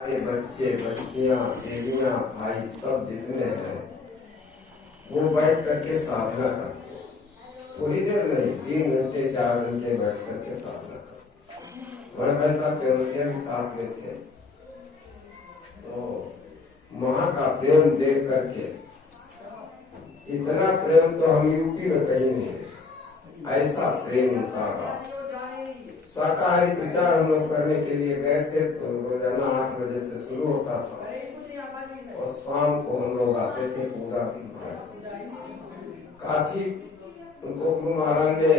सारे बच्चे बच्चियां देवियां भाई सब जितने हैं वो बैठ करके साधना करते, थोड़ी देर नहीं 3 घंटे 4 घंटे बैठ करके साधना करते। बड़े भाई साहब चौरसिया भी साथ में थे, तो माँ का प्रेम देख करके इतना प्रेम तो हम यूपी में कहीं नहीं है, ऐसा प्रेम उनका रहा। शाकाहारी प्रचार हम लोग करने के लिए गए थे, तो रोजाना 8 बजे से शुरू होता था और शाम को हम लोग आते थे पूरा दिन भर। काफी उनको गुरु महाराज ने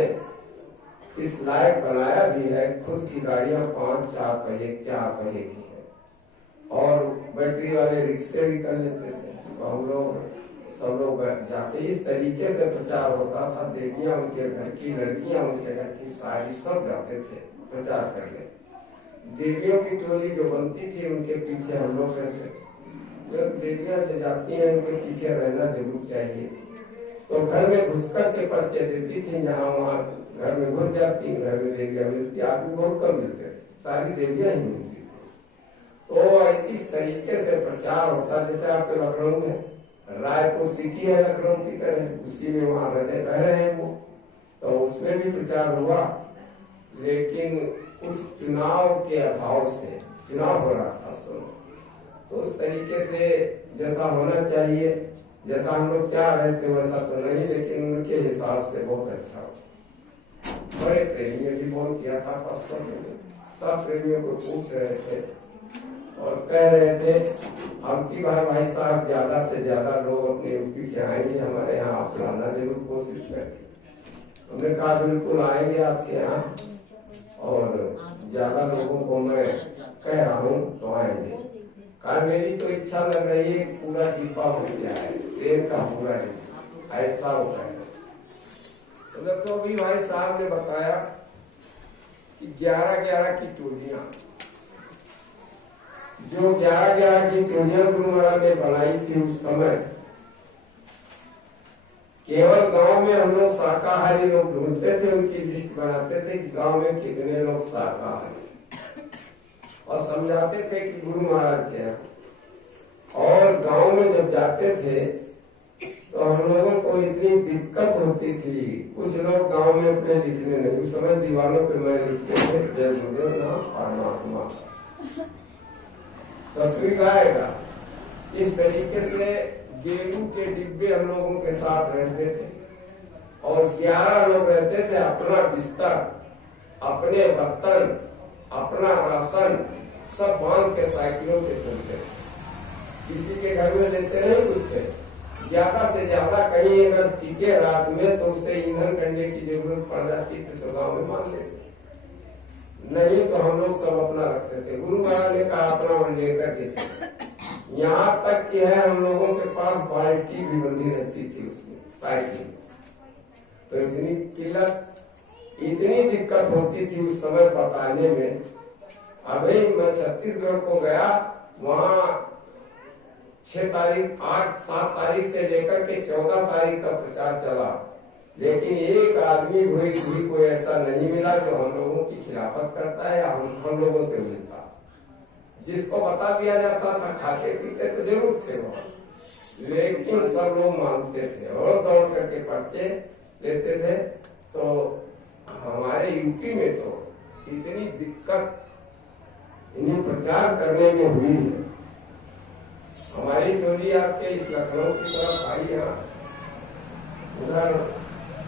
इस लायक बनाया भी है, खुद की गाड़ियां 5 4 पहिए 4 पहिए की है और बैटरी वाले रिक्शे भी कर लेते थे। तो हम लोग सब लोग जाते, इस तरीके से प्रचार होता था। देवियां उनके घर की, लड़कियां उनके घर की, सारी सब जाते थे प्रचार करने। देवियों की टोली जो बनती थी उनके पीछे हम लोग रहते। जब देवियां जो जाती हैं उनके पीछे रहना जरूर चाहिए। तो घर में घुस कर के पर्चे देती थी, जहाँ वहाँ घर में घुस जाती, घर में देवियां मिलती, आदमी बहुत कम मिलते थे, सारी देवियां ही मिलती थी। तो इस तरीके से प्रचार होता। जैसे आपके लखनऊ में रायपुर सिटी है लखनऊ की तरह, उसी में वहां रह रहे हैं वो, तो उसमें भी प्रचार हुआ। लेकिन कुछ चुनाव के अभाव से, चुनाव हो रहा था सब, तो उस तरीके से जैसा होना चाहिए, जैसा हम लोग चाह रहे थे वैसा तो नहीं, लेकिन उनके हिसाब से बहुत अच्छा हो। बड़े प्रेमियों भी फोन किया था परसों में, सब प्रेमियों को पूछ रहे थे और कह रहे थे अब की बार भाई साहब ज्यादा से ज्यादा लोग अपने यूपी के आएंगे, हमारे यहाँ आप लाना जरूर कोशिश करें। हमने कहा बिल्कुल आएंगे आपके यहाँ, और ज्यादा लोगों को मैं कह रहा हूँ तो आएंगे। कहा मेरी तो इच्छा लग रही है पूरा डिब्बा हो जाए, ट्रेन का पूरा डिब्बा ऐसा हो जाए। तो देखो अभी भाई साहब ने बताया कि 11-11 की टोलियां, जो 11-11 की टोलियां गुरु महाराज ने बनाई थी उस समय, केवल गांव में हम लोग शाकाहारी लोग ढूंढते थे, उनकी लिस्ट बनाते थे कि गांव में कितने लोग शाकाहारी, और समझाते थे कि गुरु महाराज के यहाँ। और गांव में जब जाते थे तो हम लोगों को इतनी दिक्कत होती थी, कुछ लोग गांव में अपने लिखने नहीं, उस समय दीवारों पे मैं लिखते थे जय गुरुदेव नाम परमात्मा सत्विक आएगा। इस तरीके से गेहूं के डिब्बे हम लोगों के साथ रहते थे, और 11 लोग रहते थे। अपना बिस्तर, अपने बर्तन, अपना राशन सब बांध के साइकिलों पे चलते थे। किसी के घर में लेते नहीं घुसते, ज्यादा से ज्यादा कहीं अगर टिके रात में तो उससे ईंधन करने की जरूरत पड़ जाती थी तो गाँव में मान लेते, नहीं तो हम लोग सब अपना रखते थे। गुरु महाराज ने कहा अपना लेकर के, यहाँ तक कि है हम लोगों के पास बाल्टी भी बंधी रहती थी उसमें साइकिल। तो इतनी किल्लत, इतनी दिक्कत होती थी उस समय बताने में। अभी मैं छत्तीसगढ़ को गया, वहाँ 6 तारीख 8 7 तारीख से लेकर के 14 तारीख तक प्रचार चला, लेकिन एक आदमी भी कोई ऐसा नहीं मिला जो हम लोगों की खिलाफत करता है या हम लोगों से मिलता। जिसको बता दिया जाता था खाते पीते तो जरूर थे वहाँ, लेकिन सब लोग मानते थे और दौड़ करके पर्चे लेते थे। तो हमारे यूपी में तो इतनी दिक्कत इन्हीं प्रचार करने में हुई है। हमारी टोली आपके इस लखनऊ की तरफ आई, यहाँ उधर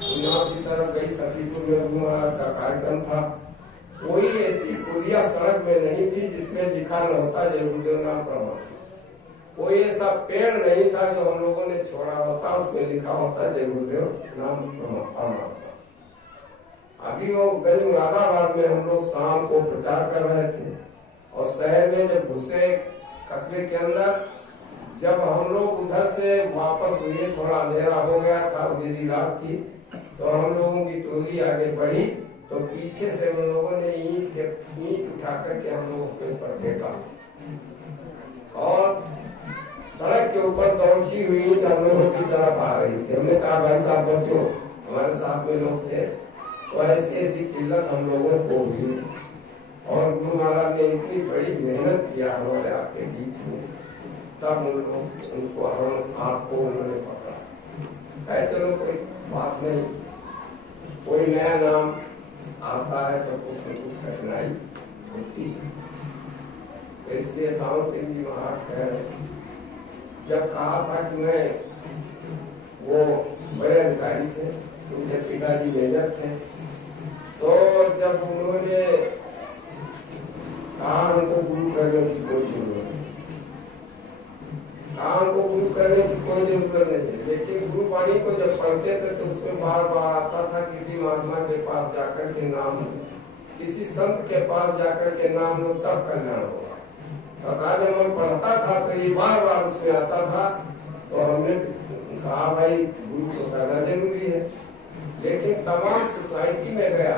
उन्नाव की तरफ गई, सखीपुर में गुरु महाराज का कार्यक्रम था। कोई ऐसी पुलिया सड़क में नहीं थी जिसमें लिखा न होता जय गुरुदेव नाम परमात्मा। कोई ऐसा पेड़ नहीं था जो हम लोगों ने छोड़ा होता उसमें लिखा होता जय गुरुदेव नाम परमात्मा। अभी वो गंज मुरादाबाद में हम लोग शाम को प्रचार कर रहे थे, और शहर में जब घुसे कस्बे के अंदर, जब हम लोग उधर से वापस हुए, थोड़ा अंधेरा हो गया था, अंधेरी रात थी, तो हम लोगों की टोली आगे बढ़ी, तो पीछे से उन लोगों ने ईंट उठा करके हम लोगों के ऊपर फेंका, और सड़क के ऊपर दौड़ती हुई ईंट हम लोगों की तरफ आ रही थी। हमने कहा भाई साहब बच्चों, हमारे साथ में लोग थे, तो ऐसी ऐसी किल्लत हम लोगों को हुई। और गुरु महाराज ने इतनी बड़ी मेहनत किया हमारे आपके बीच में, तब उनको हम आपको उन्होंने पकड़ा। चलो कोई बात नहीं, कोई नया नाम आता है तो कुछ न कुछ कठिनाई होती है। तो इसलिए सावन सिंह जी महाराज कह रहे, जब कहा था कि मैं, वो बड़े अधिकारी थे, उनके पिताजी मेजर थे, तो जब उन्होंने कहा हमको गुरु करने की कोई जरूरत नहीं, कहा हमको गुरु करने की कोई जरूरत नहीं है, लेकिन गुरु वाणी को जब पढ़ते थे तो उसमें बार बार आता था किसी महात्मा के पास जाकर के नाम लो, किसी संत के पास जाकर के नाम लो तब कल्याण होगा। तो कहा जब मैं पढ़ता था तो ये बार बार उसमें आता था, तो हमने कहा भाई गुरु को करना जरूरी है। लेकिन तमाम सोसाइटी में गया,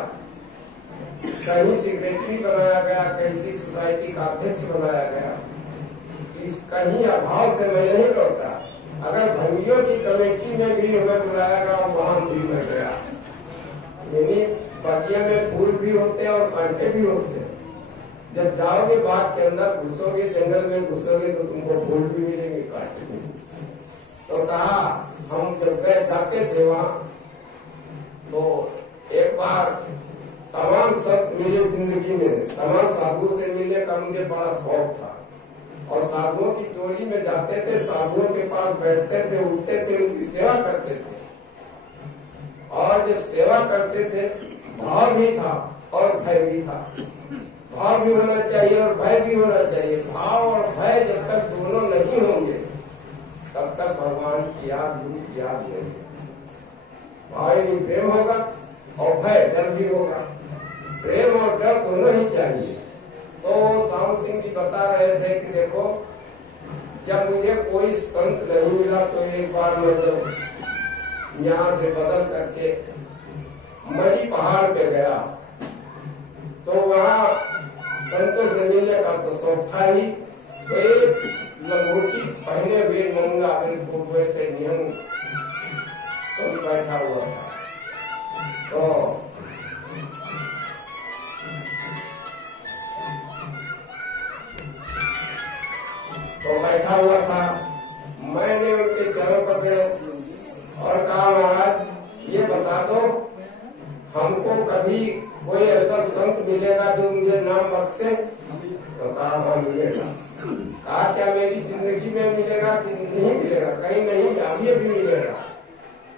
कहीं सेक्रेटरी बनाया गया, कहीं सोसाइटी का अध्यक्ष बनाया गया, इस कहीं अभाव से मैं नहीं लौटा। अगर भंगियों की कमेटी में भी हमें बुलाया गया, वहां भी मैं गया। यानी बगिया में फूल भी होते हैं और कांटे भी होते हैं। जब जाओगे बाग के अंदर घुसोगे, जंगल में घुसोगे तो तुमको फूल भी मिलेंगे, कांटे भी। तो कहा हम जब गए जाते थे वहां, तो एक बार तमाम संत मिले जिंदगी में, तमाम साधुओं से मिलने का मुझे बड़ा शौक था। और साधुओं की टोली में जाते थे, साधुओं के पास बैठते थे, उठते थे, उनकी सेवा करते थे। और जब सेवा करते थे भाव भी था और भय भी था। भाव भी होना चाहिए और भय भी होना चाहिए। भाव और भय जब तक दोनों नहीं होंगे तब तक भगवान की याद, गुरु की याद नहीं। भाव नहीं, प्रेम होगा और भय, डर भी होगा। प्रेम और डर दोनों ही चाहिए। तो सावन सिंह जी बता रहे थे कि देखो, जब मुझे कोई संत नहीं मिला तो एक बार मैं जब यहाँ से बदल करके मरी पहाड़ पे गया, तो वहाँ संतों से मिलने का तो शौक था ही। तो एक लंगोटी पहने हुए नंगा बिल्कुल वैसे निहंग संत बैठा हुआ था। तो बैठा हुआ था। मैंने उनके चरण पकड़े और कहा महाराज ये बता दो, हमको कभी कोई ऐसा संत मिलेगा जो मुझे नाम बख्शे? तो कहा हाँ मिलेगा। कहा क्या मेरी जिंदगी में मिलेगा कि नहीं मिलेगा? कहीं नहीं, अभी भी मिलेगा।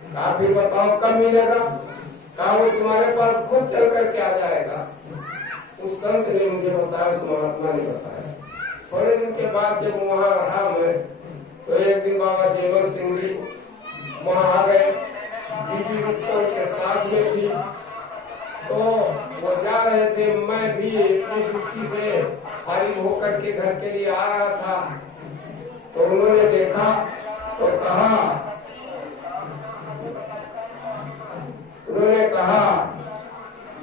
कहा फिर बताओ कब मिलेगा? कहा वो तुम्हारे पास खुद चल करके आ जाएगा। उस संत ने मुझे बताया, उस महात्मा ने बताया। थोड़े दिन के बाद जब वहाँ रहा मैं, तो एक दिन बाबा जेवर सिंह जी वहाँ आ गए, बीबी रुस्तम के साथ में थी। तो वो जा रहे थे, मैं भी अपनी ड्यूटी से फारिग होकर के घर के लिए आ रहा था। तो उन्होंने देखा तो उन्होंने कहा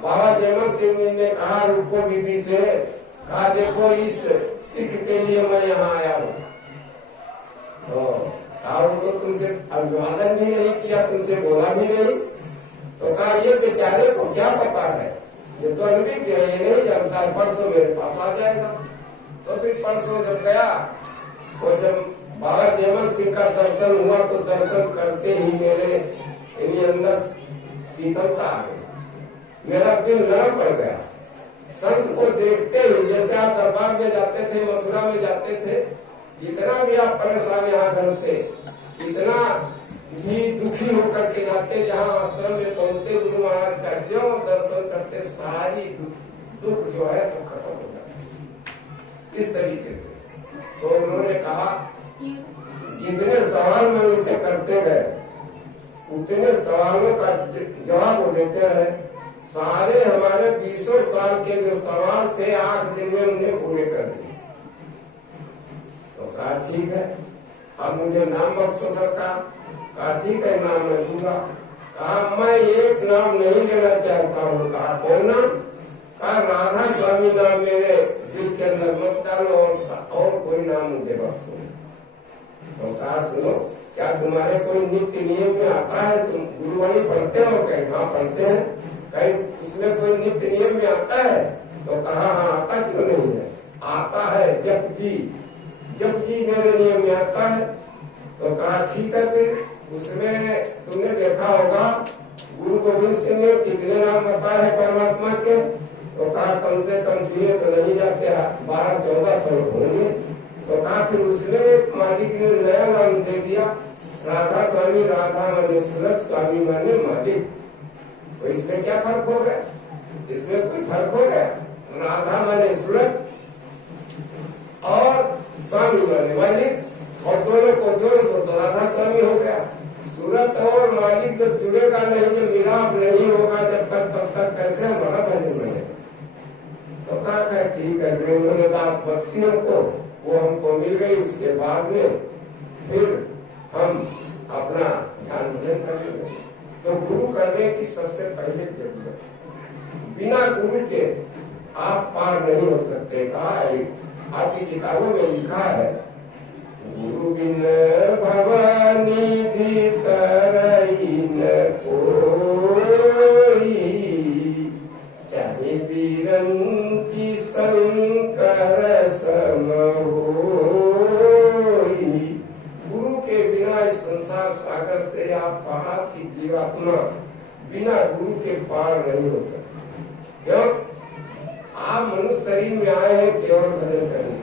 बाबा जेवर सिंह जी ने कहा रुको बीबी से, कहा देखो इस सिख के लिए मैं यहाँ आया हूँ। तो कहा वो तो तुमसे अभिवादन भी नहीं किया, तुमसे बोला भी नहीं। तो कहा ये बेचारे को क्या पता है, ये तो अभी किया, ये नहीं जानता, परसों मेरे पास आ जाएगा। तो फिर परसों जब गया, तो जब बाबा जेवर सिंह का दर्शन हुआ तो दर्शन करते ही मेरे अंदर शीतलता आ गई, मेरा दिल नरम पड़ गया। संत को देखते ही, जैसे आप दरबार में जाते थे, मथुरा में जाते थे, इतना भी आप परेशान यहाँ घर से, इतना भी दुखी होकर के जाते, जहाँ आश्रम में पहुंचते गुरु महाराज का जो दर्शन करते, सारी दुख जो है सब खत्म हो जाते इस तरीके से। तो उन्होंने कहा जितने सवाल में उससे करते गए, उतने सवालों का जवाब वो देते रहे। सारे हमारे 20 साल के जो सवाल थे 8 दिन में उन्हें पूरे कर दिए। तो कहा ठीक है, अब मुझे नाम बख्शो सरकार। कहा ठीक है, नाम मैं दूंगा। कहा मैं एक नाम नहीं लेना चाहता हूँ। कहा कौन नाम? कहा राधा स्वामी नाम मेरे दिल के अंदर मत डालो और कोई नाम मुझे बख्शो। तो कहा सुनो, क्या तुम्हारे कोई नित्य नियम में आता है? तुम गुरुवाणी पढ़ते हो? कहीं हाँ पढ़ते हैं। कहीं उसमें कोई नित्य नियम में आता है? तो कहा हाँ आता क्यों नहीं है? आता है जप जी मेरे नियम में आता है। तो कहा ठीक है, फिर उसमें तुमने देखा होगा गुरु गोविंद सिंह ने कितने नाम बताए हैं परमात्मा के? तो कहा कम से कम दिए तो नहीं जाते 12-14 सौ होंगे। तो कहा फिर उसमें एक मालिक ने नया नाम दे दिया, राधा स्वामी, राधा माने सुरत, स्वामी माने मालिक। तो इसमें क्या फर्क हो गया? इसमें कोई फर्क हो गया? राधा माने सुरत और स्वामी माने मालिक, और दोनों को तो राधा स्वामी हो गया। सूरत और मालिक जब जुड़ेगा नहीं, जब मिलाप नहीं होगा जब तक, तब तक कैसे हमारा बंधु बनेगा? तो कहा ठीक है, जो उन्होंने बात बख्शी हमको वो हमको मिल गई। उसके बाद में फिर हम अपना ध्यान भजन कर लेंगे। तो गुरु करने की सबसे पहले जरूरत, बिना गुरु के आप पार नहीं हो सकते। कहा आपकी किताबों में लिखा है, गुरु बिन भवानी भीतर न कोई, चाहे बिरंची शंकर सम होई। गुरु के बिना इस संसार सागर से आप पहाड़ की जीवात्मा बिना गुरु के पार नहीं हो सकते। क्यों? आप मनुष्य शरीर में आए हैं केवल भजन करने,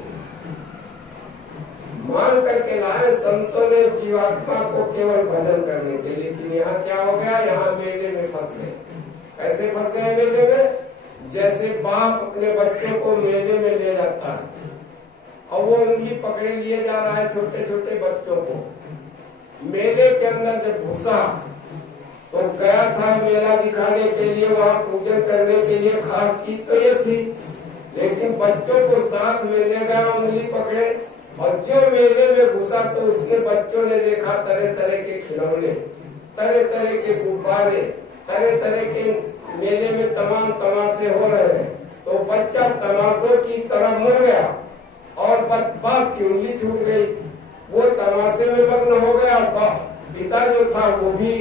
मान करके लाए संतों ने जीवात्मा को केवल भजन करने के लिए। लेकिन यहाँ क्या हो गया? यहाँ मेले में फंस गए। कैसे फंस गए मेले में? जैसे बाप अपने बच्चों को मेले में ले जाता है और वो उंगली पकड़े लिए जा रहा है छोटे छोटे बच्चों को। मेले के अंदर जब घुसा तो गया था मेला दिखाने के लिए, वहाँ पूजन करने के लिए। खास चीज तो ये थी, लेकिन बच्चों को साथ में ले गया उंगली पकड़े, और जो मेले में घुसा तो उसने बच्चों ने देखा तरह तरह के खिलौने, तरह तरह के गुब्बारे, तरह तरह के मेले में तमाम तमाशे हो रहे हैं। तो बच्चा तमाशों की तरफ मुड़ गया और बाप की उंगली छूट गई। वो तमाशे में मग्न हो गया। पिता जो था वो भी,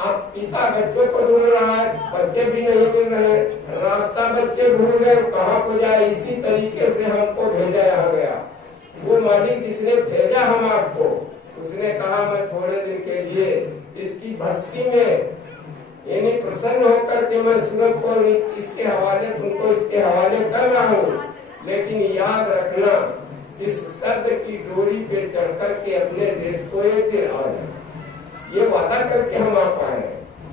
अब पिता बच्चों को ढूंढ रहा है, बच्चे भी नहीं मिल रहे, रास्ता बच्चे भूल गए कहाँ को जाए। इसी तरीके से हमको भेजा यहाँ गया। वो मालिक जिसने भेजा हम आपको, उसने कहा मैं थोड़े दिन के लिए इसकी भक्ति में यानी प्रसन्न होकर के मैं सूरत को इसके हवाले, तुमको इसके हवाले कर रहा हूँ। लेकिन याद रखना, इस शब्द की डोरी पे चढ़ करके अपने देश को एक दिन आ जाए, ये वादा करके हम आ पाए।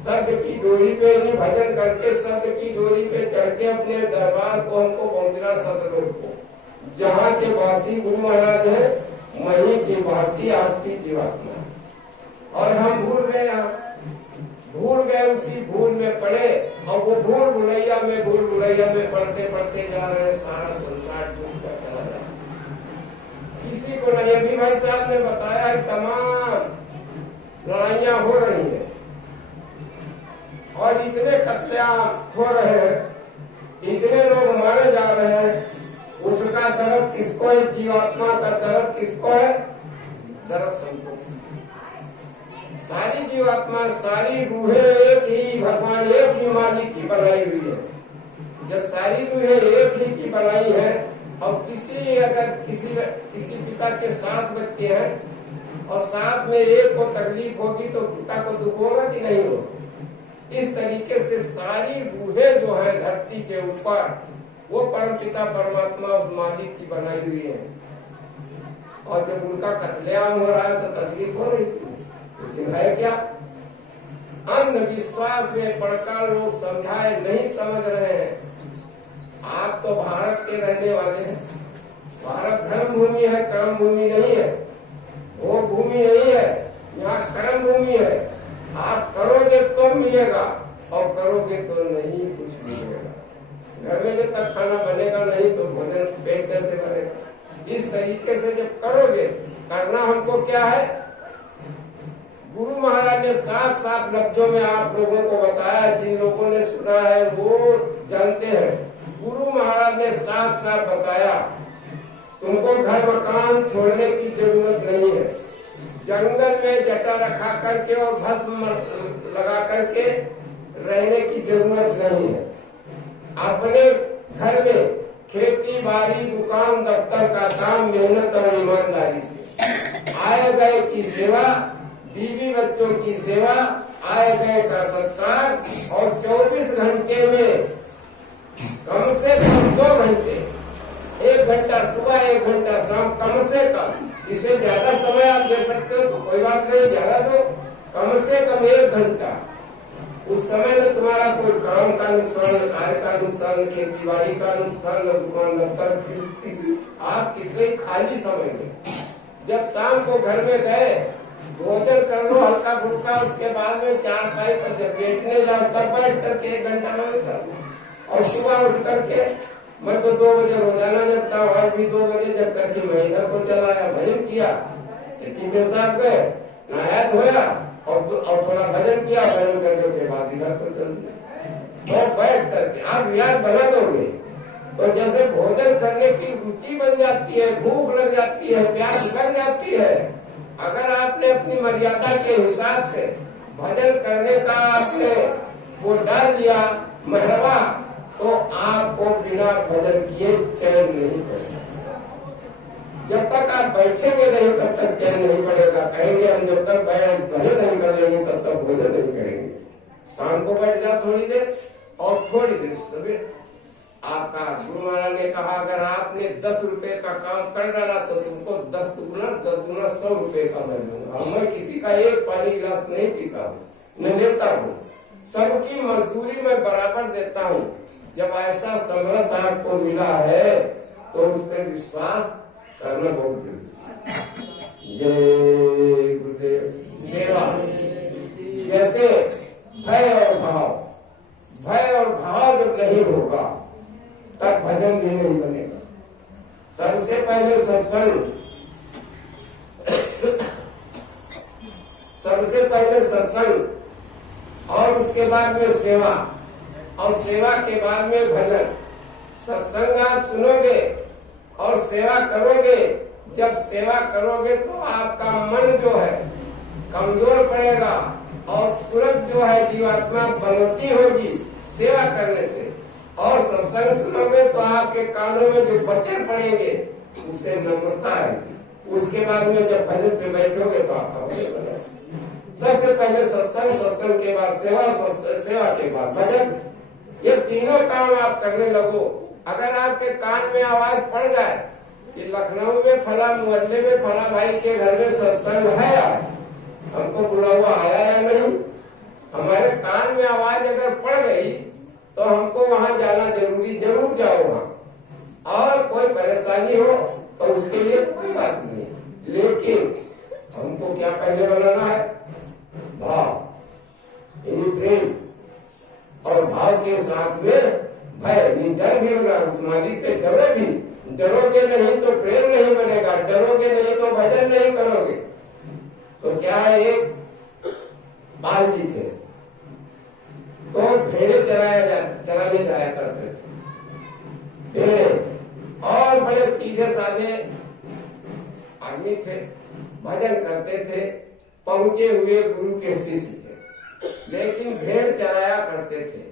शब्द की डोरी पे नहीं, भजन करके शब्द की डोरी पे चढ़ के अपने दरबार को हमको पहुँचना, सतलोक को, जहाँ के वासी गुरु महाराज है, वहीं के वासी आपकी जीवात्मा। और हम भूल गए, उसी भूल में पड़े, और वो भूल भुलैया में पढ़ते पढ़ते जा रहे, सारा संसार डूबता चला जा रहा। किसी को नहीं, अभी भाई साहब ने बताया तमाम लड़ाइयां हो रही हैं और इतने कत्लेआम हो रहे हैं, इतने लोग मारे जा रहे हैं। उसका दर्द किसको है? जीवात्मा का दर्द किसको है? दर्द संतों। सारी जीवात्मा, सारी रूहें एक ही भगवान, एक ही मालिक की बनाई हुई है। जब सारी रूहें एक ही की बनाई है, और किसी पिता के 7 बच्चे हैं और साथ में एक को तकलीफ होगी तो पिता को दुख होगा कि नहीं होगा? इस तरीके से सारी रूहें जो है धरती के ऊपर, वो परम पिता परमात्मा उस मालिक की बनाई हुई है। और जब उनका कत्लेआम हो रहा है तो तकलीफ हो रही थी, लेकिन है क्या? अंधविश्वास में पड़कर लोग समझाए नहीं समझ रहे हैं। आप तो भारत के रहने वाले हैं। भारत धर्म भूमि है, कर्म भूमि नहीं है। वो भूमि नहीं है, यहाँ कर्म भूमि है। आप करोगे तो मिलेगा और करोगे तो नहीं कुछ मिलेगा। घर में जब तक खाना बनेगा नहीं तो भोजन पेट कैसे भरेगा? इस तरीके से जब करोगे, करना हमको क्या है? गुरु महाराज ने साफ लफ्जों में आप लोगों को बताया, जिन लोगों ने सुना है वो जानते हैं। गुरु महाराज ने साफ बताया, तुमको घर मकान छोड़ने की जरूरत नहीं है। जंगल में जटा रखा करके और भस्म लगा करके रहने की जरूरत नहीं है। अपने घर में खेती बाड़ी दुकान दफ्तर का काम मेहनत और ईमानदारी से, आए गए की सेवा, बीवी बच्चों की सेवा, आए गए का सत्कार, और 24 घंटे में कम से कम 2 घंटे, 1 घंटा सुबह 1 घंटा शाम, कम से कम। इससे ज्यादा समय आप दे सकते हो तो कोई बात नहीं, ज्यादा दो, कम से कम 1 घंटा। उस समय में तुम्हारा कोई काम का नुकसान, कार्य का नुकसान, खेती बाड़ी का नुकसान, दुकान दफ्तर, आप कितने खाली समय में जब शाम को घर में गए, भोजन कर लो हल्का फुल्का, उसके बाद में 4 पाई पर जब बैठने जाओ तब बैठ करके 1 घंटा में कर, और सुबह उठ करके मैं तो 2 बजे रोजाना जगता हूँ, आज भी 2 बजे जग करके मैं इधर को चला आया, भजन किया, साहब गए, नहाया धोया और थोड़ा भजन किया, भजन करने के बाद इधर को चल दिया। तो बैठ करके आप रियाज बना दोगे तो जैसे भोजन करने की रुचि बन जाती है, भूख लग जाती है, प्यास लग जाती है। अगर आपने अपनी मर्यादा के हिसाब से भजन करने का आपने वो डाल दिया महरवा, तो आपको बिना भजन किए चैन नहीं पड़ेगा। जब तक आप बैठेंगे नहीं तब तक चैन नहीं पड़ेगा। कहेंगे हम जब तक भजन नहीं कर लेंगे तब तक भोजन नहीं करेंगे। शाम को बैठ जाओ थोड़ी देर, और थोड़ी देर सुबह। आपका गुरु महाराज ने कहा अगर आपने 10 रुपए का काम कर डाला तो तुमको 10 दुगुना 100 रुपए का मैं दूंगा। मैं किसी का एक पानी गिलास नहीं पीता हूँ, मैं लेता हूँ, सबकी मजदूरी में बराबर देता हूँ। जब ऐसा समर्थ आपको मिला है तो उस पर विश्वास करना बहुत जरूरी। जय गुरुदेव। सेवा जैसे भय और भाव जब नहीं होगा तब भजन भी नहीं बनेगा। सबसे पहले सत्संग और उसके बाद में सेवा, और सेवा के बाद में भजन। सत्संग आप सुनोगे और सेवा करोगे। जब सेवा करोगे तो आपका मन जो है कमजोर पड़ेगा और सूरत जो है जीवात्मा बनती होगी सेवा करने से। और सत्संग सुनोगे तो आपके कानों में जो बचन पड़ेंगे उससे नम्रता आएगी। उसके बाद में जब भजन पे बैठोगे तो आपका भजन बनेगा। सबसे पहले सत्संग के बाद सेवा के बाद भजन। ये तीनों काम आप करने लगो। अगर आपके कान में आवाज पड़ जाए कि लखनऊ में फला मोहल्ले में फला भाई के घर में सत्संग है, हमको बुला हुआ आया या नहीं, हमारे कान में आवाज अगर पड़ गई तो हमको वहां जाना जरूरी, जरूर जाओ वहां। और कोई परेशानी हो तो उसके लिए कोई बात नहीं, लेकिन हमको क्या पहले बनाना है? भाव, प्रेम, और भाव के साथ में भय। डर भी होगा, उस मालिक से डरो भी। डरोगे नहीं तो प्रेम नहीं बनेगा, डरोगे नहीं तो भजन नहीं करोगे। तो क्या एक बाल जी थे तो भेड़े चराने जाया करते थे। भेड़े और बड़े सीधे साधे आदमी थे, भजन करते थे, पहुंचे हुए गुरु के शिष्य थे, लेकिन भेड़ चराया करते थे।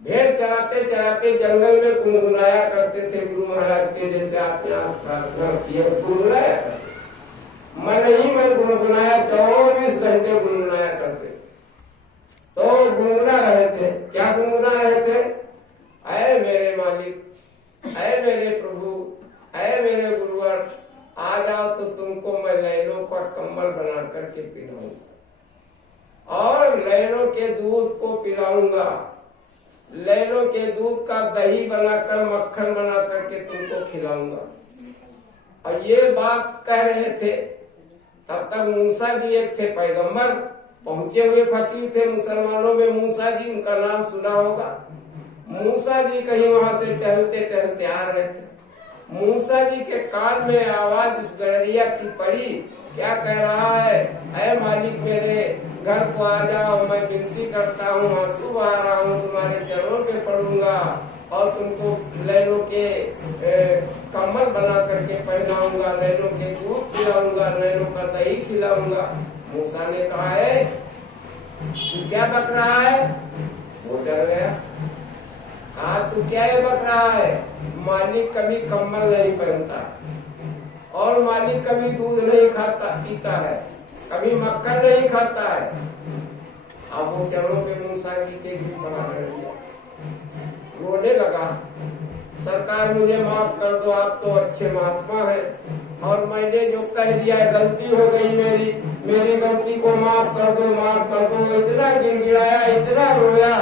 भेड़ चराते चराते जंगल में गुनगुनाया करते थे गुरु महाराज के, जैसे आपने आप प्रार्थना की है, गुनगुनाया करते। मन ही मन गुनगुनाया, 24 घंटे गुनगुनाया करते। तो गुनगुना रहे थे। क्या गुनगुना रहे थे? ऐ मेरे मालिक, ऐ मेरे प्रभु, ऐ मेरे गुरुवर, आ जाओ तो तुमको मैं लैलों का कम्बल बना करके पिलाऊंगा, और लैलों के दूध को पिलाऊंगा, लैलों के दूध का दही बनाकर मक्खन बना करके तुमको खिलाऊंगा। और ये बात कह रहे थे। तब तक मूसा जी एक थे पैगंबर, पहुंचे हुए फकीर थे मुसलमानों में। मूसा जी, उनका नाम सुना होगा। मूसा जी कहीं वहां से टहलते टहलते आ रहे थे। मूसा जी के कान में आवाज उस गड़रिया की पड़ी। क्या कह रहा है? ऐ मालिक मेरे, घर को आ जाओ, मैं विनती करता हूँ, आंसू बहा रहा हूँ, तुम्हारे चरणों पे पड़ूंगा और तुमको लैलों के कम्बल बना करके पहनाऊंगा, लैलों के दूध खिलाऊंगा, लैलों का दही खिलाऊंगा। मूसा ने कहा है क्या बक रहा है? वो डर गया। हाँ तो क्या ये बता रहा है, मालिक कभी कम्बल नहीं पहनता और मालिक कभी दूध नहीं खाता पीता है, कभी मक्खन नहीं खाता है। अब वो चरणों पे मूसा की देखी पड़ा दिया, रोने लगा, सरकार मुझे माफ कर दो, आप तो अच्छे महात्मा हैं और मैंने जो कह दिया है गलती हो गई, मेरी गलती को माफ कर दो, माफ कर दो। इतना गिड़गिड़ाया, इतना रोया,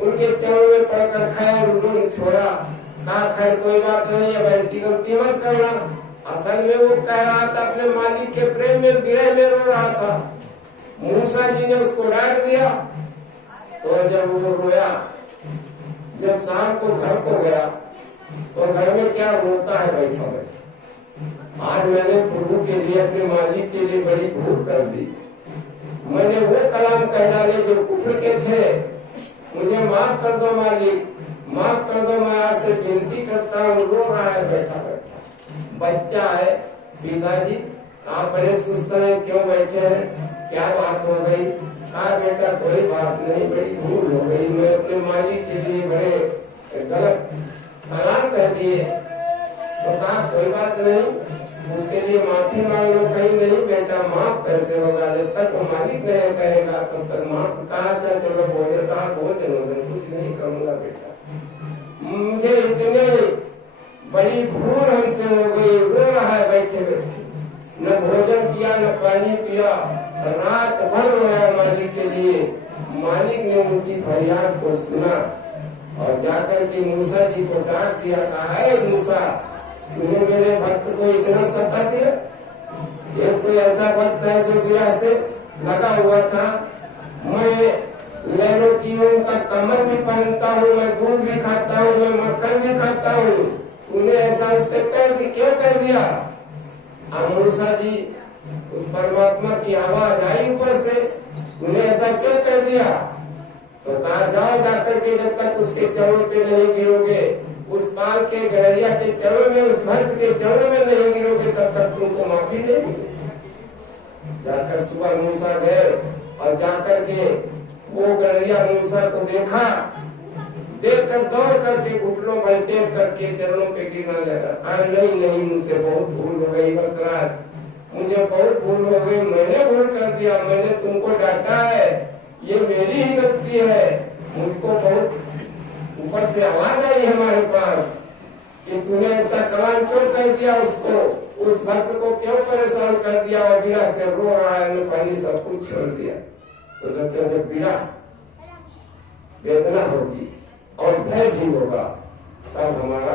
उनके चरणों में पड़कर खैर उन्होंने छोड़ा, कहा खैर कोई बात नहीं, अब ऐसी गलती मत करना। असल में वो कह रहा था अपने मालिक के प्रेम में विरह में रो रहा था। मूसा जी ने उसको डांट दिया। तो जब वो रोया, जब शाम को घर को गया तो घर में क्या रोता है बैठा बैठा, आज मैंने प्रभु के लिए, अपने मालिक के लिए बड़ी भूल कर दी, मैंने वो कलाम कह डाले जो कुफर के थे, मुझे माफ कर दो मालिक, माफ कर दो, मैं आपसे विनती करता हूँ। रो रहा है बैठा बैठा। बच्चा है, पिताजी आप बड़े सुस्त हैं, क्यों बैठे हैं, क्या बात हो गई? कहा बेटा कोई बात नहीं, बड़ी भूल हो गई, मैं अपने मालिक के लिए बड़े गलत कलाम कह दिए। तो कहा कोई बात नहीं, उसके लिए माफी मांग लो। कहीं नहीं बेटा, माफ कैसे होगा, जब तक वो मालिक नहीं कहेगा तब तक माफ। कहा अच्छा चलो भोजन, कहा भोजन कुछ नहीं करूंगा बेटा, मुझे इतने बड़ी भूल हमसे हो गई। रो रहा है बैठे बैठे, न भोजन किया न पानी पिया, रात भर रोया मालिक के लिए। मालिक ने उनकी फरियाद को सुना और जाकर के मूसा जी को डांट दिया, कहा है मूसा तूने मेरे भक्त को इतना सता दिया। एक कोई ऐसा भक्त है जो विरह से लगा हुआ था, मैं लहरों की का कमर भी पहनता हूँ, मैं दूध भी खाता हूँ, मैं मक्खन भी खाता हूँ, तूने ऐसा उससे क्यों कर दिया? मूसा जी उस परमात्मा की आवाज आई ऊपर से, तूने ऐसा क्यों कर दिया? तो कहा जाओ जाकर के जब तक उसके चरणों पे नहीं गिरोगे, उस पाल के गड़रिया के चरणों में, उस भक्त के चरणों में नहीं गिरोगे, तब तक तुमको माफी नहीं मिलेगी। जाकर सुबह मूसा गए और जाकर के वो गड़रिया मूसा को देखा, देखकर दौड़ करके घुटनों पर टेक करके चरणों पे गिरने लगा। नहीं नहीं, मुझसे बहुत भूल हो गई भक्तराज, मुझे बहुत भूल हो गई, मैंने भूल कर दिया, मैंने तुमको डांटा है, ये मेरी ही गलती है। मुझको बहुत ऊपर से आवाज आई हमारे पास कि तूने ऐसा कलाम क्यों कर दिया, उसको, उस भक्त को क्यों परेशान कर दिया, और विरह से रो रहा है, पानी सब कुछ छोड़ दिया। तो जब विरह वेदना होगी और भय भी होगा तब हमारा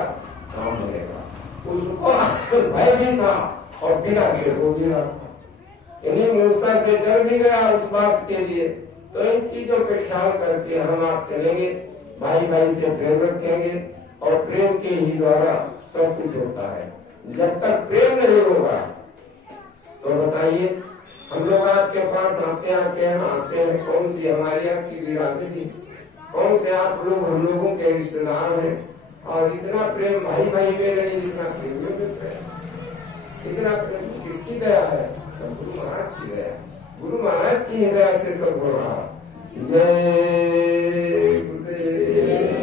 काम बनेगा। उसको भय भी था और विरह भी हो गया, इन्हीं मूसा से डर भी गया उस बात के लिए। तो इन चीजों पे ख्याल करके हम आप चलेंगे, भाई भाई से प्रेम रखेंगे और प्रेम के ही द्वारा सब कुछ होता है। जब तक प्रेम नहीं होगा तो बताइए, हम लोग आपके पास आते हैं, कौन सी हमारी आपकी बिरादरी, कौन से आप लोग हम लोगों के रिश्तेदार हैं, और इतना प्रेम भाई भाई में नहीं, जितना प्रेम में मिलता है। इतना प्रेम किसकी दया है? सब गुरु महाराज की दया, गुरु महाराज की दया से सब हो रहा। जय गुरुदेव।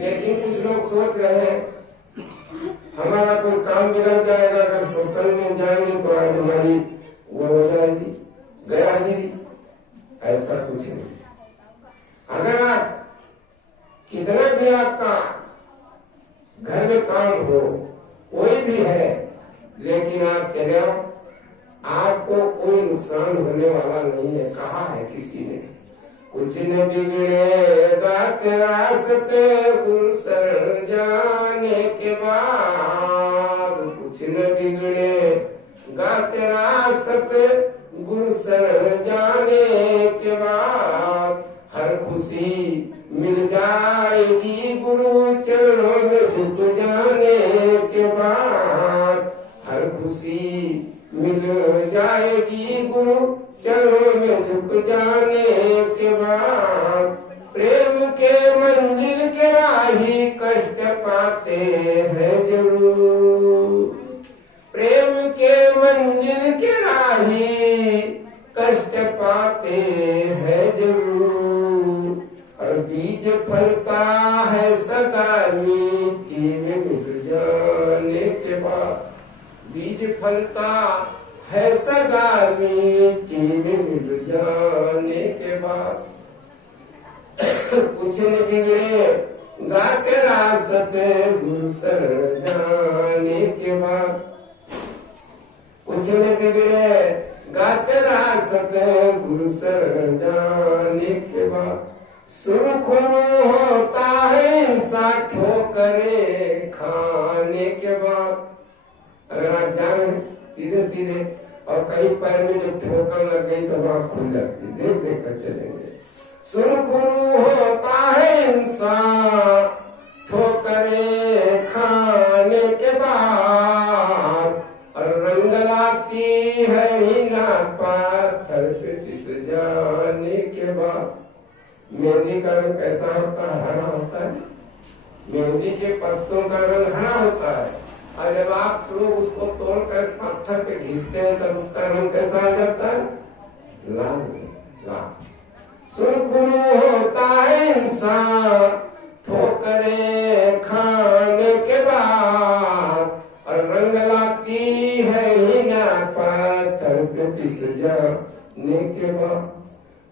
लेकिन कुछ लोग सोच रहे हैं हमारा कोई काम बिगड़ जाएगा, अगर सत्संग में जाएंगे तो आज हमारी वो हो जाएगी गैरहाजिरी। ऐसा कुछ नहीं। अगर आप कितना भी आपका घर में काम हो, कोई भी है, लेकिन आप चले आओ, आपको कोई नुकसान होने वाला नहीं है। कहा है किसी ने, कुछ न बिगड़ेगा तेरा रास्ते गुरु शरण जाने के बाद, कुछ न बिगड़ेगा तेरा रास्ते गुरु शरण जाने के बाद, हर खुशी मिल जाएगी गुरु चरणों में झुक जाने के बाद, हर खुशी मिल जाएगी गुरु चरणों में झुक जाने के बाद। प्रेम के मंजिल के राही कष्ट पाते हैं जरूर, प्रेम के मंजिल के राही कष्ट पाते हैं जरूर, और बीज फलता फलता है सदा मीठी मिल जाने के बाद। कुछ न बिगड़े गाते रास्ते गुलशन जाने के बाद। कुछ न बिगड़े गाते रास्ते गुलशन जाने के बाद। सुरखुरू होता है इंसान ठोकरे खाने के बाद। अगर आप जा रहे हैं सीधे सीधे और कहीं पैर में जब ठोकर लग गई तो वहां खुल जाती, देख देख कर चलेंगे। सुरखुरू होता है इंसान ठोकरे खाने के बाद। और रंग लाती है हिना पाथर पे टिस जाने के बाद। मेहंदी का रंग कैसा होता है? हरा होता है। मेहंदी के पत्तों का रंग हरा होता है और जब आप लोग उसको तोड़कर पत्थर पे घिसते हैं तब उसका रंग कैसा आ जाता है? लाल लाल। सुरखुरू होता है इंसान ठोकरे खाने के बाद। और रंग लाती है हिना पत्थर पे टिस जाने के बाद।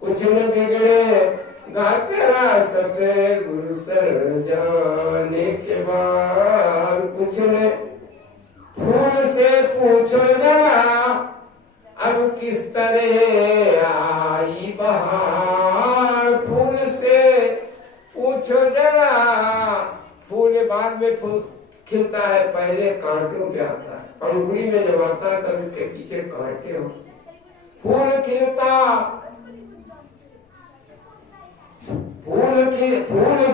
कुछ न बिगड़े गाते रास्ते गुलशन जाने के बाद। कुछ ने फूल से पूछो जरा अब किस तरह आई बहार। फूल से पूछो जरा। फूल बाद में फूल खिलता है, पहले कांटों पे आता है। पंखुड़ी में जब आता है तब इसके पीछे कांटे हो। फूल खिलता फूल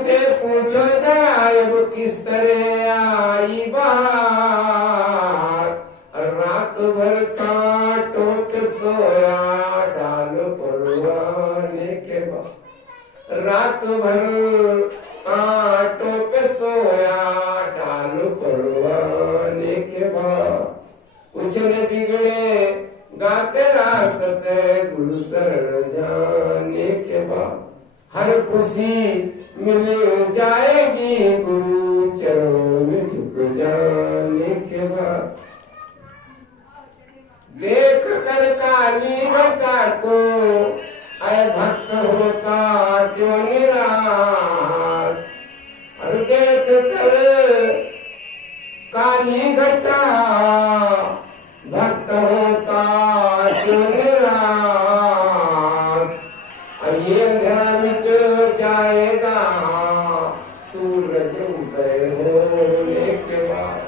से पूछो जरा अब किस तरह आई बहार। रात भर कांटों पे सोया डाल परवाने के बाद। रात भर कांटों पे सोया डाल परवाने के बाद। कुछ न बिगड़े गाते रास्ते गुलशन जाने के बाद। हर खुशी मिल जाएगी गुरु चरणों में झुक जाने के बाद। देख कर काली घटा को अय भक्त होता क्यों निराश। और देख कर काली घटा भक्त होता क्यों निराश। ये अंधेरा मिट जाएगा सूरज उदय होने के बाद।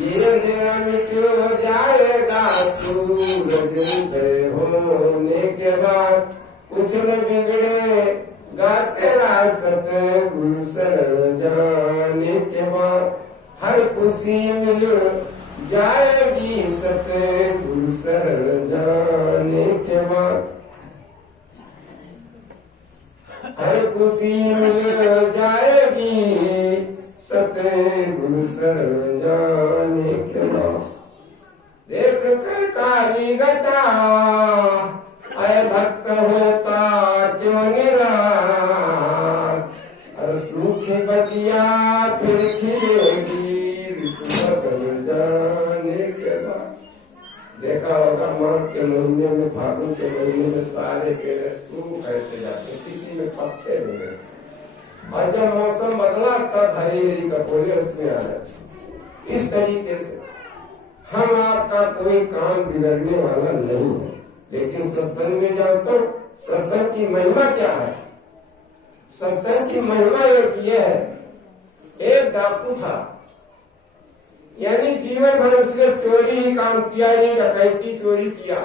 ये अंधेरा मिट जाएगा सूरज उदय होने के बाद। कुछ न बिगड़े गाते रास्ते गुलशन जाने के बाद। हर खुशी मिल जाएगी सते गुलशन जाने के बाद। हर खुशी मिल जाएगी सते गुलशन जाने के बाद। देख कर काली घटा अय भक्त होता क्यों निराश। और सूखी बतिया फिर खिलेगी ऋतु बदल जाने के बाद। देखा होगा माघ के महीने में, फागुन के महीने में सारे पेड़ सूख ऐसे जाते हैं, किसी में पत्ते नहीं रहते। और जब मौसम बदला तब हरी हरी कपोले उसमें आ जाते। इस तरीके से हम आपका कोई काम बिगड़ने वाला नहीं है। लेकिन सत्संग में जाओ तो सत्संग की महिमा क्या है? सत्संग की महिमा एक ये है, एक डाकू था, यानी जीवन भर उसने चोरी ही काम किया, नहीं डकैती चोरी किया,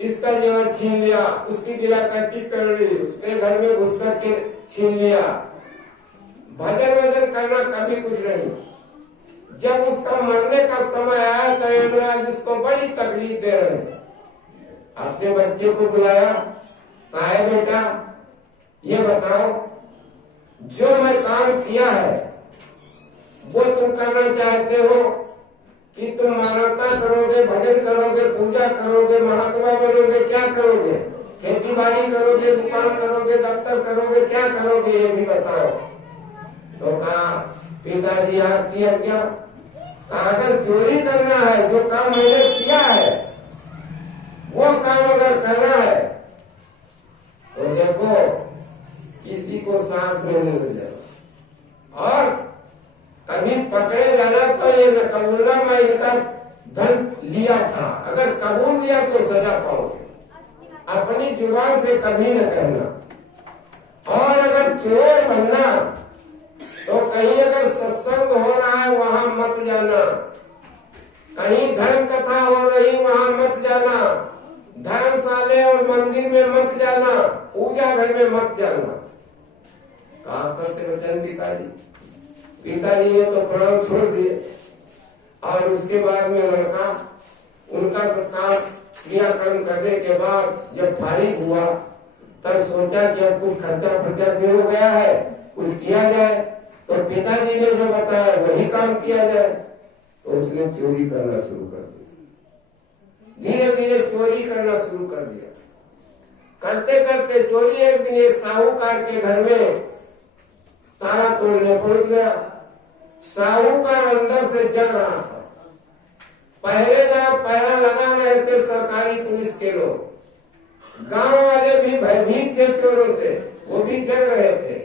इसका जेवर छीन लिया, उसकी गिलाकटी कर ली, उसके घर में घुस करके छीन लिया। भजन वजन करना कभी कुछ नहीं। जब उसका मरने का समय आया तो यमराज उसको बड़ी तकलीफ दे रहे। अपने बच्चे को बुलाया, कहा है बेटा ये बताओ जो मैं काम किया है वो तुम करना चाहते हो कि तुम मानवता करोगे, भजन करोगे, पूजा करोगे, महात्मा बनोगे, क्या करोगे? खेती बाड़ी करोगे, दुकान करोगे, दफ्तर करोगे, क्या करोगे ये भी बताओ। तो कहा पिताजी आपकी आज्ञा, अगर चोरी करना है, जो काम मैंने किया है वो काम अगर करना है तो देखो किसी को साथ में नहीं मिलेगा। और कभी पकड़े जाना तो ये न कबूलना मैं इनका धन लिया था, अगर कबूल लिया तो सजा पाओगे। अपनी जुबान से कभी न कहना। और अगर चोर बनना तो कहीं अगर सत्संग हो रहा है वहां मत जाना, कहीं धर्म कथा हो रही वहां मत जाना, धर्मशाले और मंदिर में मत जाना, पूजा घर में मत जाना। कहा सत्य वचन पिताजी ने तो प्राण छोड़ दिए। और उसके बाद में लड़का उनका सब काम क्रियाकर्म करने के बाद जब फारिग हुआ तब सोचा कि अब कुछ खर्चा भी हो गया है, कुछ किया जाए। तो पिताजी ने जो बताया वही काम किया जाए। तो उसने चोरी करना शुरू कर दिया, धीरे धीरे चोरी करना शुरू कर दिया। करते करते चोरी एक दिन एक साहूकार के घर में ताला तोड़ने पहुंच गया। साहूकार अंदर से जग रहा था। पहरा लगा रहे थे सरकारी पुलिस के लोग। गांव वाले भी भयभीत थे चोरों से, वो भी जग रहे थे।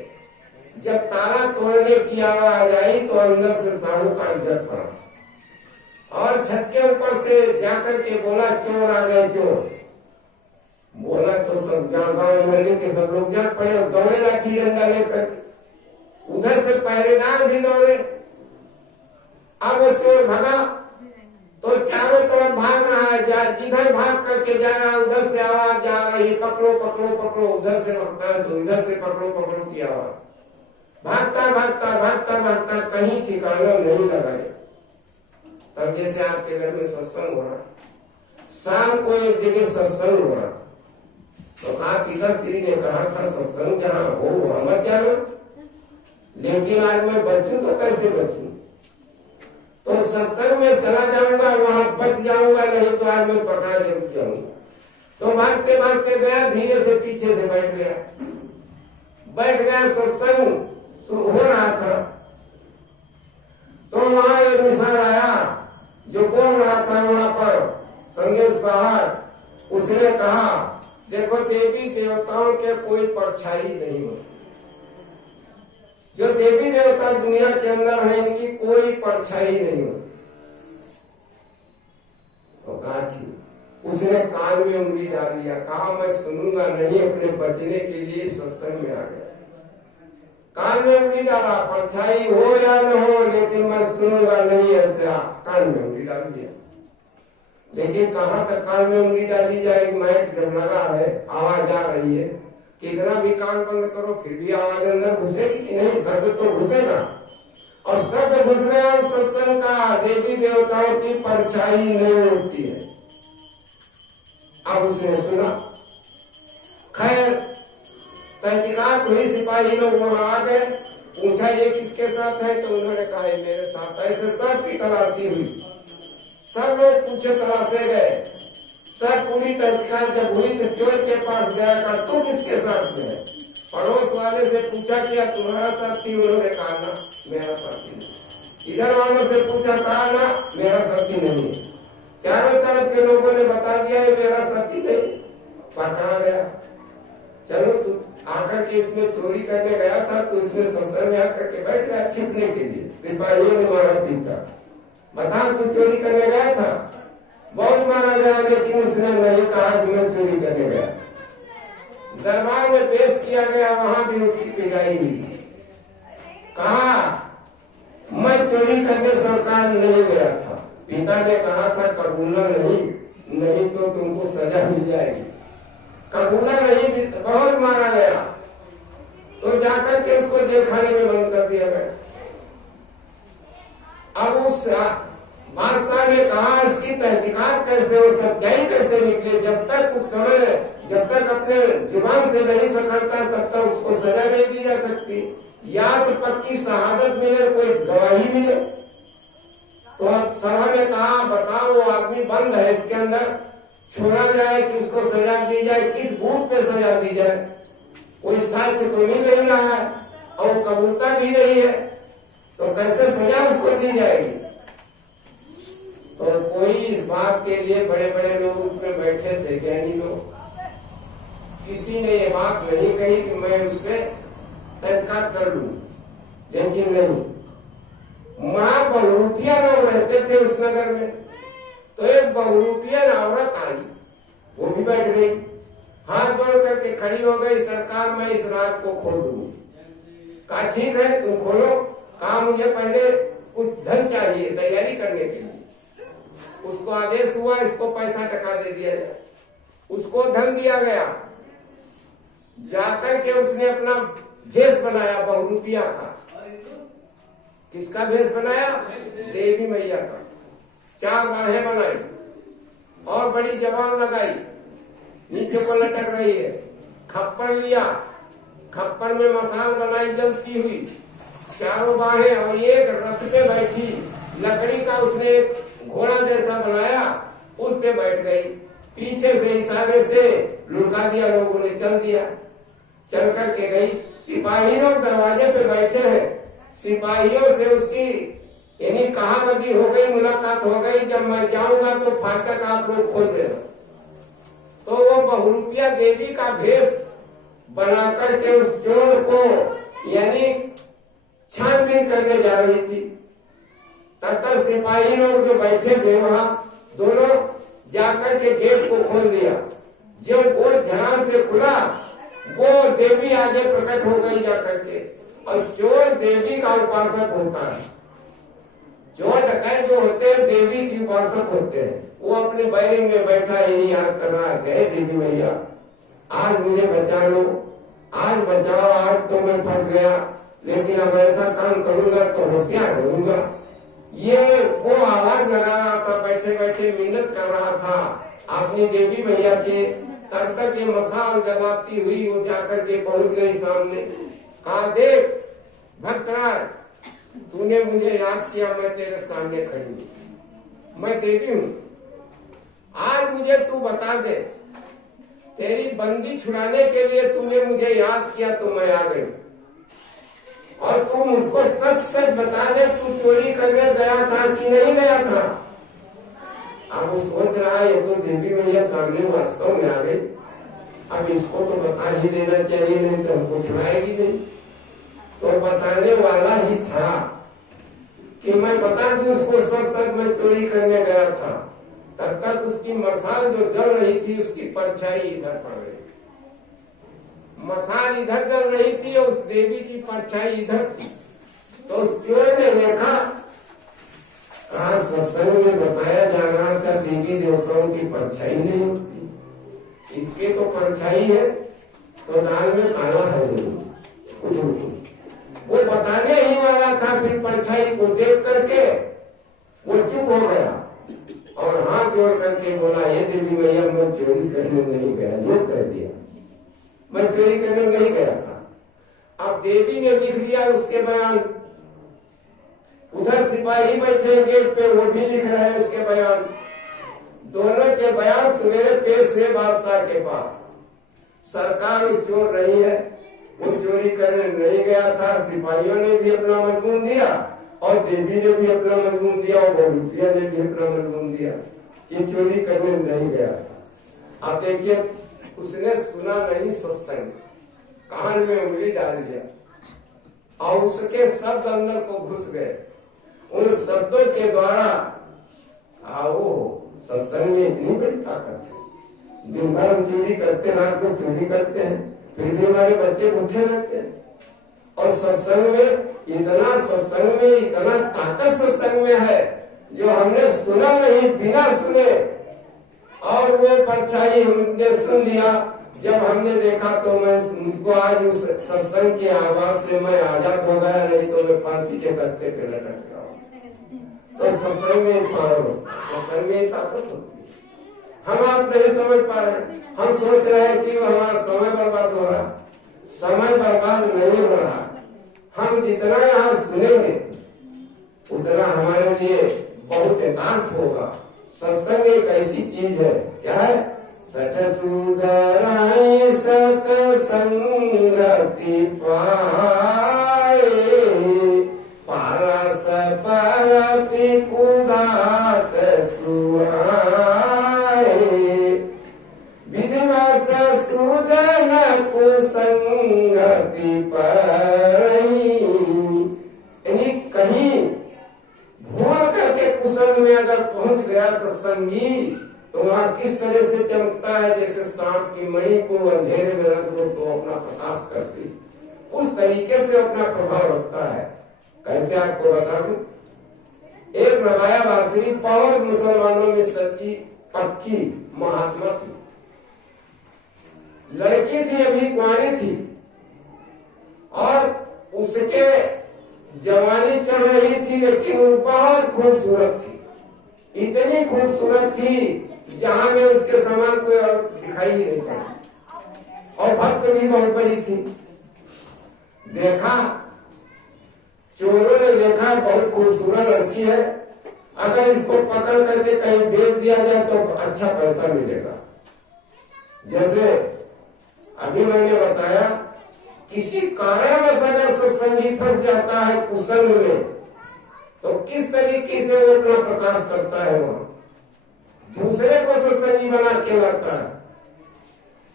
जब ताला तोड़ने की आवाज आई तो अंदर से साहूकार जग पड़ा और छत के ऊपर से जाकर के बोला, चोर आ गए चोर। बोला तो सब गांव मोहल्ले के सब लोग जग पड़े और दौड़े लाठी डंडा लेकर। उधर से पहरेदार भी दौड़े। अब वो चोर भगा तो चारों तरफ भाग रहा है, जिधर भाग करके जा रहा है उधर से आवाज जा रही, पकड़ो पकड़ो पकड़ो। उधर से भागता है तो इधर से पकड़ो पकड़ो की आवाज। भागता भागता भागता भागता कहीं ठिकाना नहीं लगाए। तब जैसे आपके घर में सत्संग हो रहा, शाम को एक जगह सत्संग हो रहा, तो कहा पिताश्री ने कहा था सत्संग जहाँ हो वहां मत जाना, लेकिन आज मैं बचूं तो कैसे बचूं? तो सत्संग में चला जाऊंगा, वहां बच जाऊंगा, नहीं तो आज मैं पकड़ा जरूर जाऊंगा। तो भागते भागते गया, धीरे से पीछे से बैठ गया। सत्संग हो रहा था तो वहां एक निशान आया जो बोल रहा था वहां पर संदेश बाहर। उसने कहा, देखो देवी देवताओं के कोई परछाई नहीं होती। जो देवी देवता दुनिया के अंदर है इनकी कोई परछाई नहीं होती। तो कहा थी, उसने कान में उंगली डाल लिया। कहा मैं सुनूंगा नहीं, अपने बचने के लिए सत्संग में आ गया। कान में उंगली डाला, परछाई हो या न हो लेकिन मैं सुनूंगा नहीं, ऐसा कान में उंगली डाल दिया। लेकिन कहाँ तक कान में उंगली डाली जाएगी? माइक जब लगा है, आवाज आ रही है, कितना भी कान बंद करो फिर भी आवाज अंदर घुसेगी कि नहीं? शब्द तो घुसेगा। और शब्द घुस गया सत्संग का, देवी देवताओं की परछाई नहीं होती है। अब उसने सुना। खैर तहकीकात हुई, सिपाही लोग वहां आ गए, पूछा ये किसके साथ है? तो उन्होंने कहा मेरे साथ। ऐसे सबकी तलाशी हुई, सब लोग पूछे तलाशे गए। सब पूरी तहकीकात जब हुई तो चोर के पास गया, कहा तुम किसके साथ में है? पड़ोस वाले से पूछा क्या तुम्हारा साथी? उन्होंने कहा ना मेरा साथी नहीं। इधर वालों से पूछा, कहा ना मेरा साथी नहीं। चारों तरफ के लोगों ने बता दिया है मेरा साथी नहीं। पकड़ा गया। चलो तू आकर के इसमें चोरी करने गया था, तो इसमें संसद में आकर के बैठ गया छिपने के लिए। सिपाहियों ने मारा पीटा, बता तू चोरी करने गया था? बहुत मारा गया, लेकिन उसने नहीं कहा कि मैं चोरी करने गया। दरबार में पेश किया गया, वहां भी उसकी पिटाई हुई। कहा मैं चोरी करने सरकार नहीं गया था। पिता ने कहा था कबूलना नहीं तो तुमको सजा मिल जाएगी। कबूला नहीं भी, बहुत मारा गया। तो जाकर के उसको जेल खाने में बंद कर दिया गया। अब उस बादशाह ने कहा इसकी तहकीकात कैसे हो, सच्चाई कैसे निकले? जब तक उस समय जब तक अपने जुबान से नहीं सकता तब तक उसको सजा नहीं दी जा सकती। या तो पक्की शहादत मिले, कोई गवाही मिले। तो अब सभा ने कहा बताओ वो आदमी बंद है, इसके अंदर छोड़ा जाए कि उसको सजा दी जाए, किस बूथ पे सजा दी जाए? कोई साक्ष्य तो मिल नहीं रहा है और कबूलता भी नहीं है, तो कैसे सजा उसको दी जाएगी? तो कोई इस बात के लिए बड़े बड़े लोग उसमें बैठे थे, ज्ञानी लोग, किसी ने ये बात नहीं कही कि मैं उससे तहकीकात कर लूं, लेकिन नहीं, वहां बहुरूपिया लोग रहते थे उस नगर में। तो एक बहुरूपिया औरत आई, वो भी बैठ गई, हाथ जोड़ करके खड़ी हो गई, सरकार मैं इस राज को खोल दूंगी। कहा ठीक है तुम खोलो, कहा मुझे पहले कुछ धन चाहिए तैयारी करने के लिए। उसको आदेश हुआ इसको पैसा टका दे दिया जाए, उसको धन दिया गया। जाकर के उसने अपना भेष बनाया बहुरूपिया का। किसका भेष बनाया? देवी मैया का। 4 बाहें बनाई और बड़ी जबान लगाई, नीचे को लटक रही है। खप्पर लिया, खप्पर में मसाल बनाई जलती हुई, 4 बाहें, और एक रथ पे बैठी, लकड़ी का उसने एक घोड़ा जैसा बनाया, उस पे बैठ गई। पीछे से इशारे से लुका दिया, लोगों ने चल दिया। चल करके गई, सिपाही लोग दरवाजे पे बैठे हैं, सिपाहियों से उसकी यानी कहावती हो गई, मुलाकात हो गई, जब मैं जाऊंगा तो फाटक आप लोग खोल देना। तो वो बहुरूपिया देवी का भेष बना करके उस चोर को यानी छानबीन करने जा रही थी। तब तक सिपाही लोग जो बैठे थे वहां, दोनों जाकर के गेट को खोल दिया। जो गेट ध्यान से खुला, वो देवी आगे प्रकट हो गई जाकर के। और चोर देवी का उपासक होता है, चोर डकैत जो होते हैं देवी की उपासक होते हैं। वो अपने बैरिंग में बैठा यही याद कर रहा है, देवी मैया आज मुझे बचा लो, आज बचाओ, आज तो मैं फंस गया, लेकिन अब ऐसा काम करूंगा तो होशियार होऊंगा। ये वो आवाज लगा रहा था, बैठे बैठे मिन्नत कर रहा था अपनी देवी मैया के। तब तक ये मसाल जगाती हुई वो जाकर के पहुंच गई सामने। कहा देख भक्तराज, तूने मुझे याद किया, मैं तेरे सामने खड़ी हूँ, मैं देवी हूँ। आज मुझे तू बता दे, तेरी बंदी छुड़ाने के लिए तूने मुझे याद किया तो मैं आ गई, और तू मुझको सच सच बता दे, तू चोरी करने गया था कि नहीं गया था। अब वो सोच रहा है ये तो देवी मैया सामने वास्तव में आ गई, अब इसको तो बता ही देना चाहिए, नहीं तो हमको छुड़ाएगी नहीं। तो बताने वाला ही था कि मैं बता दूं उसको सच सच मैं चोरी करने गया था। तब तक उसकी मसाल जो जल रही थी उसकी परछाई इधर पड़ रही, मसाल इधर जल रही थी और उस देवी की परछाई इधर थी। तो उस चोर ने देखा, आज सत्संग में बताया जा रहा था देवी देवताओं की परछाई नहीं होती, इसके तो परछाई है, तो दाल में काला है नहीं, कुछ नहीं। वो बताने ही वाला था, फिर परछाई को देख करके वो चुप हो गया और हाथ जोड़ करके बोला, ये देवी मैया मैं चोरी करने नहीं गया, जो कह दिया, मैं चोरी करने नहीं गया था। अब देवी ने लिख दिया उसके बयान, उधर सिपाही बैठे गेट पे, वो भी लिख रहे हैं उसके बयान। दोनों के बयान सवेरे पेश हुए बादशाह के पास। सरकार चोर रही है, वो चोरी करने नहीं गया था, सिपाहियों ने भी अपना मजमून दिया और देवी ने भी अपना मजमून दिया और बहुरूपिया ने भी अपना मजमून दिया, ये चोरी करने नहीं गया था। आप देखिए, उसने सुना नहीं सत्संग, कान में उंगली डाल दिया और उसके शब्द अंदर को घुस गए। उन शब्दों के द्वारा आओ, सत्संग में इतनी बड़ी ताकत है। दिन भर हम चोरी करते, रात को चोरी करते हैं, फिर भी हमारे बच्चे भूखे रहते हैं। और सत्संग में इतना ताकत सत्संग में है, जो हमने सुना नहीं, बिना सुने, और वो परछाई हमने सुन लिया। जब हमने देखा तो मुझको आज उस सत्संग की आवाज से मैं आजाद हो गया, नहीं तो मैं फांसी के तख्ते पे लटक रहा हूँ। तो सत्संग में सत्संग में ताकत होती है। हम आप नहीं समझ पा रहे, हम सोच रहे हैं कि हमारा समय बर्बाद हो रहा, समय बर्बाद नहीं हो रहा। हम जितना यहाँ सुनेंगे उतना हमारे लिए बहुत यथार्थ होगा। सत्संग एक ऐसी चीज है, क्या है? सत सुंदराई सतसंगति पाए, पारस परति कुदात भी तो वहां किस तरह से चमकता है, जैसे सांप की मणि को अंधेरे में रख दो तो अपना प्रकाश करती, उस तरीके से अपना प्रभाव रखता है। कैसे आपको बता दूं, एक रबाया बांसुरी बहुत मुसलमानों में सच्ची पक्की महात्मा थी, लड़की थी, अभी कुंवारी थी, और उसके जवानी चढ़ रही थी, लेकिन वो बहुत खूबसूरत थी, इतनी खूबसूरत थी जहां में उसके समान कोई और दिखाई ही नहीं पड़ा, और भक्त भी बहुत बड़ी थी। देखा, चोरों ने देखा बहुत खूबसूरत लड़की है, अगर इसको पकड़ करके कहीं बेच दिया जाए तो अच्छा पैसा मिलेगा। जैसे अभी मैंने बताया, किसी कारणवश अगर सत्संगी फंस जाता है कुसंग में, तो किस तरीके से वो अपना प्रकाश करता है, वहां दूसरे को सत्संगी बना के लाता है।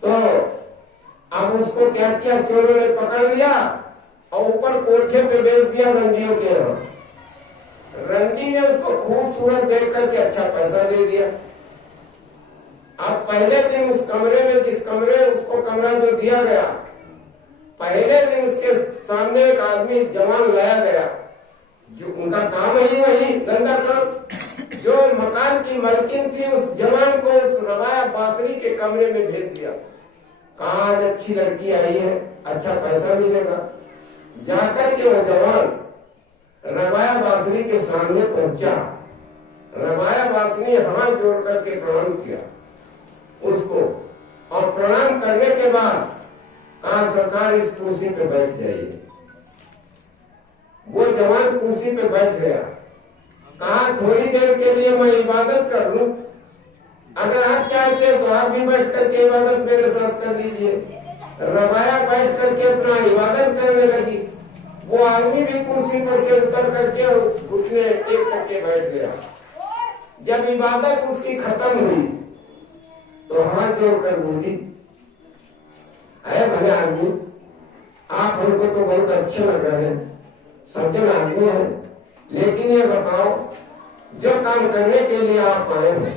तो अब उसको क्या किया, चोरों ने पकड़ लिया और ऊपर कोठे पे बेच दिया रंगियों के यहाँ। रंगी ने उसको खूबसूरत देख करके अच्छा पैसा दे दिया। अब पहले दिन उस कमरे में, जिस कमरे उसको कमरा जो दिया गया, पहले दिन उसके सामने एक आदमी जवान लाया गया, जो उनका काम ही वही गंदा काम, जो मकान की मालकिन थी, उस जवान को उस रबाया बांसुरी के कमरे में भेज दिया। कहा आज अच्छी लड़की आई है, अच्छा पैसा मिलेगा। जाकर के वो जवान रबाया बांसुरी के सामने पहुंचा। रबाया बांसुरी हाथ जोड़ करके प्रणाम किया उसको, और प्रणाम करने के बाद कहा सरकार इस कुर्सी पे बैठ जाइए। वो जवान कुर्सी पे बैठ गया। कहा थोड़ी देर के लिए मैं इबादत कर लूं, अगर आप चाहते हैं तो आप भी बैठ करके इबादत मेरे साथ कर लीजिए। रबाया बैठ करके अपना इबादत करने लगी। वो आदमी भी कुर्सी पर से उतर करके घुटने टेक करके बैठ गया। जब इबादत उसकी खत्म हुई तो हाथ जोड़कर बोली, अरे भले आदमी, आप हमको तो बहुत अच्छे लग रहे हैं, सज्जन आदमी है, लेकिन ये बताओ, जो काम करने के लिए आप आए हैं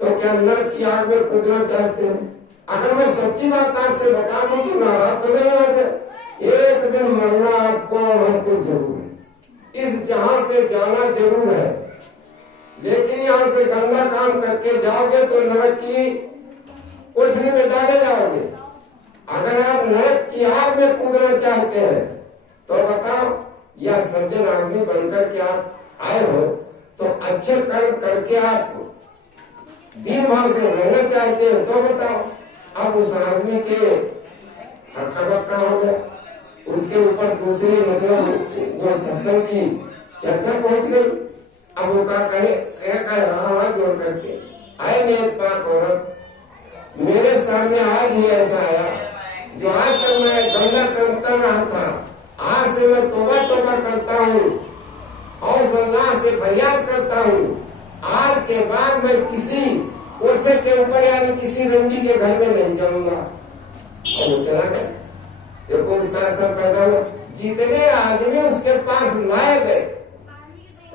तो क्या नरक की आग में कूदना चाहते हैं? अगर मैं सच्ची बात आपसे बता दूं तो नाराज तो नहीं होगा। एक दिन मरना आपको और हमको जरूर है, इस जहां से जाना जरूर है, लेकिन यहाँ से गंदा काम करके जाओगे तो नरक की कोठरी में डाले जाओगे। अगर आप नरक की आग में कूदना चाहते हैं तो बताओ, या सज्जन आदमी बनकर के आप आए हो तो अच्छे कर्म करके आप दीन भाव से रहना चाहते हो तो बताओ। अब उस आदमी के हक्का हो गया, उसके ऊपर दूसरी मतलब वो सत्संग की चर्चा पहुंच गई। अब वो का कहे हाथ जोड़ करके, आए नेक पाक औरत, मेरे सामने आज ही ऐसा आया जो आज तक मैं गंदा कर्म कर रहा था, आज से मैं तौबा करता हूँ और अल्लाह से फरियाद करता हूँ, आज के बाद मैं किसी कोठे के ऊपर यानी किसी रंगी के घर में नहीं जाऊंगा। और वो चला गया। देखो उसका असर पैदा हुआ। जितने आदमी उसके पास लाए गए,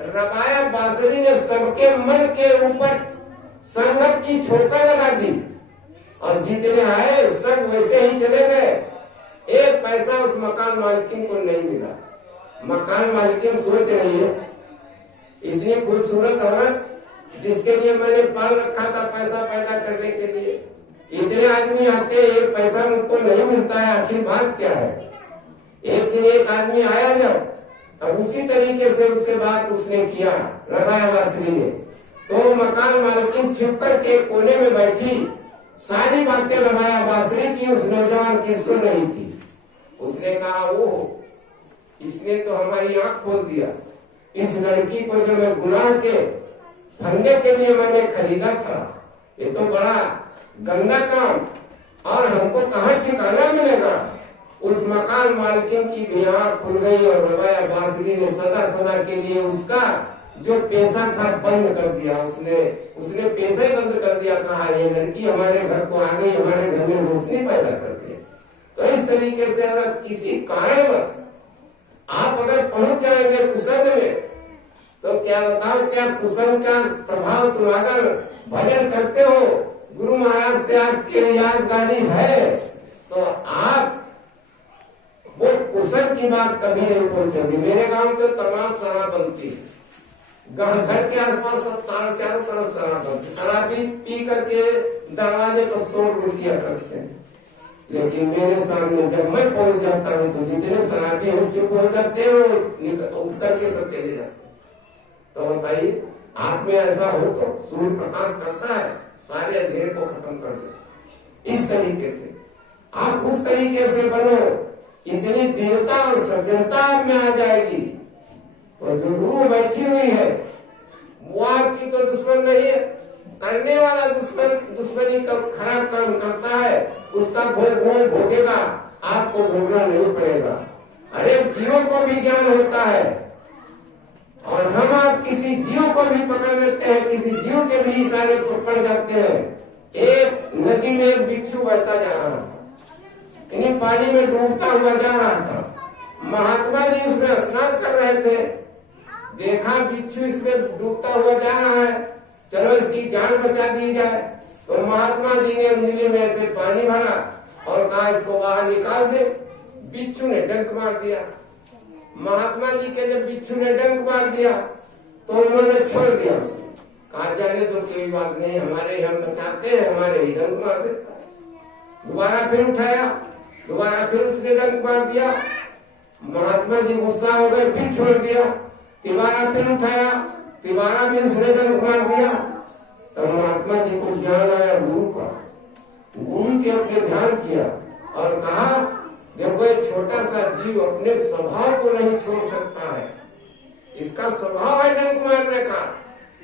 रबाया बांसुरी ने सबके मन के ऊपर संगत की ठोकर लगा दी, और जितने आए सब वैसे ही चले गए। एक पैसा उस मकान मालिकिन को नहीं मिला। मकान मालिकिन सोच रही है, इतनी खूबसूरत औरत जिसके लिए मैंने पाल रखा था पैसा पैदा करने के लिए, इतने आदमी आते, एक पैसा मुझको नहीं मिलता है, आखिर बात क्या है? एक दिन एक आदमी आया जब, अब उसी तरीके से उससे बात उसने किया रबाया बांसुरी ने, तो मकान मालकिन छिप कर के कोने में बैठी सारी बातें रबाया बांसुरी की उस नौजवान की सुन रही थी। उसने कहा, ओ इसने तो हमारी आंख खोल दिया। इस लड़की को जो मैं गुनाह के धंधे के लिए मैंने खरीदा था, ये तो बड़ा गंदा काम, और हमको कहाँ ठिकाना मिलेगा। उस मकान मालकिन की भी आंख खुल गई और रबाया बांसुरी ने सदा सदा के लिए उसका जो पैसा था बंद कर दिया। उसने पैसा ही बंद कर दिया। कहा ये लड़की हमारे घर को आ गई, हमारे घर में रोशनी पैदा कर दी। तो इस तरीके से अगर किसी कारणवश आप अगर पहुंच जाएंगे कुसंग में तो क्या बताओ, क्या कुसुम का प्रभाव तुम अगर भजन करते हो, गुरु महाराज से आपकी यादगारी है, तो आप वो कुसुम की बात कभी नहीं पहुंचेगी। मेरे गांव में तमाम शराब बनती है, घर के आसपास चारों तरफ शराब बनती, शराब पी करके दरवाजे पर तोड़ किया करते हैं। लेकिन मेरे सामने जब मैं पहुंच जाता हूँ तो जितने शराबी हो चुप हो जाते हो, उठ करके सब चले जाते। तो बताइए, आप में ऐसा हो तो सूर्य प्रकाश करता है, सारे अंधेरे को खत्म कर दे। इस तरीके से आप उस तरीके से बनो, इतनी दृढ़ता और सज्जनता आप में आ जाएगी। तो जो रूह बैठी हुई है वो आपकी तो दुश्मन नहीं है, करने वाला दुश्मनी का खराब काम करता है, उसका भोग भोगेगा, आपको भोगना नहीं पड़ेगा। अरे जीवों को भी ज्ञान होता है, और हम आप किसी जीव को भी पकड़ लेते हैं, किसी जीव के भी इशारे पर पड़ जाते हैं। एक नदी में एक बिच्छू बहता जा रहा था, इन्हीं पानी में डूबता हुआ जा रहा था। महात्मा जी उसमें स्नान कर रहे थे, देखा बिच्छू इसमें डूबता हुआ जा रहा है, चलो इसकी जान बचा दी जाए। तो महात्मा जी ने उंगली में से पानी भरा और कहा इसको बाहर निकाल दे। बिच्छू ने डंक मार दिया। महात्मा जी के जब बिच्छू ने डंक मार दिया तो उन्होंने छोड़ दिया, कहा जाने तो कोई बात नहीं, हमारे हम बचाते हैं, हमारे ही डंक मार देता। दोबारा फिर उठाया, दोबारा फिर उसने डंक मार दिया। महात्मा जी गुस्सा हो गए, फिर छोड़ दिया। तिबारा फिर उठाया, तिबारा भी उसने डंक मार दिया। तो महात्मा जी को ध्यान आया गुरु का, गुरु के अपने ध्यान किया और कहा देखो एक छोटा सा जीव अपने स्वभाव को नहीं छोड़ सकता है, इसका स्वभाव है डंक मारने का,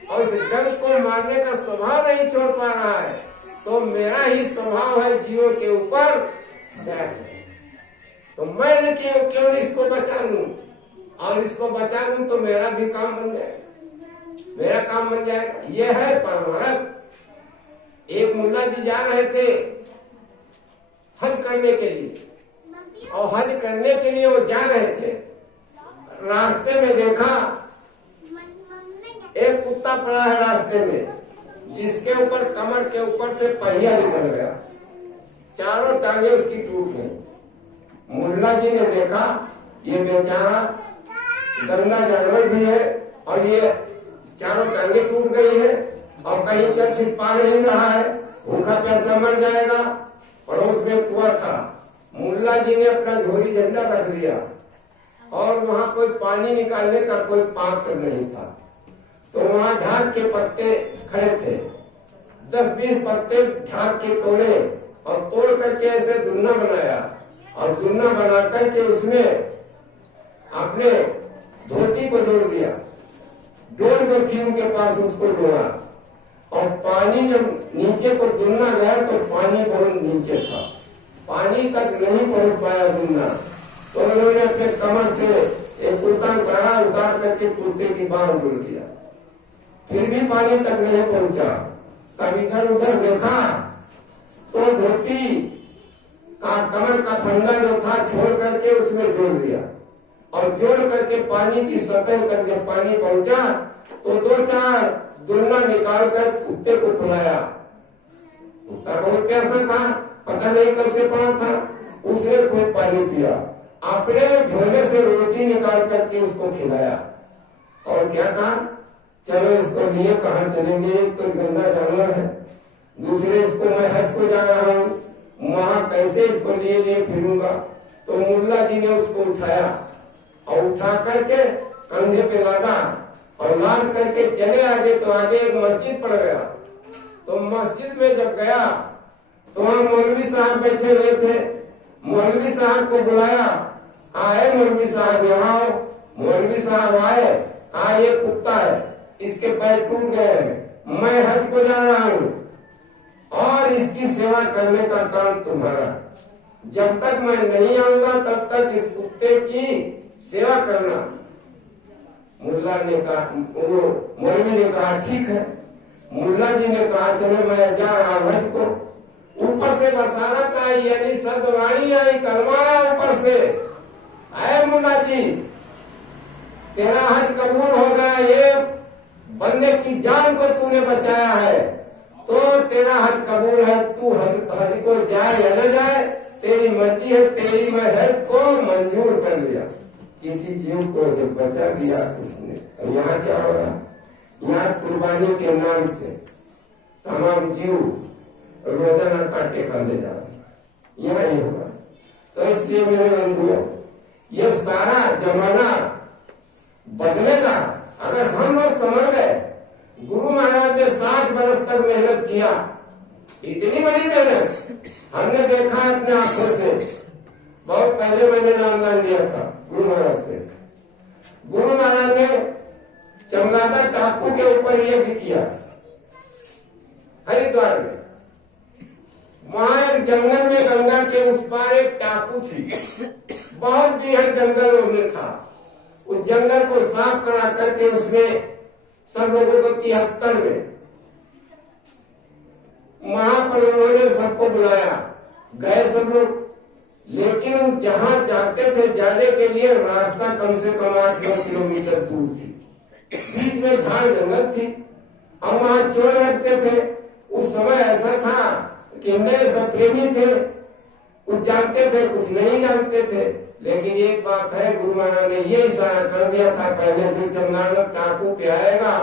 और इस डंक को मारने का स्वभाव नहीं छोड़ पा रहा है, तो मेरा ही स्वभाव है जीवों के ऊपर दया। तो मैं क्यों इसको बचा लूं, और इसको बचा लूं तो मेरा भी काम बन जाएगा, मेरा काम बन जाएगा। यह है परमार्थ। एक मुल्ला जी जा रहे थे हज करने के लिए, और हज करने के लिए वो जा रहे थे, रास्ते में देखा एक कुत्ता पड़ा है रास्ते में, जिसके ऊपर कमर के ऊपर से पहिया निकल गया, चारों टांगे उसकी टूट गई। मुल्ला जी ने देखा ये बेचारा गंदा जानवर भी है और ये चारों टांगे टूट गई है और कहीं चल फिर पा नहीं रहा है, भूखा प्यासा मर जाएगा। पड़ोस में कुआं था, मुल्ला जी ने अपना झोली झंडा रख दिया और वहाँ कोई पानी निकालने का कोई पात्र नहीं था, तो वहाँ ढाक के पत्ते खड़े थे, 10-20 पत्ते ढाक के तोड़े और तोड़ करके ऐसे दुन्ना बनाया, और दुन्ना बना करके उसमें अपने धोती को जोड़ दिया, डोर जो थी उनके पास उसको जोड़ा, और पानी जब नीचे को दुन्ना गया तो पानी बहुत नीचे था, पानी तक नहीं पहुंच पाया दुन्ना। तो उन्होंने अपने कमर से एक कुर्ता उतार करके कुर्ते की बांह जोड़ दिया, फिर भी पानी तक नहीं पहुंचा। तब इधर उधर देखा तो धोती का कमर का फंदा जो था छोड़ करके उसमें जोड़ दिया, और जोड़ करके पानी की सतह तक जब पानी पहुंचा तो 2-4 दुन्ना निकाल कर कुत्ते को पिलाया। कुत्ता बहुत प्यासा था, पता नहीं कब से पड़ा था, उसने खूब पानी पिया, अपने झोले से रोटी निकाल करके उसको खिलाया, और क्या कहा चलो इसको लिए कहाँ चलेंगे, एक तो गंदा जानवर है, दूसरे इसको मैं हज को जा रहा हूँ, वहां कैसे इसको लिए फिरूंगा। तो मुल्ला जी ने उसको उठाया और उठा करके कंधे पे लादा और लाद करके चले आगे, तो आगे एक मस्जिद पड़ गया। तो मस्जिद में जब गया तो वहाँ मौलवी साहब बैठे हुए थे, मौलवी साहब को बुलाया, आए मौलवी साहब यहाँ आओ। मौलवी साहब आए, कहा ये कुत्ता है, इसके पैर टूट गए हैं, मैं हज को जा रहा हूँ और इसकी सेवा करने का काम तुम्हारा, जब तक मैं नहीं आऊंगा तब तक इस कुत्ते की सेवा करना। मुल्ला ने कहा, वो मौलवी ने कहा ठीक है। मुल्ला जी ने कहा चलो मैं जा रहा हूँ हज को। ऊपर से बसारत आई, यानी सदवाणी आई, कलमा आया ऊपर से, आए मुल्ला जी तेरा हज कबूल होगा, ये बंदे की जान को तूने बचाया है तो तेरा हज कबूल है। तू हज को जाए या न जाए तेरी मर्जी है, तेरी मैं हज को मंजूर कर लिया। किसी जीव को जब बचा दिया उसने, और यहाँ क्या हो रहा, यहाँ कुर्बानी के नाम से तमाम जीव रोजाना काटे खाने जा रहे, यहाँ ही होगा। तो इसलिए मेरे बंधुओं, ये सारा जमाना बदलेगा अगर हम लोग समझ गए। गुरु महाराज ने 60 बरस तक मेहनत किया, इतनी बड़ी मेहनत हमने देखा अपने आंखों से। बहुत पहले मैंने नामदान लिया था गुरु महाराज से। गुरु महाराज ने चमगादड़ टापू के ऊपर यज्ञ किया हरिद्वार में। वहां एक जंगल में गंगा के उस पार एक टापू थी, बहुत बेहद जंगल में था। उस जंगल को साफ करा करके उसमें सब लोगों को 73 में वहां पर उन्होंने सबको बुलाया, गए सब लोग। लेकिन जहां जाते थे जाने के लिए रास्ता कम से कम 8-9 किलोमीटर दूर थी, बीच में झाड़ जंगल थी, और वहां चोर लगते थे। उस समय ऐसा था कि नए सब प्रेमी थे, कुछ जानते थे कुछ नहीं जानते थे। लेकिन एक बात है, गुरु महाराज ने ये इशारा कर दिया था पहले, जो चमगादड़ टापू पे आएगा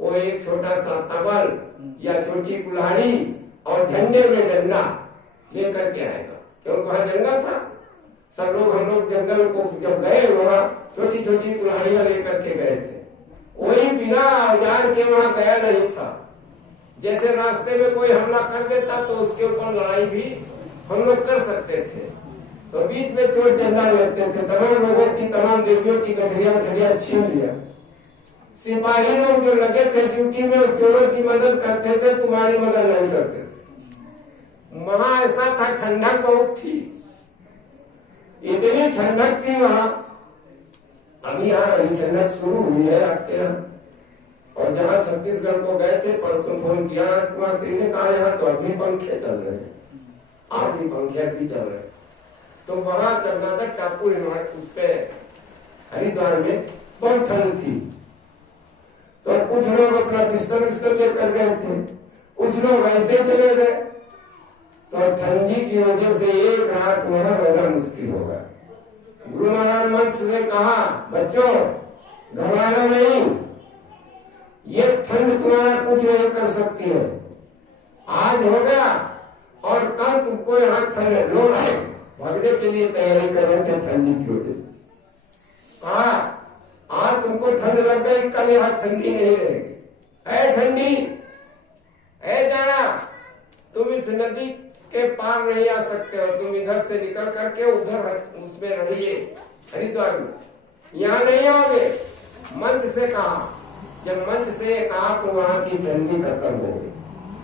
वो एक छोटा सा तबल या छोटी कुल्हाड़ी और झंडे में डंडा लेकर के आएगा। क्योंकि वहां जंगल था, सब लोग हम लोग जंगल को जब गए वहां छोटी छोटी कुल्हाड़ियां लेकर के गए थे। कोई बिना औजार के वहां गया नहीं था। जैसे रास्ते में कोई हमला कर देता तो उसके ऊपर लड़ाई भी हम लोग कर सकते थे। तो बीच में चोर चंदा लगते थे, तमाम लोगों की तमाम देवियों की गठरिया छीन लिया। सिपाही लोग जो लगे थे ड्यूटी में चोरों की मदद करते थे, तुम्हारी मदद नहीं करते थे। वहां ऐसा था, ठंडक बहुत थी, इतनी ठंडक थी वहां। अभी यहाँ ठंडक शुरू हुई है आपके यहाँ। और जहाँ छत्तीसगढ़ को गए थे परसों फोन किया कुमार सिंह ने, कहा यहाँ तो अभी पंखे चल रहे हैं, आज भी पंखे भी चल रहे हैं। तो वहां चमगादड़ टापू उस पे हरिद्वार में बहुत ठंड थी। तो कुछ लोग अपना बिस्तर लेकर गए थे, कुछ लोग ऐसे चले गए। तो ठंडी की वजह से एक रात वहां रहना मुश्किल होगा। गुरु महाराज मंच ने कहा, बच्चों घबराना नहीं, ये ठंड तुम्हारा कुछ नहीं कर सकती है। आज हो गया और कल तुमको यहाँ ठंड लोग भागने के लिए तैयारी कर रहे थे ठंडी की वजह से। कहा आज तुमको ठंड लग गई, कल यहाँ ठंडी नहीं रहेगी। ऐ ठंडी, ऐ जाना, तुम इस नदी के पार नहीं आ सकते हो, तुम इधर से निकल करके उधर उसमें रहिए हरिद्वार में, यहाँ नहीं आओगे। मंच से कहा, जब मंच से कहा तो वहां की ठंडी खत्म हो गई।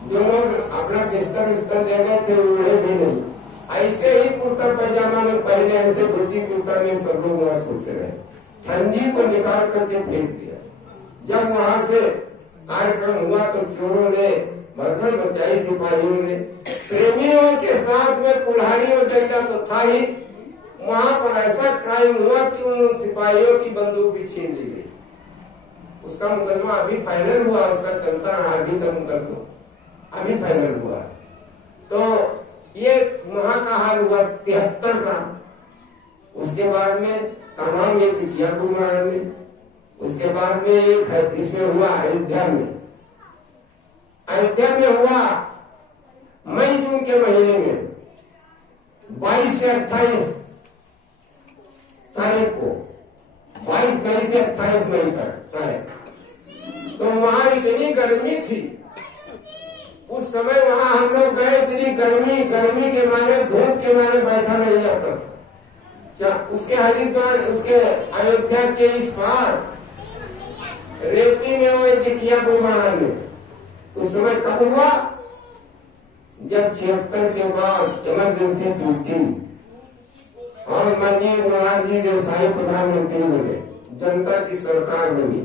जो लोग अपना बिस्तर ले गए थे उन्हें भी नहीं, ऐसे ही कुर्ता पैजामा में पहले ऐसे धोती कुर्ता में सब लोग वहां सोते रहे, ठंडी को निकाल करके फेंक दिया। जब वहां से कार्यक्रम हुआ तो चोरों ने भगदड़ मचाई, सिपाहियों ने। प्रेमियों के साथ में कुल्हाड़ी और डंडा तो था ही, वहां पर ऐसा क्राइम हुआ कि उन सिपाहियों की बंदूक भी छीन ली गई। उसका मुकदमा अभी फाइनल हुआ, उसका चलता रहा अभी तक मुकदमा अभी फाइनल हुआ। तो ये वहां का हाल हुआ 73 का। उसके बाद में तमाम ये किया गुरु महाराज ने। उसके बाद में एक है इसमें हुआ अयोध्या में। अयोध्या में हुआ मई जून के महीने में 22 से 28 तारीख को, 22 मई से 28 मई तक। तो वहां इतनी गर्मी थी उस समय, वहां हम लोग गए, इतनी गर्मी के मारे, धूप के मारे बैठा नहीं जाता था। उसके हरिद्वार, उसके अयोध्या के इस पार रेती में वो किया गुरु महाराज ने। उस समय कब हुआ, जब 76 के बाद इमरजेंसी ड्यूटी और मंजीर महाराज जी साहिब प्रधानमंत्री बने, जनता की सरकार बनी,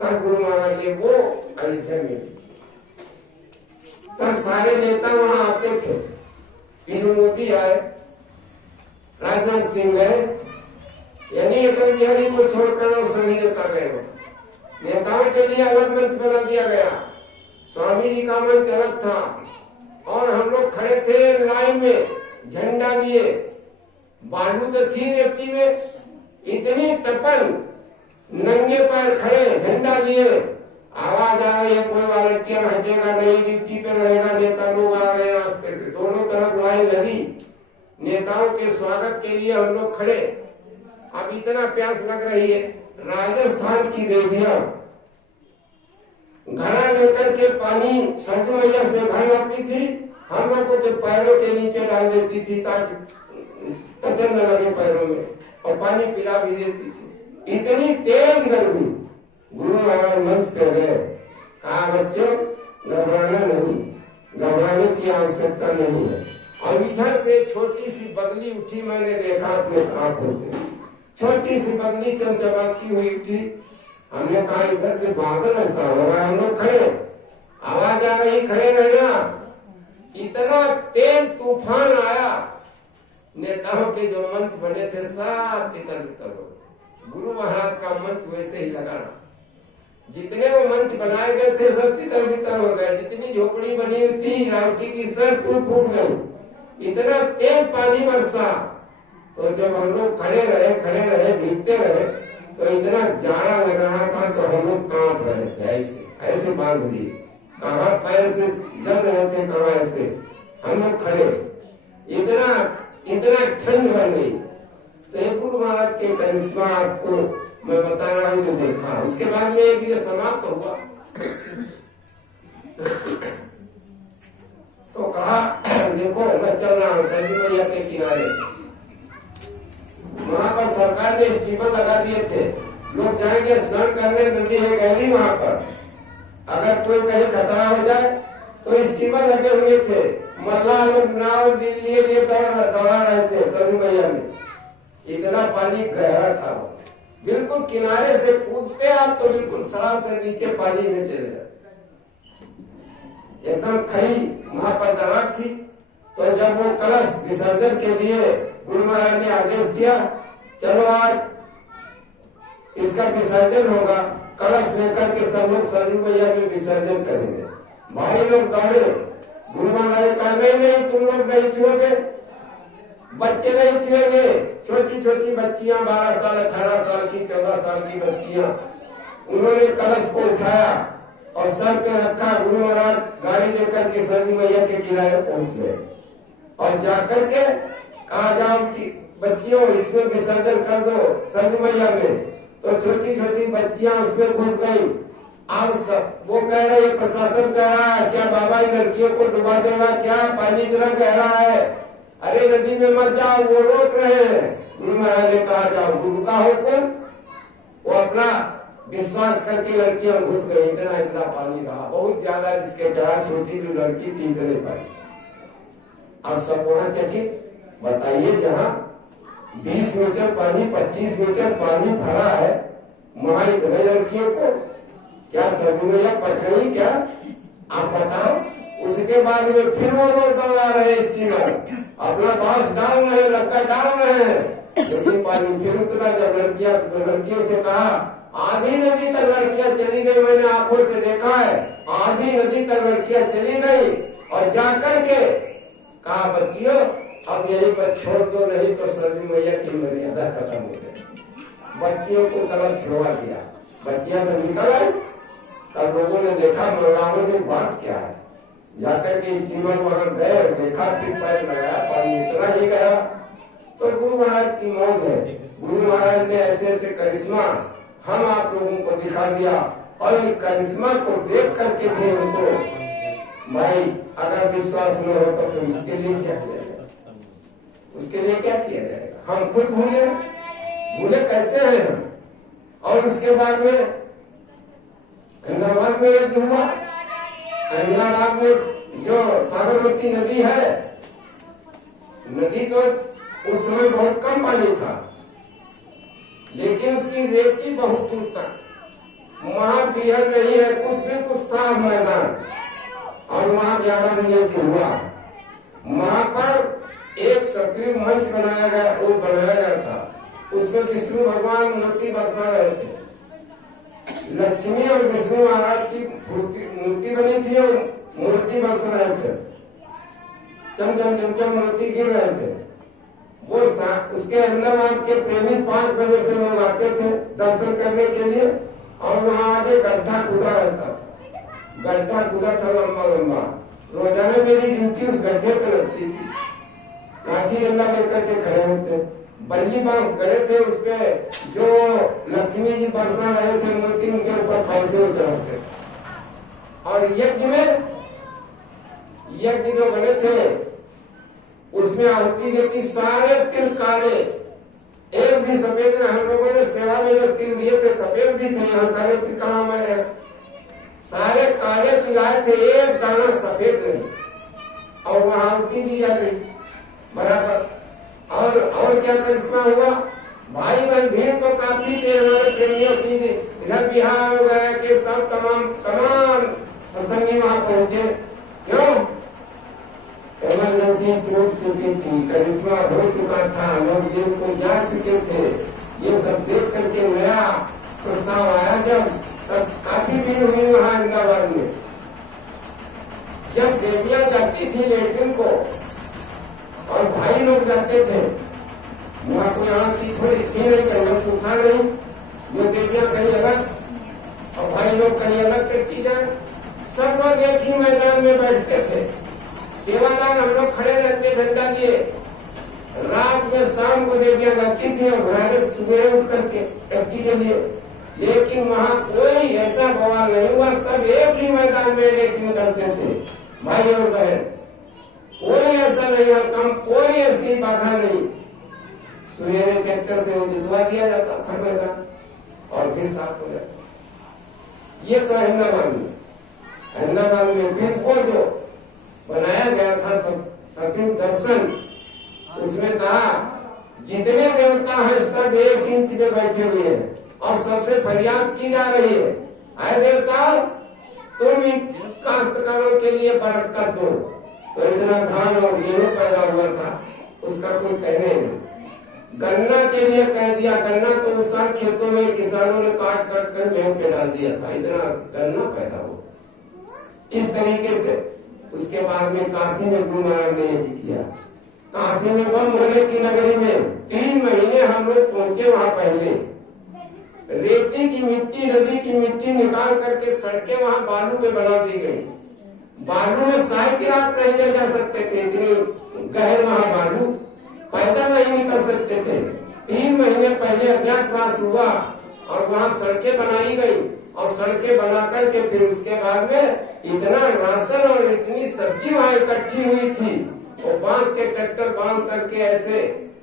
तब गुरु महाराज ने वो अयोध्या में, तब सारे नेता वहां आते थे। पीएम मोदी आए, राजनाथ सिंह गए, यानी अटल बिहारी को छोड़कर वो सभी नेता गए हो। नेताओं के लिए अलग मंच बना दिया गया। स्वामी जी का मंच अलग था और हम लोग खड़े थे लाइन में झंडा लिए। बालू तो थी रेती में, इतनी तपन, नंगे पैर खड़े झंडा लिए। आवाज आ रही है, कोई वॉलंटियर हटेगा नहीं, ड्यूटी पे रहेगा, नेता लोग आ रहे हैं रास्ते से। दोनों तरफ लाइन लगी, नेताओं के स्वागत के लिए हम लोग खड़े। अब इतना प्यास लग रही है। राजस्थान की देवियां घड़ा लेकर के पानी सरजू मैया से भर लाती थी, हम लोगों के पैरों के नीचे डाल देती थी ताकि टचन न लगे पैरों में, और पानी पिला भी देती थी। इतनी तेज गर्मी। गुरु महाराज मंच पे गए, कहा बच्चों घबराना नहीं, घबराने की आवश्यकता नहीं है। और इधर से छोटी सी बदली उठी, मैंने देखा अपने आंखों से, छोटी सी बदली चमचमाती हुई उठी। हमने कहा इधर से बादल ऐसा हो रहा है। हम लोग खड़े, आवाज आ रही खड़े रहना। इतना तेज तूफान आया, नेताओं के जो मंच बने थे सब तितर बितर हो गए। गुरु महाराज का मंच वैसे ही लगा, जितने वो मंच बनाए गए थे सब तितर बितर हो गए। जितनी झोपड़ी बनी हुई थी रावटी की सब फूट गई। इतना तेज पानी बरसा, तो जब हम लोग खड़े रहे भीगते रहे, तो इतना जाड़ा लग रहा था, तो हम लोग कांप रहे थे, ऐसे बांध दिए। कहाँ पैर से जल रहे थे, कहाँ ऐसे हम लोग खड़े। इतना ठंड बन गई। तो एक गुरु महाराज के करिश्मा आपको मैं बता रहा हूँ जो देखा। उसके बाद में एक ये समाप्त हुआ, तो कहा देखो मैं चल रहा हूँ सरजू मैया के किनारे। वहाँ पर सरकार ने स्टीमर लगा दिए थे, लोग जाएंगे स्नान करने, नदी है गहरी वहाँ पर, अगर कोई कहीं खतरा हो जाए तो स्टीमर लगे हुए थे। मल्लाह लोग नाव लिए दौड़ा रहे थे सरजू मैया में। इतना पानी गहरा था, बिल्कुल किनारे से कूदते आप तो बिल्कुल सड़क से नीचे पानी में चले जाते, एकदम खड़ी वहां पर दरार थी। तो जब वो कलश विसर्जन के लिए गुरु महाराज ने आदेश दिया, चलो आज इसका विसर्जन होगा, कलश लेकर के सब लोग सरजू मैया में विसर्जन करेंगे। भाई लोग दौड़े, गुरु महाराज ने कहा नहीं तुम लोग नहीं छुओगे, बच्चे नहीं छुएंगे। छोटी छोटी बच्चियां 12 साल 18 साल की 14 साल की बच्चियां, उन्होंने कलश को उठाया और सर पे रखा। गुरु महाराज गाड़ी लेकर के सरजू मैया के किनारे पहुंच गए और जाकर के कहा जाओ कि बच्चियों इसमें विसर्जन कर दो सरजू मैया में। तो छोटी छोटी बच्चियां उसमें घुस गई। अब सब वो कह रहे प्रशासन कह रहा है क्या बाबा इन लड़कियों को डुबा देगा क्या, पानी इतना गहरा है, अरे नदी में मत जाओ, वो रोक रहे हैं। गुरु महाराज ने कहा जाओ, गुरु का हुक्म। वो अपना विश्वास करके लड़कियां घुस गई। इतना पानी रहा, बहुत ज्यादा, जिसके जरा छोटी जो लड़की थी इतने पानी। अब सब वहां चकित, बताइए जहाँ 20 मीटर पानी 25 मीटर पानी भरा है, वहां इतने लड़कियों को क्या सरजू मैया पकड़ी क्या, आप बताओ। उसके बाद में फिर वो लोग दौड़ा रहे स्टीमर, अपना बांस डाल रहे, लक्का डाल रहे हैं, लेकिन पानी फिर उतना। जब लड़कियों से कहा, आधी नदी तक लड़कियां चली गई, मैंने आंखों से देखा है, आधी नदी तक लड़कियां चली गई। और जाकर के कहा बच्चियों अब यहीं पर छोड़ दो, नहीं तो सरजू मैया की मर्यादा खत्म हो गई। बच्चियों को कलश छोड़ा दिया, बच्चियां सब निकल आई। तब लोगों ने देखा महिलाओं ने बात क्या है, जाकर के स्टीमर वहां गए, देखा, फिर पैर लगाया, पानी इतना ही गया। तो गुरु महाराज की मौज है। गुरु महाराज ने ऐसे ऐसे करिश्मा हम आप लोगों को दिखा दिया, और इन करिश्मा को देख करके भी उनको भाई अगर विश्वास न हो तो फिर उसके लिए क्या किया जाएगा, उसके लिए क्या किया जाएगा। हम खुद भूले कैसे हैं हम। और उसके बाद में अहमदाबाद में एक हुआ, अहमदाबाद में जो साबरमती नदी है, नदी तो उस समय बहुत कम पानी था, लेकिन उसकी रेती बहुत दूर तक, वहां बिहर नहीं है, कुछ बिल्कुल साफ मैदान। और वहां ज्यादा नहीं हुआ, वहां पर एक सक्रिय मंच बनाया गया, वो बनाया गया था। उसमें विष्णु भगवान मूर्ति बरसा रहे थे। लक्ष्मी और विष्णु महाराज की मूर्ति बनी थी और मूर्ति बरस रहे थे, चम चम चम चम मूर्ति गिर रहे थे। वो उसके अहमदाबाद के प्रेमी 5 बजे से लोग आते थे दर्शन करने के लिए, और वहाँ आगे गड्ढा कूदा रहता था। गड्ढा कूदा था लंबा लंबा। रोजाना मेरी ड्यूटी उस गड्ढे पर लगती थी। लाठी डंडा लेकर के खड़े होते, बल्ली बांस गड़े थे, उसपे जो लक्ष्मी जी बरसा रहे थे मूर्ति, उनके ऊपर पैसे चढ़ाते। और यज्ञ जो बने थे उसमें आहुति देती, सारे तिल काले, एक भी सफेद नहीं। हम लोगों ने सेवा में जो तिल दिए थे सफेद भी थे, यहाँ काले तिल कहाँ हमारे, सारे काले तिलाए थे, एक दाना सफेद नहीं। और वहां आहुति दी जा गई बराबर। और क्या करिश्मा हुआ, भाई बहन भीड़ तो काफी थे हमारे प्रेमियों की, इधर बिहार वगैरह के सब तमाम प्रसंगी वहां पहुंचे। क्यों? इमरजेंसी टूट चुकी थी, करिश्मा हो चुका था, लोग दिल को जाग चुके थे। ये सब देख करके नया प्रस्ताव आया, जब सब काफी भीड़ हुई वहां अहमदाबाद में। जब देवियां जाती थी लेटरिन को और भाई लोग जाते थे, वहां को यहाँ की थोड़ी थी नहीं, कहीं सूखा नहीं, जो देवियां कहीं अलग और भाई लोग कहीं अलग करती जाए, सब लोग एक ही मैदान में बैठते थे। सेवादार हम लोग खड़े रहते झंडा लिए। रात में शाम को देवियां जाती थी और भारत सुबह उठ करके टक्की के लिए, लेकिन वहां कोई ऐसा बवाल नहीं हुआ। सब एक ही मैदान में लेके निकलते थे भाई और बहन, कोई ऐसा नहीं काम, कोई ऐसी बाधा नहीं। सवेरे ट्रैक्टर से जितवा दिया जाता था मैदान और फिर साफ हो जाता। ये तो अहमदाबाद में फिर वो जो बनाया गया था सतीम दर्शन, उसमें कहा जितने देवता हैं सब एक इंच में बैठे हुए हैं और सबसे फरियाद की जा रही है, आए देवता तुम काश्तकारों के लिए बरकत दो। तो इतना धान और गेहूं पैदा हुआ था, उसका कोई कहने नहीं। गन्ना के लिए कह दिया, गन्ना तो उस साल खेतों में किसानों ने काट काट कर गेहूं पे डाल दिया था, इतना गन्ना पैदा हुआ। इस तरीके से उसके बाद में काशी में गुरु महाराज ने यही किया। काशी में बम भोले की नगरी में 3 महीने हम लोग पहुंचे। वहां पहले रेती की मिट्टी, नदी की मिट्टी निकाल करके सड़कें वहां बालू पे बना दी गई। बालू में साइकिल आप नहीं ले जा सकते थे, इतनी गहरे वहां बालू, पैदल नहीं निकल सकते थे। 3 महीने पहले अज्ञातवास हुआ और वहां सड़कें बनाई गई, और सड़कें बना करके फिर उसके बाद में इतना राशन और इतनी सब्जी वहां इकट्ठी हुई थी, वो बांस के ट्रैक्टर बांध करके ऐसे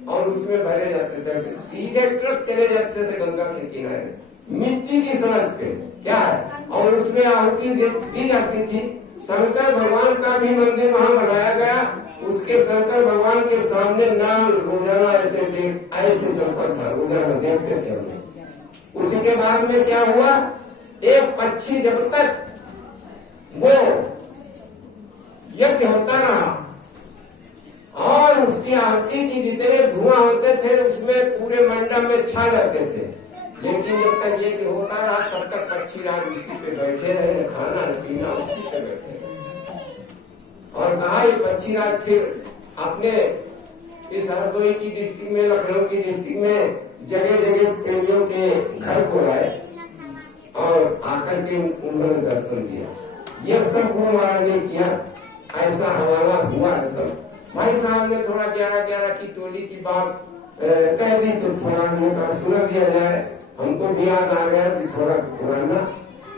और उसमें भरे जाते थे, सीधे ट्रक चले जाते थे गंगा के किनारे मिट्टी की सड़क पे, क्या है, और उसमें आहुति दी जाती थी। शंकर भगवान का भी मंदिर वहां बनाया गया, उसके शंकर भगवान के सामने नाल रोजाना ऐसे चलता था, रोजाना देखते थे हमने। उसी के बाद में क्या हुआ, एक पक्षी जब तक वो यज्ञ होता रहा और उसकी आरती की जितने धुआं होते थे उसमें पूरे मंडप में छा जाते थे, लेकिन जब तक यज्ञ होता रहा तब तक पक्षी राज उसी पे बैठे रहे, खाना पीना उसी पे बैठे रहे। और कहा ये पक्षी राज फिर अपने इस हरदोई की डिस्ट्रिक्ट में, लखनऊ की डिस्ट्रिक्ट में जगह जगह प्रेमियों के घर को आए और आकर के उन्होंने दर्शन दिया। यह सब गुरु महाराज ने किया, ऐसा हवाला हुआ है सब। भाई साहब ने थोड़ा 11 की टोली की बात कह दी तो थोड़ा उनका सुना दिया जाए, हमको भी याद आ गया कि थोड़ा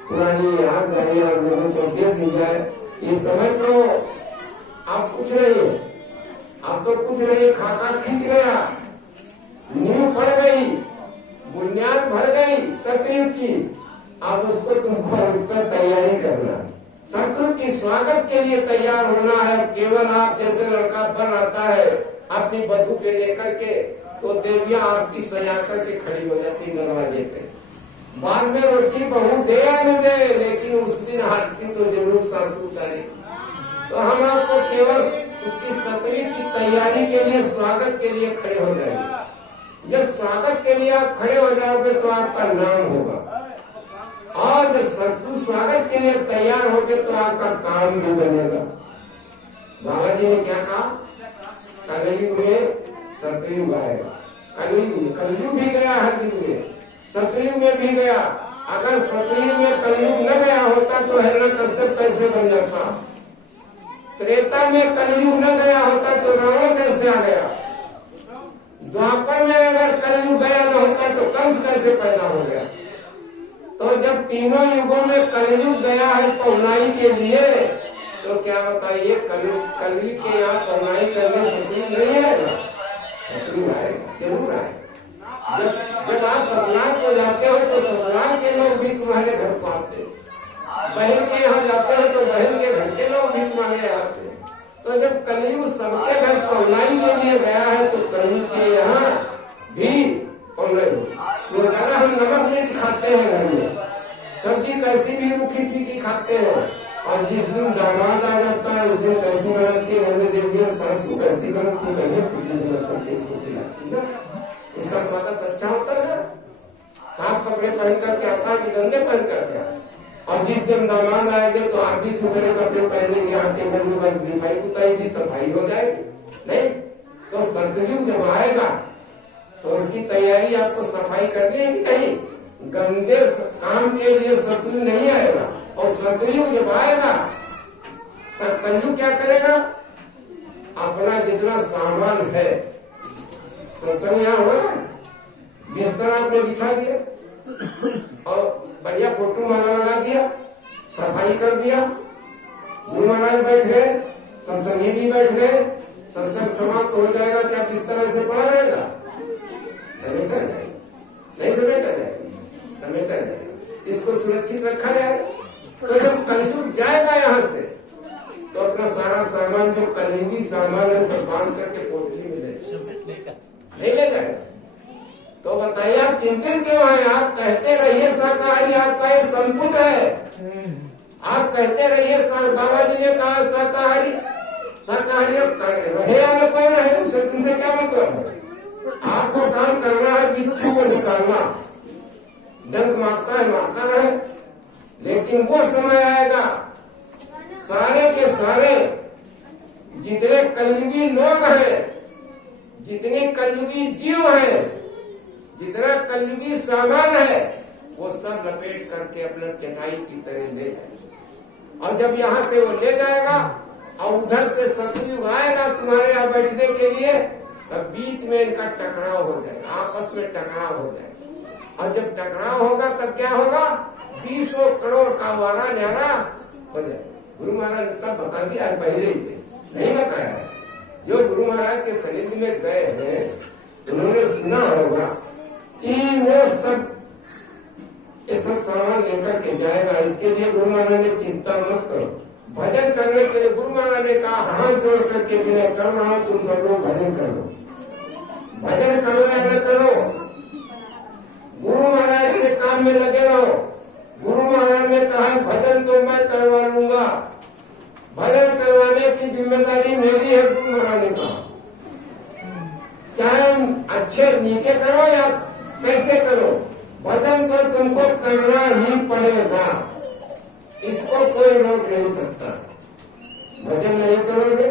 पुरानी याद रही और लोगों को दे दी जाए। इस समय तो आप कुछ नहीं, आप तो कुछ नहीं, खाका खींच गया, नींव पड़ गई, बुनियाद भर गई शत्रु की, अब उसको तुमको उसका तैयारी करना, शत्रु की स्वागत के लिए तैयार होना है। केवल आप जैसे लड़का बन आता है अपनी बधू पे लेकर के, तो देवियां आपकी सजा करके खड़ी हो जाती दरवाजे पे। बाद में रोटी बहू दे या न दे, लेकिन उस दिन हाथी तो जरूर सासू करे। तो हम आपको केवल उसकी शत्रु की तैयारी के लिए, स्वागत के लिए खड़े हो जाएंगे। जब स्वागत के लिए आप खड़े हो जाओगे तो आपका नाम होगा, और जब सतपुरुष स्वागत के लिए तैयार होगे तो आपका काम भी बनेगा। बाबा जी ने क्या कहा, कलयुग में सतयुग आएगा, कलयुग भी गया है, युग में सतयुग में भी गया। अगर सतयुग में कलयुग न गया होता तो हिरण्यकश्यप कैसे बन जाता, त्रेता में कलयुग न गया होता तो रावण कैसे आ गया, द्वापर में अगर कलयुग गया न होता तो कंस कैसे पैदा हो गया। तो जब तीनों युगों में कलयुग गया है पौनाई के लिए, तो क्या बताइए कलयुग के यहाँ पौनाई करने सतयुग नहीं आएगा, सतयुग आएगा, जरूर आएगा। जब आप ससुराल को जाते हो तो ससुराल के लोग भी तुम्हारे घर को आते, बहन के यहाँ जाते हो तो बहन के घर के लोग भी तुम्हारे आते। तो जब कलयुग सबके घर पौनाई के लिए गया है तो कलयुग के यहाँ भी पौनाई। रोजाना हम नमक मिर्च खाते हैं घर में, सब्जी कैसी भी रूखी फीकी खाते हैं, और जिस दिन दामाद आ जाता है उस दिन कैसी बनाती है, मैंने देख दिया सास को कैसी बनाती है, इसका स्वागत अच्छा होता है। साफ कपड़े पहन करके आता है कि गंदे पहन करके आता है। और जिस दिन दामाद आएंगे तो आप भी सुथरे कपड़े पहनेंगे, आपके घर में बस दिखाई पुताई की सफाई हो जाएगी। नहीं तो सतयुग जब आएगा तो उसकी तैयारी आपको सफाई करनी है कि नहीं, गंदे काम के लिए सतयुग नहीं आएगा। और सतयुग जब आएगा तो कलयुग क्या करेगा, अपना जितना सामान है, सत्संग यहाँ हो रहा है, बिस्तर आपने बिछा दिया और बढ़िया फोटो माला लगा दिया, सफाई कर दिया, गुरु महाराज बैठ गए, सत्संगी भी बैठ गए, सत्संग समाप्त हो जाएगा, क्या बिस्तर ऐसे पड़ा रहेगा, समेटा जाएगा, नहीं समेटा जाएगा, समेटा जाएगा, इसको सुरक्षित रखा जाएगा। तो जब कलयुग जाएगा यहाँ से तो अपना सारा सामान जो कलयुगी सामान है सब बांध करके पोटली में नहीं ले जाएगा। तो बताइए आप चिंतित क्यों है, आप कहते रहिए शाकाहारी, आपका ये संपुट है, आप कहते रहिए बाबा जी ने कहा शाकाहारी, शाकाहारी रहे या न कोई रहे उससे तुमसे क्या मतलब है। आपको काम करना है, बिच्छू को निकालना, डंक मारता है मारता रहे, लेकिन वो समय आएगा सारे के सारे जितने कलयुगी लोग हैं, जितने कलयुगी जीव है, जितना कलयुगी सामान है, वो सब लपेट करके अपना चटाई की तरह ले जाएगा। और जब यहाँ से वो ले जाएगा और उधर से सतयुग आएगा तुम्हारे यहाँ बैठने के लिए, तब बीच में इनका टकराव हो जाएगा, आपस में टकराव हो जाएगा। और जब टकराव होगा तब क्या होगा, 20 करोड़ का वारा न्यारा हो जाएगा। गुरु महाराज ने सब बता दिया है पहले ही से, नहीं बताया। जो गुरु महाराज के सनिधि में गए हैं उन्होंने सुना होगा कि वो सब ये सब सामान लेकर के जाएगा, इसके लिए गुरु महाराज ने चिंता मत करो। भजन करने के लिए गुरु महाराज ने कहा हाथ जोड़ करके विनय कर रहा हूं, तुम सब लोग भजन करो, भजन करो या न करो, गुरु महाराज के काम में लगे रहो। गुरु महाराज ने कहा भजन तो मैं करवा लूंगा, भजन करवाने की जिम्मेदारी मेरी है, गुरु महाराज ने कहा। चाहे अच्छे नीचे करो या कैसे करो, भजन तो तुमको करना ही पड़ेगा, इसको कोई रोक नहीं सकता। भजन नहीं करोगे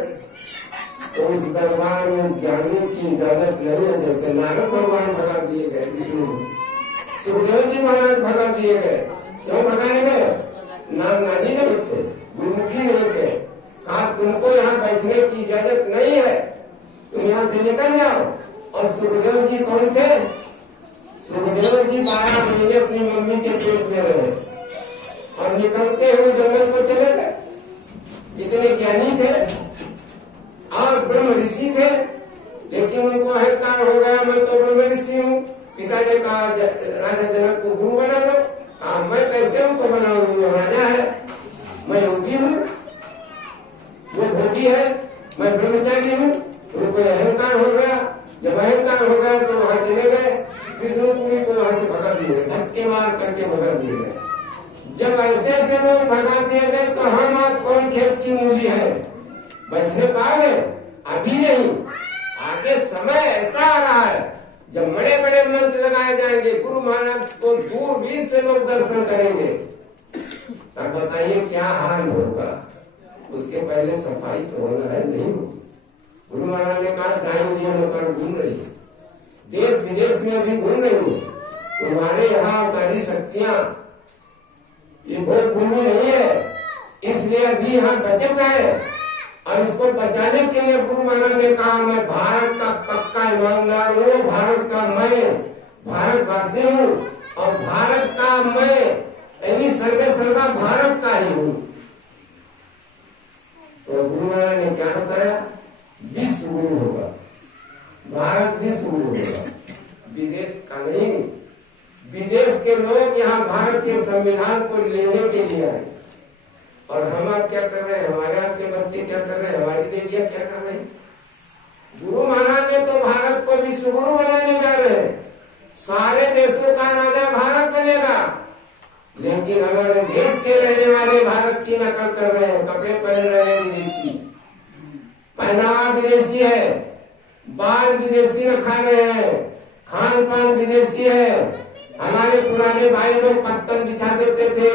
तो उस दरबार में जाने की इजाजत नहीं है। जैसे नारद भगवान भगा दिए गए, विष्णु सुखदेव जी महाराज भगा दिए गए, क्यों भगाए गए, नाम नानी नहीं थे, गुरुमुखी नहीं थे, कहा तुमको यहाँ बैठने की इजाजत नहीं है, तुम यहाँ से निकल जाओ। और सुखदेव जी कौन थे, सुखदेव जी 12 महीने अपनी मम्मी के पेट में रहे और निकलते हुए जंगल को चले गए। इतने ज्ञानी थे और ब्रह्म ऋषि थे, लेकिन उनको अहंकार हो गया मैं तो ब्रह्म ऋषि हूँ। पिता ने कहा राजा जनक को गुरु बना लो, कहा मैं कैसे उनको बनाऊं, वो राजा है, मैं योगी हूँ, वो भोगी है, मैं ब्रह्मचारी हूँ। उनको अहंकार हो गया, जब अहंकार हो गया तो वहां चले गए, विष्णुपुरी को वहां से भगा दिए गए, धक्के मार करके भगा दिए गए। जब ऐसे ऐसे लोग भगा दिए गए तो हम आज कौन खेत की मूली है, बचने पा गए, अभी नहीं, आगे समय ऐसा आ रहा है जब बड़े बड़े मंत्र लगाए जाएंगे, गुरु महाराज को दूरबीन से लोग दर्शन करेंगे, तब बताइए क्या हाल होगा। उसके पहले सफाई तो होना है, नहीं होगी। गुरु महाराज ने कहा गाय भी अनुसार घूम रही है, देश विदेश में भी घूम रही है, तुम्हारे यहाँ अवतारी शक्तियां ये बहुत भूमि नहीं है, इसलिए अभी यहाँ बचत है। और इसको बचाने के लिए गुरु महाराज ने कहा मैं भारत का पक्का ईमानदार हूँ, भारत का मैं भारतवासी हूँ, और भारत का मैं यानी सर्वे सर्वा भारत का ही हूँ। तो गुरु महाराज ने क्या बताया, विश्व गुरु होगा, भारत विश्व गुरु होगा, विदेश का नहीं। विदेश के लोग यहाँ भारत के संविधान को लेने के लिए आए, और हम आप क्या कर रहे हैं, हमारे आपके बच्चे क्या कर रहे हैं, हमारी देवियां क्या कर रहे हैं। गुरु महाराज ने तो भारत को विश्व गुरु बनाने जा रहे हैं, सारे देशों का राजा भारत बनेगा, लेकिन हमारे देश के रहने वाले भारत की नकल कर रहे हैं, कपड़े पहन रहे हैं विदेशी, पहनावा विदेशी है, बाल विदेशी में खा रहे हैं, खान पान विदेशी है। हमारे पुराने भाई लोग पत्तल बिछा देते थे,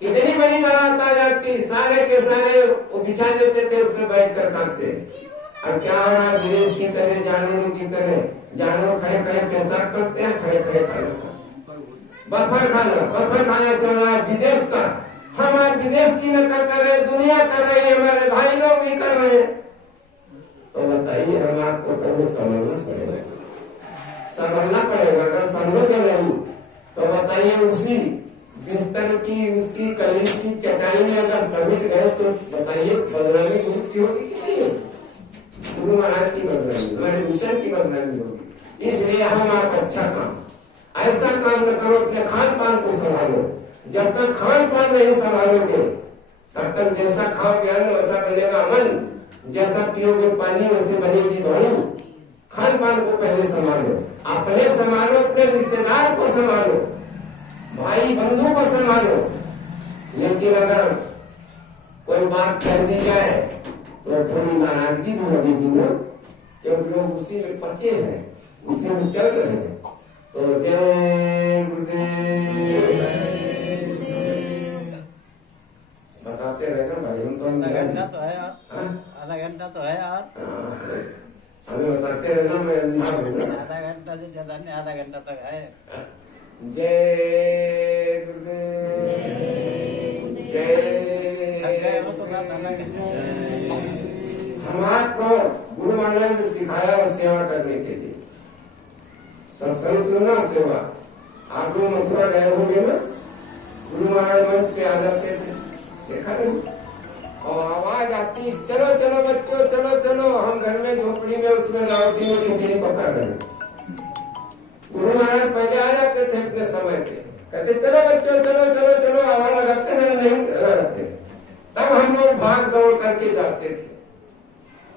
इतनी बड़ी बारात आ जाती, सारे के सारे वो बिछा देते थे, उसमें बैठ कर खाते। अब क्या हो रहा है, विदेश की तरह जानवरों की तरह, जानवर खड़े खड़े पेशाब करते हैं, खड़े खड़े खाना, बफर खाना चल रहा है विदेश का। हम आज विदेश की नकल कर रहे, दुनिया कर रही है, हमारे भाई लोग भी कर रहे हैं। तो बताइए, हम आपको पहले समझना पड़ेगा। अगर समझोगे नहीं तो बताइए, उसी बिस्तर की उसकी कली की चटाई में अगर समिट गए तो बताइए बदनामी गुरु की होगी कि नहीं होगी? गुरु महाराज की बदनामी, हमारे मिशन की बदनामी होगी। इसलिए हम आप अच्छा काम, ऐसा काम न करो कि खान पान को संभालो। जब तक खान पान नहीं संभालोगे तब तक जैसा खाओगे अन्न वैसा बनेगा मन, जैसा पियोगे पानी वैसे बनेगी वायु। खान पान को पहले संभालो, अपने संभालो, अपने रिश्तेदार को संभालो, भाई बंधु को संभालो। लेकिन अगर कोई बात कह दी जाए तो थोड़ी नाराजगी भी लगेगी ना, क्योंकि लोग उसी में पचे हैं, उसी में चल रहे हैं। तो जय गुरुदेव, बताते रहना भाई, हम तो आधा घंटा तो है यार, आधा घंटा तो है यार, हमें बताते रहना, मैं आधा घंटा से ज्यादा नहीं, आधा घंटा तक है। जय गुरुदेव, जय। हम आपको गुरु महाराज ने सिखाया और सेवा करने के लिए, सत्संग सुनना सेवा। आप लोग मथुरा गए होंगे ना, गुरु महाराज मंच पे आ जाते थे, देखा नहीं, और आवाज आती चलो चलो बच्चों चलो चलो, हम घर में झोपड़ी में उसमें लावटी में खिचड़ी पका रहे। गुरु महाराज पहले आ जाते थे अपने समय पे, कहते चलो बच्चों चलो चलो चलो, आवाज लगाते नहीं लगाते, तब हम लोग भाग दौड़ करके जाते थे।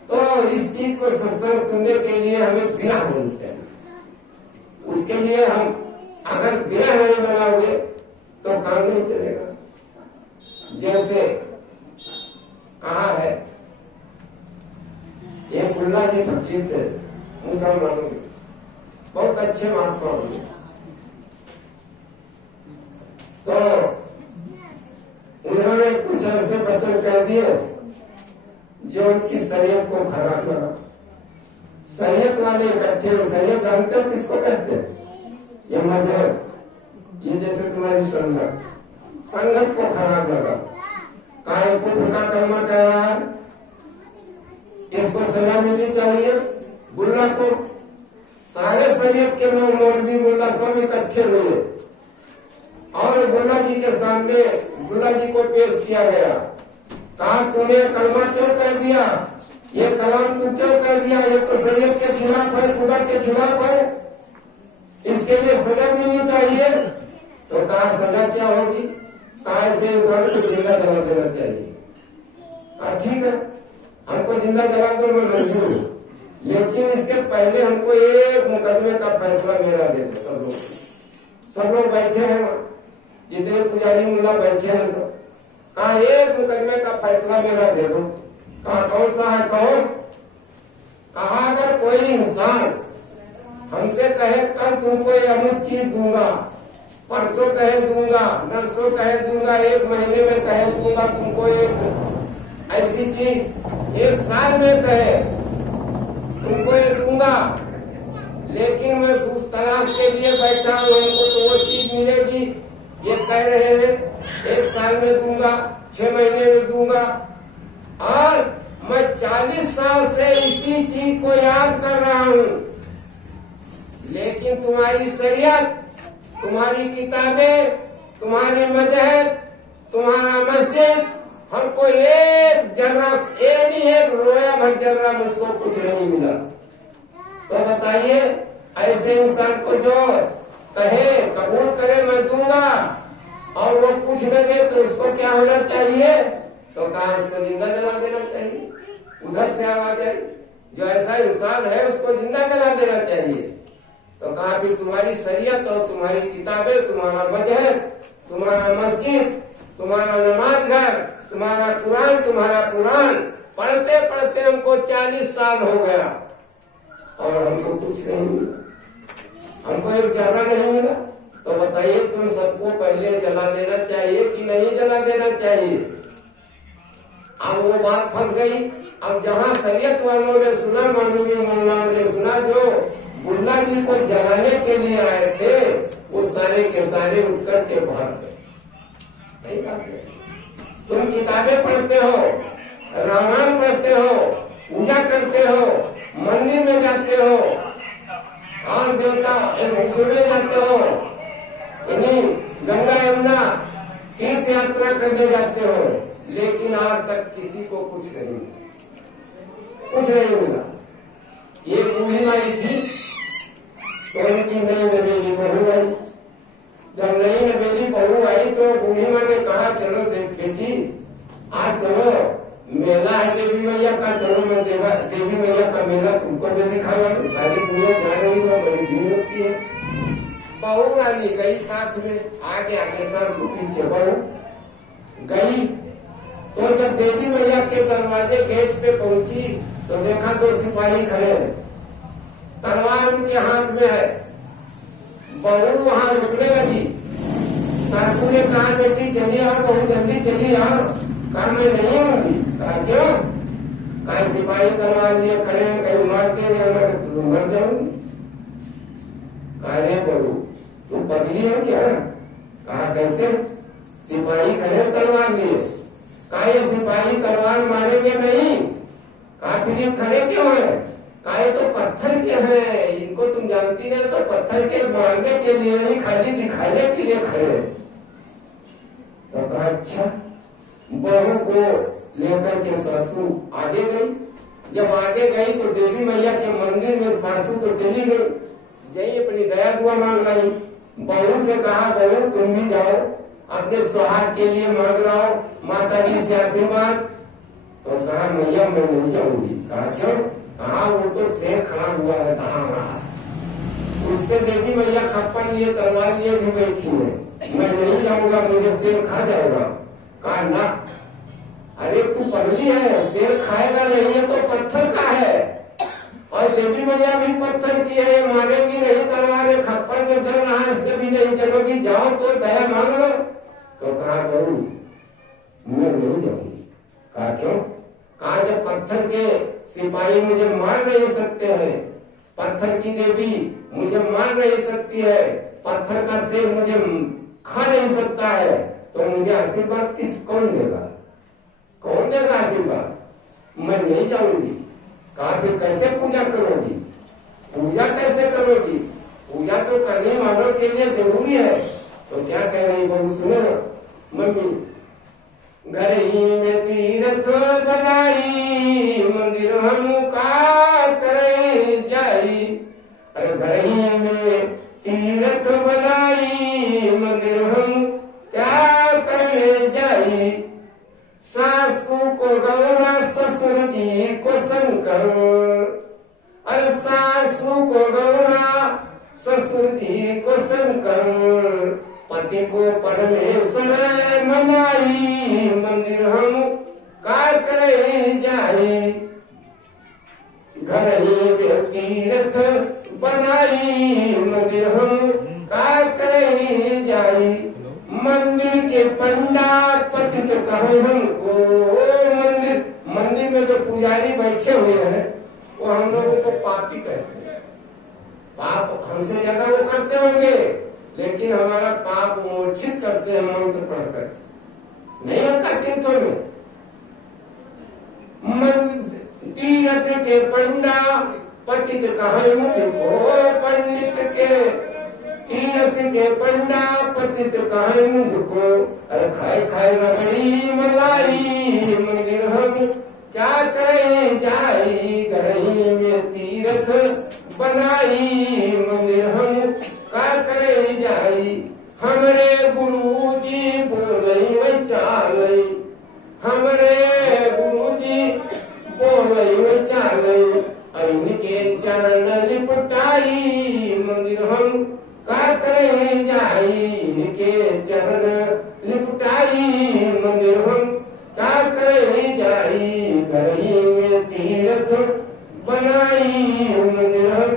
तो इस चीज को सत्संग सुनने के लिए हमें बिना होनी चाहिए। उसके लिए हम अगर बिना नहीं बनाओगे तो काम नहीं चलेगा। जैसे कहा है, एक मुल्ला जी फकीर थे मुसलमानों के, बहुत अच्छे महात्मा हुए। तो उन्होंने कुछ ऐसे वचन कह दिए जो उनकी शरीयत को खराब लगा। शरीयत वाले इकट्ठे, शरीयत जानते हो किसको कहते हैं? ये मजहब, ये जैसे तुम्हारी संगत को खराब लगा, काय कुफर का कर्मा कह रहा है, इसको सजा मिलनी चाहिए। गुल्ला को सारे शरीयत के लोग, मौलवी मुल्ला सब इकट्ठे हुए और गुल्ला जी के सामने गुल्ला जी को पेश किया गया। कहा तूने कलमा क्यों कह दिया, ये कलाम तू क्यों कह दिया, ये तो शरीयत के खिलाफ है, खुदा के खिलाफ है, इसके लिए सजा मिलनी चाहिए। तो कहा सजा क्या होगी? कहा ऐसे इंसान को जिंदा जला देना चाहिए। कहा ठीक है, हमको जिंदा जला दो, मैं मंजूर हूँ, लेकिन इसके पहले हमको एक मुकदमे का फैसला मेरा दे दो। सब लोग बैठे हैं, जितने पुजारी मुल्ला बैठे हैं सब। कहा एक मुकदमे का फैसला मेरा दे दो। कहा कौन सा है? कहो। कहा अगर कोई इंसान हमसे कहे कल तुमको ये अमुक चीज दूंगा, परसों कहे दूंगा, नरसों कहे दूंगा, एक महीने में कहे दूंगा तुमको एक ऐसी चीज, एक साल में कहे तुमको ये दूंगा, लेकिन मैं उस तलाश के लिए बैठा हूँ, हमको तो वो चीज मिलेगी। ये कह रहे हैं एक साल में दूंगा, 6 महीने में दूंगा, और मैं 40 साल से इसी चीज को याद कर रहा हूँ, लेकिन तुम्हारी शरीयत, तुम्हारी किताबें, तुम्हारी मजहब, तुम्हारा मस्जिद हमको एक जर्रा, एक रोया भर जर्रा मुझको कुछ नहीं मिला। तो बताइए ऐसे इंसान को जो कहे कबूल करे मैं दूंगा और वो कुछ न दे तो उसको क्या होना चाहिए? तो कहा उसको जिंदा जला देना चाहिए। उधर से आवाज आई, जो ऐसा इंसान है उसको जिंदा जला देना चाहिए। तो कहा फिर तुम्हारी शरीयत और तुम्हारी किताबें, तुम्हारा मजहब, तुम्हारा मस्जिद, तुम्हारा नमाज घर, तुम्हारा कुरान, तुम्हारा कुरान पढ़ते पढ़ते हमको 40 साल हो गया और हमको कुछ नहीं मिला, हमको एक जर्रा नहीं मिला। तो बताइए तुम सबको पहले जला देना चाहिए कि नहीं जला देना चाहिए? अब वो बात फंस गई। अब जहाँ शरीयत वालों ने सुना, मानवीय मौलाना ने सुना, जो बुल्ला जी को जलाने के लिए आए थे, वो सारे के सारे उठकर के भाग गए। नहीं बात है। तुम किताबें पढ़ते हो, रामायण पढ़ते हो, पूजा करते हो, मंदिर में जाते हो और देवता में जाते हो, इन्हीं गंगा यमुना तीर्थ यात्रा करने जाते हो, लेकिन आज तक किसी को कुछ नहीं मिला, कुछ नहीं मिला। ये बूढ़ी आई थी तो उनकी नई नवेली बहू आई। जब नई नवेली बहू आई तो बूढ़ी माँ ने कहा चलो बेटी आज चलो मेला है देवी मैया का, चलो मैं देवी मैया का मेला तुमको भी दिखाया। सारी दुनिया जा रही है, बड़ी भीड़ होती है। बहू रानी गई साथ में, आगे आगे सास को पीछे बहू गई। तो जब देवी मैया के दरवाजे गेट पे पहुंची तो देखा 2 सिपाही खड़े हैं, तलवार उनके हाथ में है। बहू वहां रुकने लगी। सासू ने कहा बेटी चलिए आओ, बहू जल्दी चलिए आओ। कहा मैं नहीं आऊंगी। कहा क्यों? कहा सिपाही तलवार लिए खड़े हैं, कहीं मार के नहीं मर जाऊंगी। कहा रे बहू तू पगली है क्या? कहा कैसे? सिपाही खड़े तलवार लिए। कहा ये सिपाही तलवार मारेंगे नहीं। कहा फिर ये खड़े क्यों है? कहा ये तो पत्थर के हैं, इनको तुम जानती नहीं, तो पत्थर के मारने के लिए नहीं, खाली दिखाने के लिए खड़े। तो कहा अच्छा। बहू को लेकर के सासू आगे गई। जब आगे गई तो देवी मैया के मंदिर में सासू तो चली गई, यही अपनी दया दुआ मांग लाई। बहू से कहा बहू तुम भी जाओ, अपने सुहाग के लिए मांग लाओ माता जी से आशीर्वाद। तो कहा मैया मैं नहीं जाऊंगी। कहा क्यों? कहा वो तो शेर खड़ा हुआ है कहा, उसके देवी मैया खप्पन लिए तलवार लिए भी बैठी है, मैं नहीं जाऊंगा, मुझे शेर खा जाएगा। कहा ना, अरे तू पगली है, शेर खाएगा नहीं है तो पत्थर का है, और देवी मैया भी पत्थर की है, ये मारेगी नहीं तलवार, खप्पन के डर रहा है, इससे भी नहीं चलोगी, जाओ तो दया मांग लो। तो कहा बहू मैं नहीं जाऊंगी। कहा क्यों? कहा जब पत्थर के सिपाही मुझे मार नहीं सकते हैं, पत्थर की देवी मुझे मार नहीं सकती है, पत्थर का शेर मुझे खा नहीं सकता है, तो मुझे आशीर्वाद कौन देगा? कौन देगा आशीर्वाद? मैं नहीं जाऊंगी। कहा फिर कैसे पूजा करोगी? पूजा कैसे करोगी? पूजा तो करने वालों के लिए जरूरी है। तो क्या कह रही बहू सुनो, मम्मी घर ही में तीर्थ बनाई, मंदिर हम का करे जाई। अरे घर ही में तीर्थ बनाई, मंदिर हम क्या करे जाई। सासू को गौरा ससुर जी को शंकर, अरे सासू को गौरा ससुर जी को शंकर, पति को परमेश्वर मनाई, मंदिर हम का करे जाए। घर ही में तीर्थ बनाई, कहो हमको मंदिर मंदिर में जो पुजारी बैठे हुए हैं वो हम लोगों को पापी कहते हैं। पाप हमसे ज्यादा वो करते होंगे, लेकिन हमारा पाप मोचित करते हैं मंत्र पढ़कर। नहीं होता तीर्थों में तीर्थ के पंडा पतित कहे मुझको पंडित के, तीर्थ के पंडा पतित कहे मुझको, अरे खाए खाए रबड़ी मलाई मंदिर हम क्या करें जाई, गरही में तीर्थ बनाई मंदिर हम क्या करें जाई। हमरे गुरु जी बोलई वही चालई, हमरे गुरु जी बोलई वही चालई, इनके चरण लिपटाई मंदिर हम क्या करें जाई, इनके चरण लिपटाई मंदिर हम क्या करें जाई, गरही में तीर्थ बनाई मंदिर हम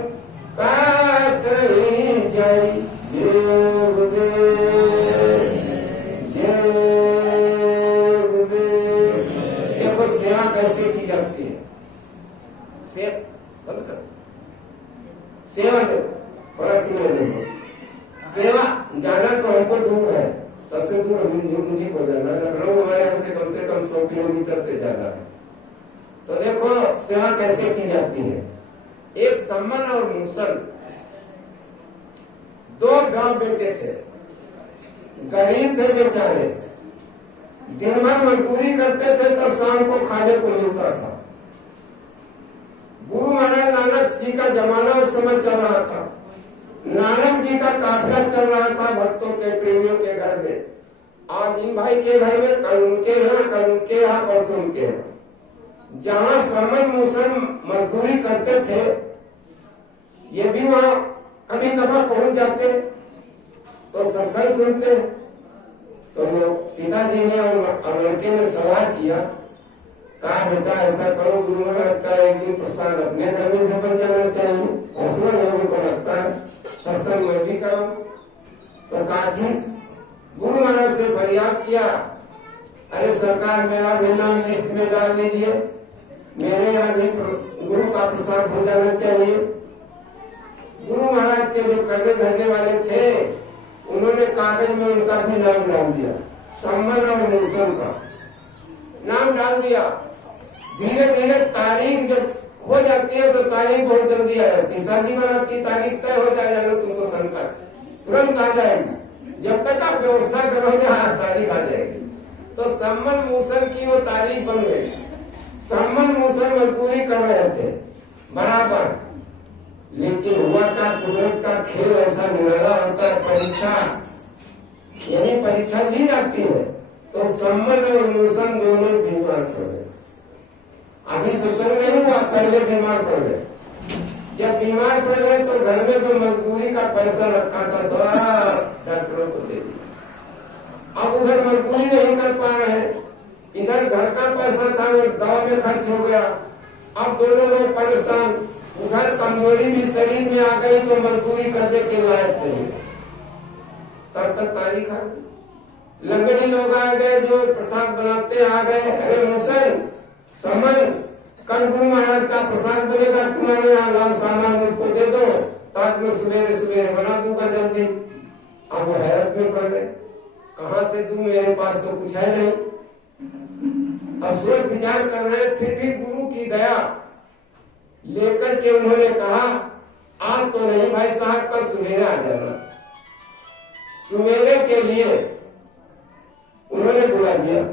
क्या करें जाई। जय गुरुदेव, जय गुरुदेव। देखो सेवा कैसे की जाती है। बंद कर सेवा दो, थोड़ा सी देखो। सेवा जाना तो हमको दूर है, सबसे दूर मुझे को जाना है। लखनऊ हमारे यहाँ से कम 100 किलोमीटर से ज्यादा है। तो देखो सेवा कैसे की जाती है। एक सम्मन और मूसल दो गांव बेटे थे, गरीब थे बेचारे, दिन भर मजदूरी करते थे तब शाम को खाने को मिलता था। गुरु महाराज नानक जी का जमाना उस समय चल रहा था। नानक जी का काफिला चल रहा था भक्तों के प्रेमियों के घर में। आज इन भाई के घर में, कल उनके यहाँ, कल उनके यहाँ, परसों उनके यहाँ। जहाँ श्रमण मूसल मजदूरी करते थे, ये भी वहां कभी कभार पहुंच जाते तो सत्संग सुनते। तो पिताजी ने और लड़के ने सलाह किया, कहा बेटा ऐसा करो, गुरु महाराज का एक दिन प्रसाद अपने घर में भी बन जाना चाहिए, हौसला लोगों को लगता है, सत्संग में भी करो। तो कहा जी, गुरु महाराज से फरियाद किया, अरे सरकार मेरा भी नाम लिस्ट में डाल दीजिए, मेरे यहाँ भी गुरु का प्रसाद हो जाना चाहिए। गुरु महाराज के जो करने धरने वाले थे, उन्होंने कागज में उनका भी नाम डाल दिया, सम्मन और मूसल का नाम डाल दिया। धीरे धीरे तारीख जब हो जाती है तो तारीख बहुत जल्दी आ जाती है। शादी बारात की तारीख तय हो जाएगा तो तुमको शंका तुरंत आ जाएगी। जब तक आप व्यवस्था करोगे हाँ तारीख आ जाएगी। तो सम्मन मूसल की वो तारीख बन गई। सम्मन मूसल मजदूरी कर रहे थे बराबर, लेकिन हुआ का कुदरत का खेल ऐसा निराला होता है। परीक्षा यानी परीक्षा ली जाती है तो सम्मन और मूसल दोनों बीमार पड़ गए। अभी सत्संग नहीं हुआ, पहले बीमार पड़ गए। जब बीमार पड़ गए तो घर में जो मजदूरी का पैसा रखा था सारा डॉक्टरों को दे दिया। अब उधर मजदूरी नहीं कर पा रहे, इधर घर का पैसा था वो दवा में खर्च हो गया। अब दोनों लोग परेशान, उधर कमजोरी भी शरीर में आ गई तो मजदूरी करने के लायक नहीं। तब तक तारीख आ गई, लंगड़ी लोग आ गए जो प्रसाद बनाते आ गए। अरे मुसल समझ, कल गुरु महाराज का प्रसाद बनेगा, तुम्हारे यहाँ लाल सामान मुझको दे दो, ताकि मैं सवेरे सवेरे बना दूंगा जल्दी। अब वो हैरत में पड़ गए, कहाँ से दूं, मेरे पास तो कुछ है नहीं। अब सोच विचार कर रहे, फिर भी गुरु की दया लेकर के उन्होंने कहा, आज तो नहीं भाई साहब, कल सवेरे आ जाना। सवेरे के लिए उन्होंने बुला दिया।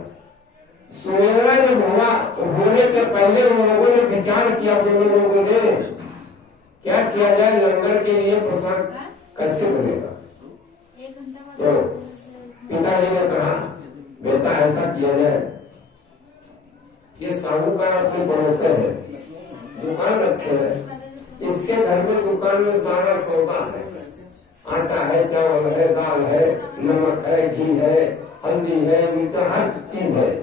सवेरा जब हुआ तो होने के पहले उन लोगों ने विचार किया, दोनों लोगों ने क्या किया जाए, लंगर के लिए प्रसाद कैसे बनेगा। तो पिताजी ने कहा, बेटा ऐसा किया जाए, ये साहूकार अपने पड़ोसे है, दुकान रखे है, इसके घर में दुकान में सारा सौदा है, आटा है, चावल है, दाल है, नमक है, घी है, हल्दी है, मिर्चा, हर चीज है।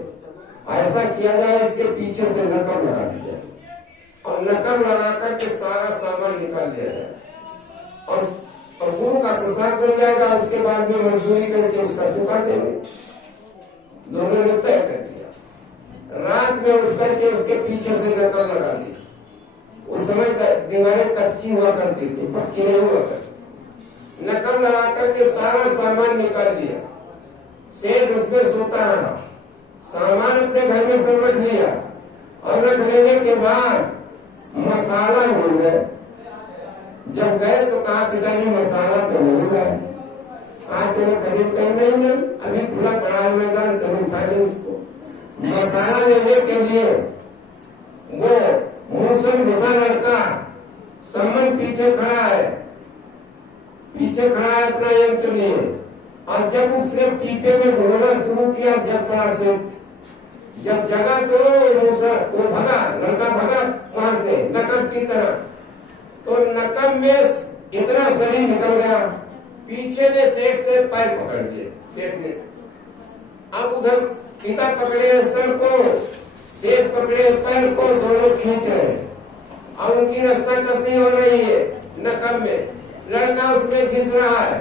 ऐसा किया जाए, इसके पीछे से नकब लगा दिया जाए और नकब लगा करके सारा सामान निकाल लिया जाए और गुरु का प्रसाद बन जाएगा। उसके बाद में मजदूरी करके उसका चुका देंगे। दोनों ने तय कर दिया। रात में उठ करके उसके पीछे से नकल लगा दी। उस समय दीवारें कच्ची हुआ करती थी, पक्की नहीं हुआ करती। नकल लगा करके सारा सामान निकाल लिया। सेठ उसमें सोता रहा, सामान अपने घर में सब रख लिया और रख लेने के बाद मसाला भूल गए। जब गए तो कहा पिताजी मसाला तो नहीं है, आज चलो खरीद कर नहीं, अभी खुला पड़ा मैदान, चलो उठा ले उसको। मसाला लेने के लिए वो मूसम घुसा लड़का सम्मन पीछे खड़ा है, अपना यंत्र लिए। और जब उसने पीपे में ढोलना शुरू किया, जब बड़ा से जब जगा तो वो भगा, लड़का भगा वहां से नकब की तरफ। तो नकब में इतना शरीर निकल गया, पीछे ने सेठ से पैर पकड़ लिए सेठ ने। अब उधर पिता पकड़े सर को, सेठ पकड़े पैर को, दोनों खींच रहे और उनकी रस्सा कसी हो रही है नकब में। लड़का उसमें घिस रहा है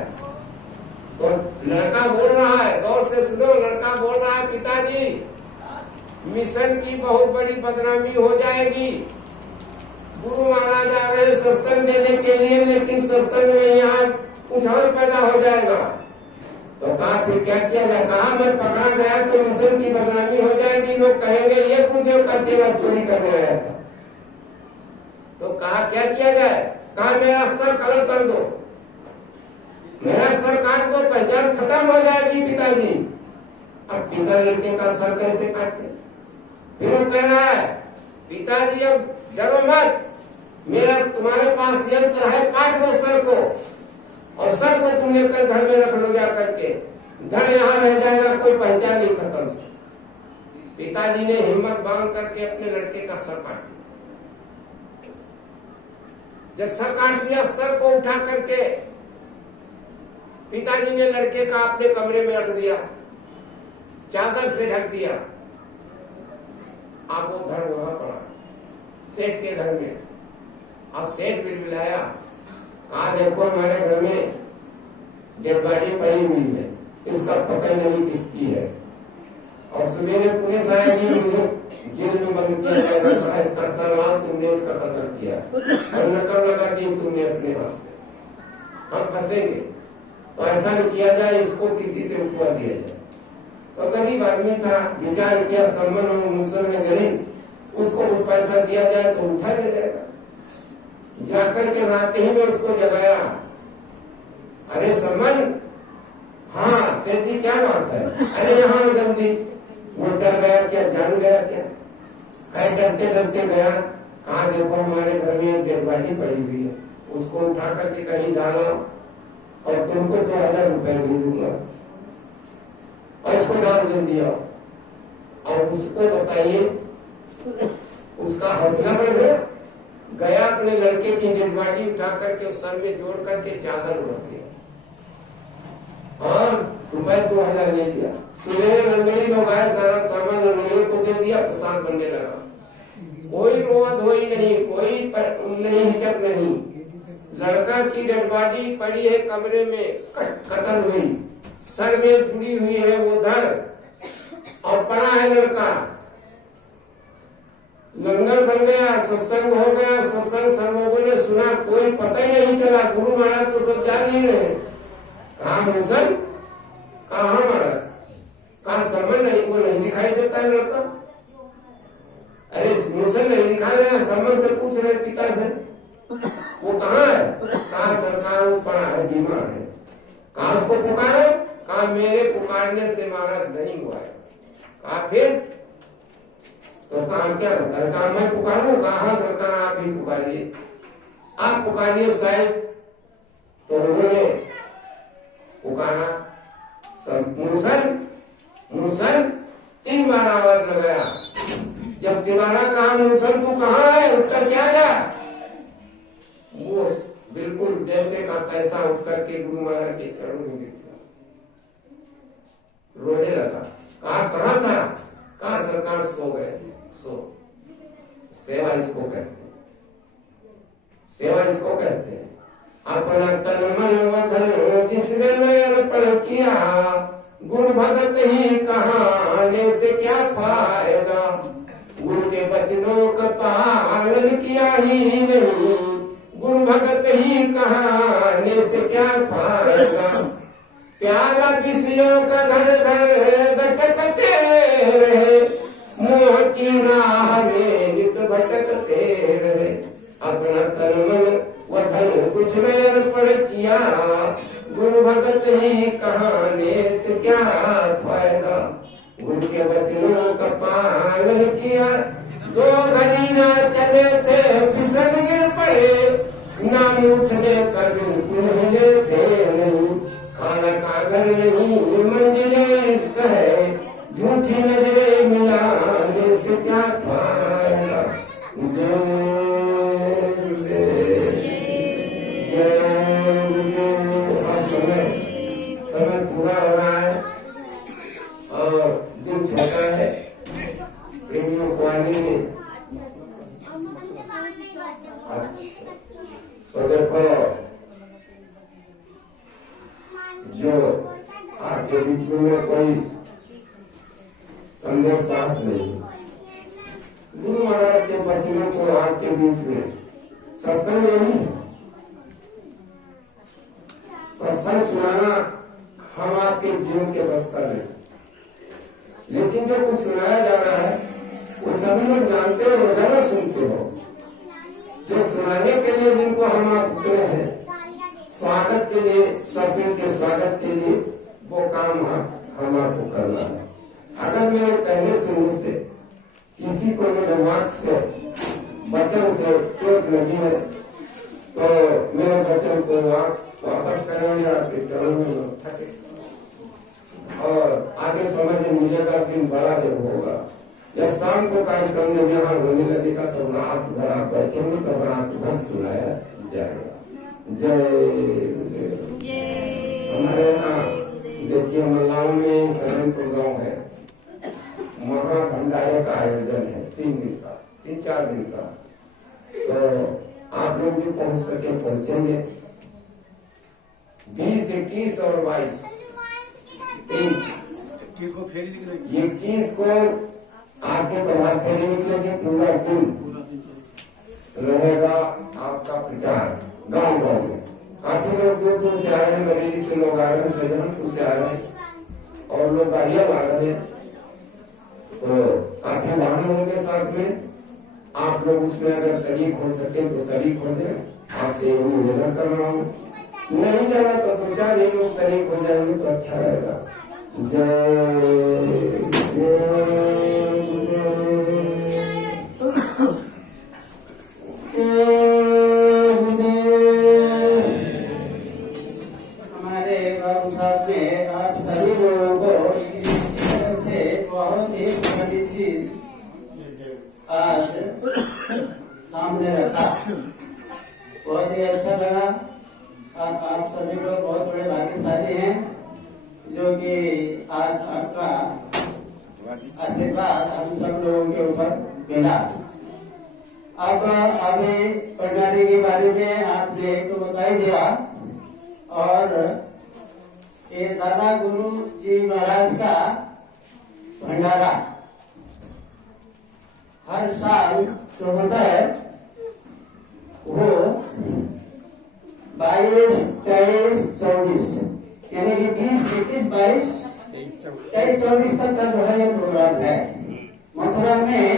तो लड़का बोल रहा है, गौर से सुनो, लड़का बोल रहा है पिताजी मिशन की बहुत बड़ी बदनामी हो जाएगी। गुरु महाराज आ रहे सत्संग देने के लिए, लेकिन सत्संग में यहाँ कुछ और पैदा हो जाएगा। तो कहा फिर क्या किया जाए? कहा मैं पकड़ा गया तो मिशन की बदनामी हो जाएगी, लोग कहेंगे ये गुरुदेव का चेला चोरी करने आया था। तो कहा क्या किया जाए? कहा मेरा सर कलर कर दो, मेरा सर काट दो, पहचान खत्म हो जाएगी पिताजी। अब पिता लड़के का सर कैसे काटे? फिर वो कह रहा है पिताजी अब डरो मत, मेरा तुम्हारे पास यंत्र है, काट दो सर को और सर को तुम लेकर घर में रख लो जा करके, धन यहाँ रह जाएगा, कोई पहचान नहीं खत्म। पिताजी ने हिम्मत बांध करके अपने लड़के का सर काट दिया। जब सर काट दिया, सर को उठा करके पिताजी ने लड़के का अपने कमरे में रख दिया, चादर से ढक दिया। आप वो धड़ वहां पड़ा सेठ के घर में। अब सेठ बिलबिलाया, कहा देखो हमारे घर में डेड बॉडी पड़ी हुई है, इसका पता नहीं किसकी है। और सवेरे पुलिस आएगी, मुझे जेल में बंद किया जाएगा, इसका सवाल तुमने इसका कत्ल किया और नकल लगा दी तुमने अपने हाथ से, हम फंसेंगे। तो ऐसा नहीं किया जाए, इसको किसी से उठवा दिया जाए। तो गरीब आदमी था, विचार किया सम्मन और मुसलमान में गरीब, उसको कुछ पैसा दिया जाए तो उठा ले जाएगा। जाकर के रात ही में उसको जगाया, अरे सम्मन, हाँ सेठी क्या बात है? अरे यहाँ जल्दी। वो डर गया क्या, जान गया क्या? कहीं डरते डरते गया, कहा देखो हमारे घर में एक डेड बॉडी पड़ी हुई है, उसको उठा करके कहीं डाला और तुमको 2000 रुपए दे दूंगा और इसको डाल दे दिया। और उसको बताइए उसका हौसला बढ़ गया, अपने लड़के की डेड बॉडी उठा करके सर में जोड़ करके चादर रख दिया और रुपए 2000 ले दिया। सुबह लंगड़ी लोग आए, सारा सामान लंगड़ी को दे दिया, प्रसाद बनने लगा। कोई रोआ धोई नहीं, कोई नहीं हिचक नहीं। लड़का की डेड बॉडी पड़ी है कमरे में, कत्ल हुई, सर में जुड़ी हुई है वो धड़ और पड़ा है लड़का। लंगर बन गया, सत्संग हो गया, सत्संग सब लोगों ने सुना, कोई पता ही नहीं चला। गुरु महाराज तो सब जान ही रहे, कहा मुसल, कहा महाराज, कहा समय नहीं, वो नहीं दिखाई देता है लड़का। अरे मुसल नहीं दिखाई देगा, समझ से पूछ रहे पिता से, वो कहाँ है? कहा सरकार वो पड़ा है, बीमार है। कहा उसको पुकारो? कहा मेरे पुकारने से महाराज नहीं हुआ है। कहा फिर? तो कहा क्या बता? कहा मैं पुकारूं? कहा सरकार आप ही पुकारिए, आप पुकारिए साहिब। तो उन्होंने पुकारा, सब मुसल 3 बार आवाज लगाया। जब दोबारा कहा मुसल तू कहाँ है, उत्तर क्या जा? वो बिल्कुल जैसे का तैसा उठ करके गुरु महाराज के चरणों में गिर गया, रोने लगा। कहा कहाँ था? कहा सरकार सो गए। सो सेवा इसको कहते हैं, सेवा इसको कहते हैं। अपना तन मन वधन जिसने मैं अर्पण किया, गुरु भगत ही कहाने से क्या फायदा, गुरु के बचनों का पालन किया ही नहीं, गुरु भगत ही कहाने से क्या फायदा, प्यारा विषयों का घर घर भटकते रहे, मोह की राह में नित भटकते रहे, अपना तन मन व धन कुछ न पर किया, गुरु भगत ही कहाने से क्या फायदा, गुरु के वचनों का पालन किया, दो घड़ी ना चले थे फिसल गिर पड़े, ना उठने का बिल्कुल हिले थे नहीं, खाना का घर नहीं मंजिलें इसका है, झूठी नजरें मिलाने से क्या फायदा, समय पूरा हो रहा है और दिन छोटा है, प्रेमियों को आने में तो देखो जो आपके बीच में कोई संदेश पाठ नहीं, गुरु महाराज के बचनों को आपके बीच में सत्संग नहीं, सत्संग सुनाना हम आपके जीवन के बस का नहीं, लेकिन जो कुछ सुनाया जा रहा है वो सभी लोग जानते हो, रोजाना सुनते हो, जो सुनाने के लिए जिनको हम आपके हैं, स्वागत के लिए, सत्संग के स्वागत के लिए वो काम हम आपको करना है। अगर मेरे कहने सुनने से किसी को मेरे वाक से वचन से चोट लगी है तो मेरे वचन को वापस करें या आपके चरणों में थके, और आगे समझ में मिलेगा दिन बड़ा जब होगा या शाम को कार्यक्रम में यहाँ होने लगेगा तो रात भर आप बैठेंगे तो रात भर सुनाया जाएगा। जय हमारे यहाँ देखिए मल्लाओं में सलेमपुर गाँव है, महाभंडारे का आयोजन है 3-4 दिन का, तो आप लोग भी पहुंच सके पहुंचेंगे। 20, 21 और 22 ये 21 को आपके प्रभात फेरी निकलेगी, पूरा दिन रहेगा आपका प्रचार गांव गांव में। काफी लोग दूर दूर से आए हैं, बरेली से लोग आ रहे हैं, सजनपुर से आ रहे हैं और लोग गाड़ियां ला रहे हैं, तो काफी वाहन होंगे साथ में। आप लोग उसमें अगर शरीक हो सके तो शरीक हो जाए, आपसे यही निवेदन कर रहा हूँ। नहीं जाना तो 2-4 ही लोग शरीक हो जाएंगे तो अच्छा रहेगा। हमारे बाबू साहब ने आज सभी लोगों को से बहुत ही बड़ी चीज आज सामने रखा, बहुत ही अच्छा लगा। आप सभी लोग बहुत बड़े भाग्यशाली हैं जो कि आज आपका आशीर्वाद हम सब लोगों के ऊपर मिला। अब अभी भंडारे के बारे में आपने एक तो बता ही दिया, और ये दादा गुरु जी महाराज का भंडारा हर साल जो होता है वो 22, 23, 24 यानी कि 20, 21, 22, 23, 24 तक का जो है ये प्रोग्राम है। मथुरा में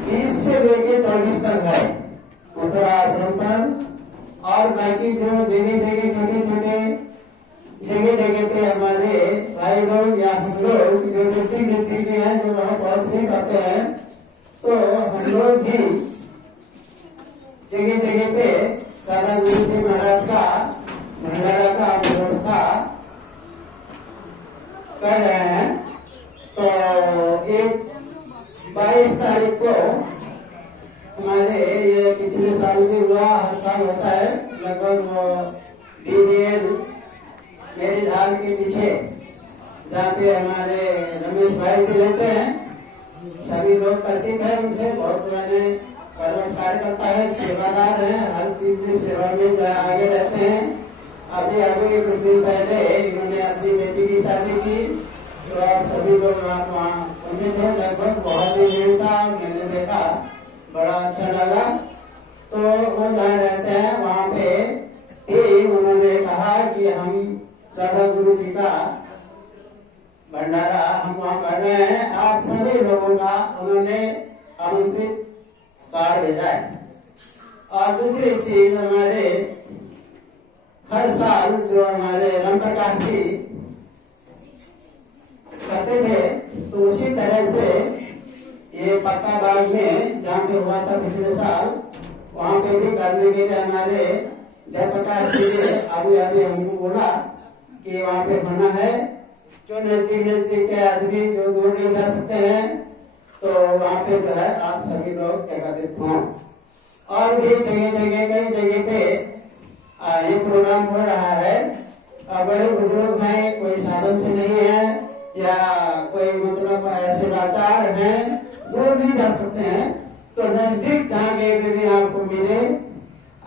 20 से लेके 24 तक है मथुरा आश्रम पर, और बाकी जो जगह जगह पे हमारे भाई लोग या हम लोग जो डिस्ट्रिक्ट के हैं जो वहाँ पहुँच नहीं पाते हैं, तो हम लोग भी जगह पे दादा गुरु जी महाराज का भंडारा का व्यवस्था कर रहे हैं। तो एक 22 तारीख को हमारे ये पिछले साल भी हुआ, हर साल होता है लगभग DBL मेरी धार के पीछे, जहाँ पे हमारे रमेश भाई जी रहते हैं। सभी लोग परिचित है उनसे, बहुत पुराने कार्यकर्ता है, सेवादार है, हर चीज में सेवा में आगे रहते हैं। अभी अभी कुछ दिन पहले इन्होंने अपनी बेटी की शादी की, तो आप सभी लोग वहाँ पहुंचे थे। लगभग बहुत ही भीड़ था, मैंने देखा, बड़ा अच्छा लगा। तो वो जहाँ रहते हैं वहाँ पे ही उन्होंने कहा कि हम दादा गुरु जी का भंडारा हम वहाँ कर रहे हैं। आज सभी लोगों का उन्होंने आमंत्रित कार्ड भेजा है। और दूसरी चीज, हमारे हर साल जो हमारे राम प्रकाश जी करते थे, तो उसी तरह से ये पक्का बाग में जहाँ पे हुआ था पिछले साल, वहाँ पे भी करने के लिए हमारे जयप्रकाश जी ने अभी अभी हमको बोला कि वहाँ पे होना है। जो नजदीक के आदमी जो दूर नहीं जा सकते हैं, तो वहाँ पे जो है आप सभी लोग एकत्रित हों। और भी जगह जगह कई जगह पे ये प्रोग्राम हो रहा है। बड़े बुजुर्ग हैं, कोई साधन से नहीं है, या कोई मतलब ऐसे लाचार हैं, दूर नहीं जा सकते हैं, तो नजदीक जहाँ भी आपको मिले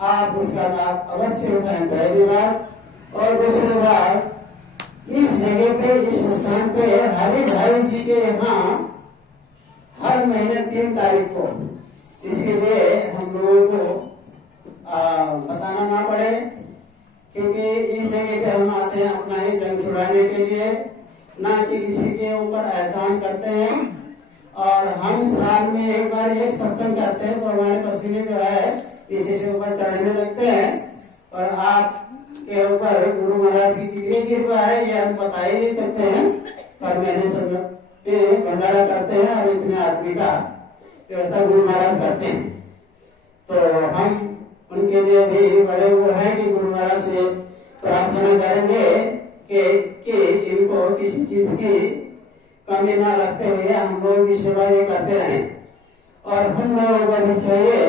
आप उसका लाभ अवश्य उठाएं, पहली बात। और दूसरी बात, इस जगह पे, इस स्थान पे हरि भाई जी के यहाँ हर महीने 3 तारीख को, इसके लिए हम लोगों को बताना ना पड़े, क्योंकि इस जगह पे हम आते हैं अपना ही जंग छुड़ाने के लिए, ना कि किसी के ऊपर एहसान करते हैं। और हम साल में एक बार एक सत्संग करते हैं, तो हमारे पसीने जो है इसी से ऊपर चढ़ने लगते हैं। और आपके ऊपर गुरु महाराज की कितनी कृपा है ये हम बता ही नहीं सकते हैं। पर मैंने सब भंडारा करते हैं और इतने आदमी का व्यवस्था गुरु महाराज करते हैं, तो हम उनके लिए भी बड़े वो है कि गुरु महाराज से प्रार्थना करेंगे कि इनको किसी चीज की कमी ना रखते हुए हम लोग की सेवा ये करते रहें। और हम लोगों को भी चाहिए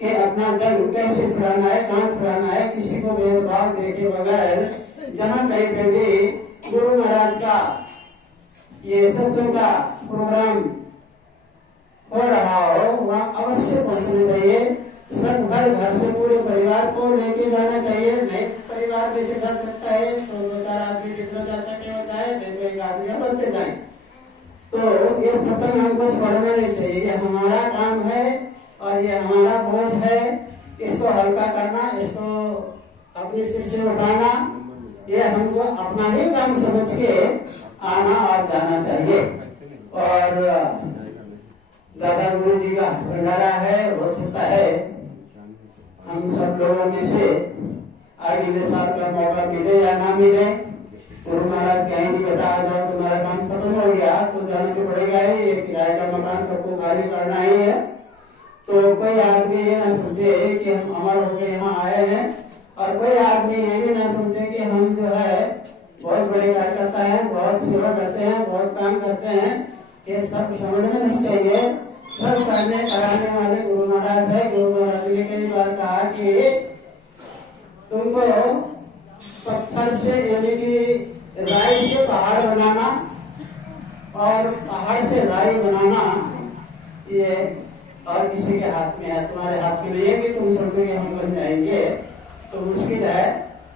कि अपना जंग कैसे छुड़ाना है, कहाँ छुड़ाना है, किसी को भेदभाव देखे बगैर जहाँ कहीं पे भी गुरु महाराज का ये सत्संग का प्रोग्राम हो रहा हो, वहाँ अवश्य पहुंचना चाहिए। सब घर से पूरे परिवार को लेके जाना चाहिए। नहीं परिवार में से जा सकता है तो 2-4 आदमी जितना जा सके होता है, नहीं तो एक आदमी बच्चे जाए। तो ये सत्संग हमको छोड़ना नहीं चाहिए, ये हमारा काम है और ये हमारा बोझ है। इसको हल्का करना, इसको अपने सिर से उठाना, ये हमको अपना ही काम समझ के आना और जाना चाहिए। और दादा गुरु जी का भंडारा है, हो सकता है हम सब लोगों में से अगले साल का मौका मिले या ना मिले। गुरु महाराज कहीं भी बेटा आ जाओ, तुम्हारा काम खत्म हो गया तो जाना तो पड़ेगा ही, ये किराए का मकान सबको खाली करना ही है। तो कोई आदमी ये ना समझे कि हम अमर होकर यहाँ आए हैं, और कोई आदमी ये भी ना समझे कि हम जो है बहुत बड़े कार्यकर्ता हैं, बहुत सेवा करते हैं, बहुत काम करते हैं। ये सब समझना नहीं चाहिए। सब करने कराने वाले गुरु महाराज है। गुरु महाराज ने कई बार कहा कि तुमको पत्थर से यानी कि राई से पहाड़ बनाना और पहाड़ से राई बनाना ये और किसी के हाथ में है, तुम्हारे हाथ में नहीं है कि तुम सोचोगे हम बन जाएंगे, तो मुश्किल है।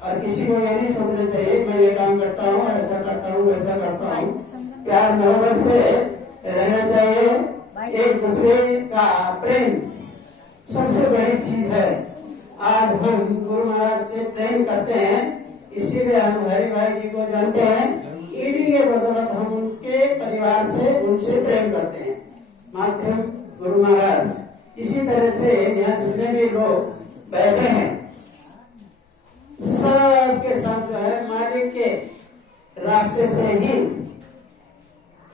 और किसी को ये नहीं सोचना चाहिए मैं ये काम करता हूँ, ऐसा करता हूँ, वैसा करता हूँ। प्यार मोहब्बत से रहना चाहिए। एक दूसरे का प्रेम सबसे बड़ी चीज है। आज हम गुरु महाराज से प्रेम करते हैं, इसीलिए हम हरि भाई जी को जानते हैं। इन्हीं के बदौलत हम उनके परिवार से उनसे प्रेम करते हैं। माध्यम गुरु महाराज। इसी तरह से यहाँ जितने भी लोग बैठे हैं सबके साथ जो है मालिक के रास्ते से ही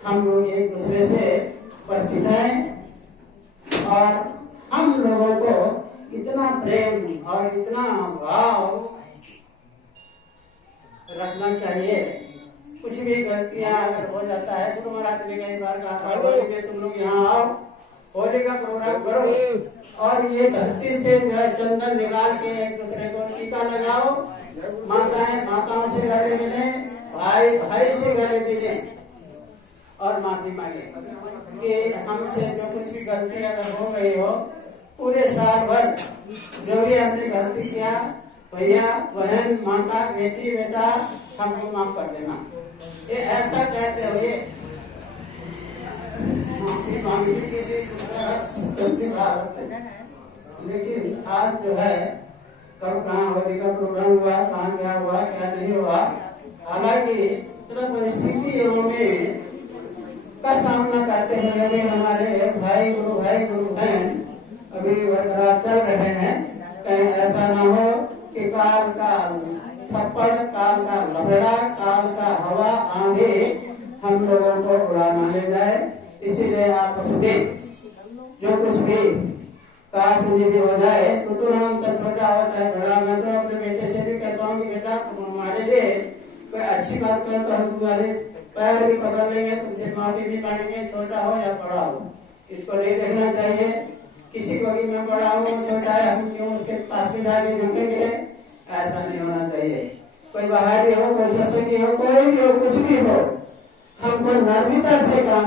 हम लोग एक दूसरे से परिचित हैं। और हम लोगों को इतना प्रेम और इतना भाव रखना चाहिए। कुछ भी गलतियां अगर हो जाता है, गुरु महाराज ने कई बार कहा था होली में तुम लोग यहाँ आओ, होली का प्रोग्राम करो और ये धरती से जो है चंदन निकाल के एक दूसरे को टीका लगाओ। माताओं से गले मिले, भाई से गले मिले और माफी मांगे कि हमसे जो कुछ भी गलती अगर हो गई हो, पूरे साल भर जो भी हमने गलती किया भैया बहन माता बेटी बेटा हमको माफ कर देना, ये ऐसा कहते हुए माफी मांगने के लिए सबसे बात है। लेकिन आज जो है कब कहाँ होली का प्रोग्राम हुआ, कहाँ क्या हुआ क्या नहीं हुआ, हालांकि इतना परिस्थितियों में का सामना करते हुए भी हमारे भाई गुरु बहन अभी बरकरार चल रहे हैं। कहीं ऐसा ना हो कि काल का थप्पड़, काल का लफड़ा, काल का हवा आंधी हम लोगों को उड़ा ना ले जाए। इसीलिए आपस में जो कुछ भी काश उम्मीद हो जाए तो तुरंत छोटा होता है बड़ा। मैं तो अपने बेटे से भी कहता हूँ कि बेटा तुम हमारे लिए कोई अच्छी बात करो तो हम तुम्हारे पैर भी पकड़ लेंगे, तुमसे माफी भी मांगेंगे, छोटा हो या बड़ा हो। इसको नहीं देखना चाहिए किसी को कि मैं बड़ा हूँ छोटा है हम क्यों उसके पास में जाके झुकेंगे, ऐसा नहीं होना चाहिए। कोई बाहरी हो, कोई ससुरी हो, कोई भी हो, कुछ भी हो, हमको नर्मता से काम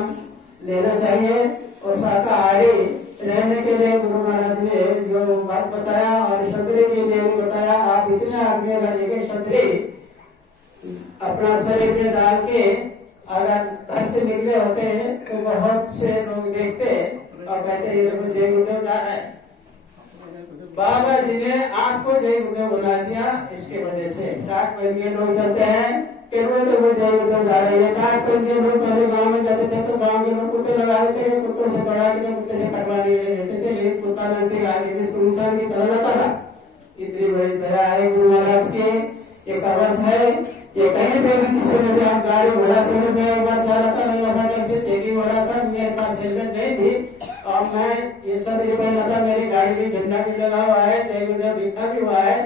लेना चाहिए। और शाकाहारी रहने के लिए गुरु महाराज ने जो बात बताया और क्षत्रिय के लिए भी बताया, आप इतने आदमी अगर एक क्षत्रिय अपना शरीर में डाल के अगर घर से निकले होते हैं तो बहुत से लोग देखते और कहते ये देखो जय गुरुदेव जा रहा है। बाबा जी ने आपको जय गुरुदेव बना दिया इसके वजह से। फ्राक पहन के लोग चलते हैं कि वो तो वो जय गुरुदेव जा रहे हैं। फ्राक पहन के लोग पहले गांव में जाते थे तो गांव के लोग कुत्ते लगा देते थे, कुत्तों से दौड़ा के कुत्ते से कटवा लेते थे, लेकिन कुत्ता नजदीक आगे भी सुनसान की तरह जाता था। इतनी बड़ी दया है गुरु महाराज की। ये कवच है, ये कहीं पे भी किसी ने भी आप गाड़ी घोड़ा से मैं एक बार जा रहा था नंगा से चेकिंग हो रहा था, मेरे पास हेलमेट नहीं थी और मैं ये सब पहना था, मेरी गाड़ी में झंडा भी लगा हुआ है, जय गुरुदेव लिखा भी हुआ है।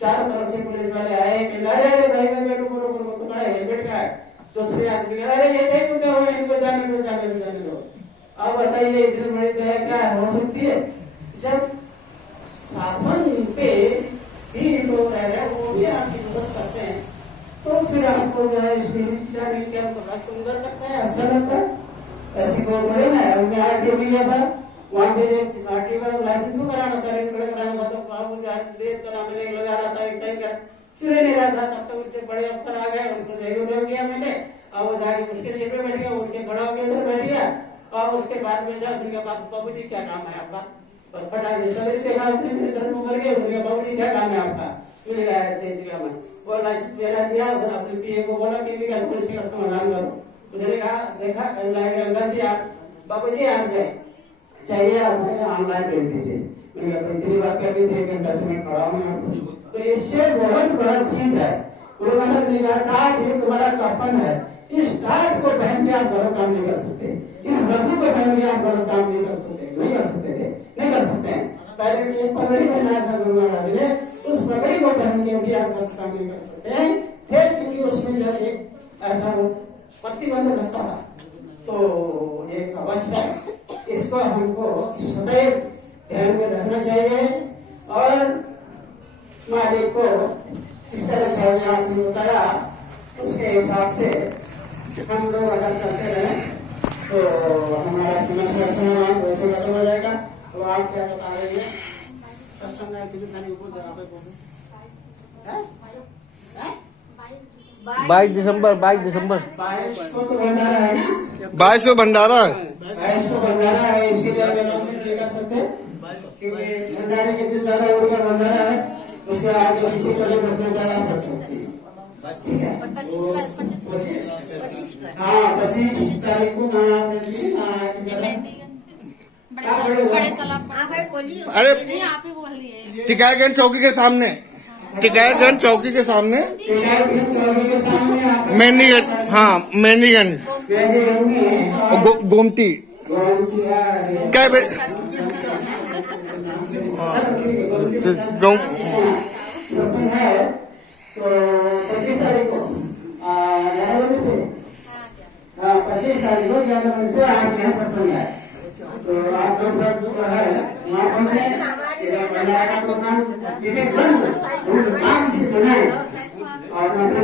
चारों तरफ से पुलिस वाले आए कि अरे भाई रुको तुम्हारा हेलमेट का है। दूसरे आदमी अरे ये जय गुरुदेव है, इनको जाने दो। अब बताइए इतनी बड़ी दया क्या हो सकती है जब शासन पे ही लोग रह रहे हैं, वो भी आपकी मदद करते हैं तो फिर आपको जो है इसकी शिक्षा मिल के आपको बड़ा सुंदर लगता है, अच्छा लगता है। ऐसी कोई बड़े ना है। मैं आरटीओ में गया था, वहाँ पे आरटीओ का लाइसेंस को कराना था, रेट कराना था, तो बाबू रेट कराने लगा रहा था, एक टाइम का सुन नहीं रहा था। तब तक उनसे बड़े अफसर आ गए, उनको जय गुरुदेव किया मैंने और वो जाके उसके सीट पे बैठ गया, उनके बड़ा के अंदर बैठ गया और उसके बाद में जब बाबू जी क्या काम है आपका, फटाक से देखा उसने मेरे तरफ को कर गया, बाबू जी क्या काम है आपका, मैंने कहा ऐसे काम है। वो लाइसेंस मेरा दिया, अपने पीए को बोला पीए का पुलिस का समाधान करो। उसने कहा देखा अंकल जी आप बाबू जी आप चाहिए आप ऑनलाइन भेज दीजिए। मैंने कहा इतनी बात करनी थी, 1 घंटा से मैं खड़ा हूँ। तो इससे बहुत बड़ा चीज है। गुरु महाराज ने कहा टाट ये तुम्हारा कफन है, इस टाट को पहन के आप गलत काम नहीं कर सकते, इस वर्दी को पहन के आप गलत काम नहीं कर सकते, नहीं कर सकते हैं। पहले एक पगड़ी पहनाया था गुरु महाराज ने, उस पगड़ी को पहन के भी आप गलत काम नहीं कर सकते हैं थे, क्योंकि उसमें जो एक ऐसा प्रतिबंध रहता था। तो ये कवच है, इसको हमको सदैव ध्यान में रखना चाहिए। और मालिक को जिस तरह से आपने बताया उसके हिसाब से हम लोग अगर चलते रहे तो हमारा समस्या वैसे खत्म हो जाएगा। तो आप क्या बता रही है? कितनी ऊपर 22 दिसंबर 22 को तो भंडारा है ना, 22 को भंडारा है। 22 को भंडारा है, इसके लिए आप अनाउंसमेंट नहीं कर सकते क्योंकि भंडारे के दिन ज्यादा उनका भंडारा है, उसके आगे पीछे कर रखना ज्यादा पड़ सकती है। ठीक है, 25 हाँ 25 तारीख को कहाँ आपने दी बड़े तालाब। अरे आप ही बोल रही है। टिकाईगंज चौकी के सामने, टिकाईगंज चौकी के सामने, चौकी के सामने मेहंदीगंज, हाँ मेहंदीगंज गोमती क्या सत्संग है। तो 25 तारीख को 11 बजे से 25 तारीख को 11 बजे से आप यहाँ सत्संग है। तो आप लोग सब जो है वहाँ पहुँचे, भंडारा का प्रोग्राम जिसे बंद धूमधाम से बनाए और अपने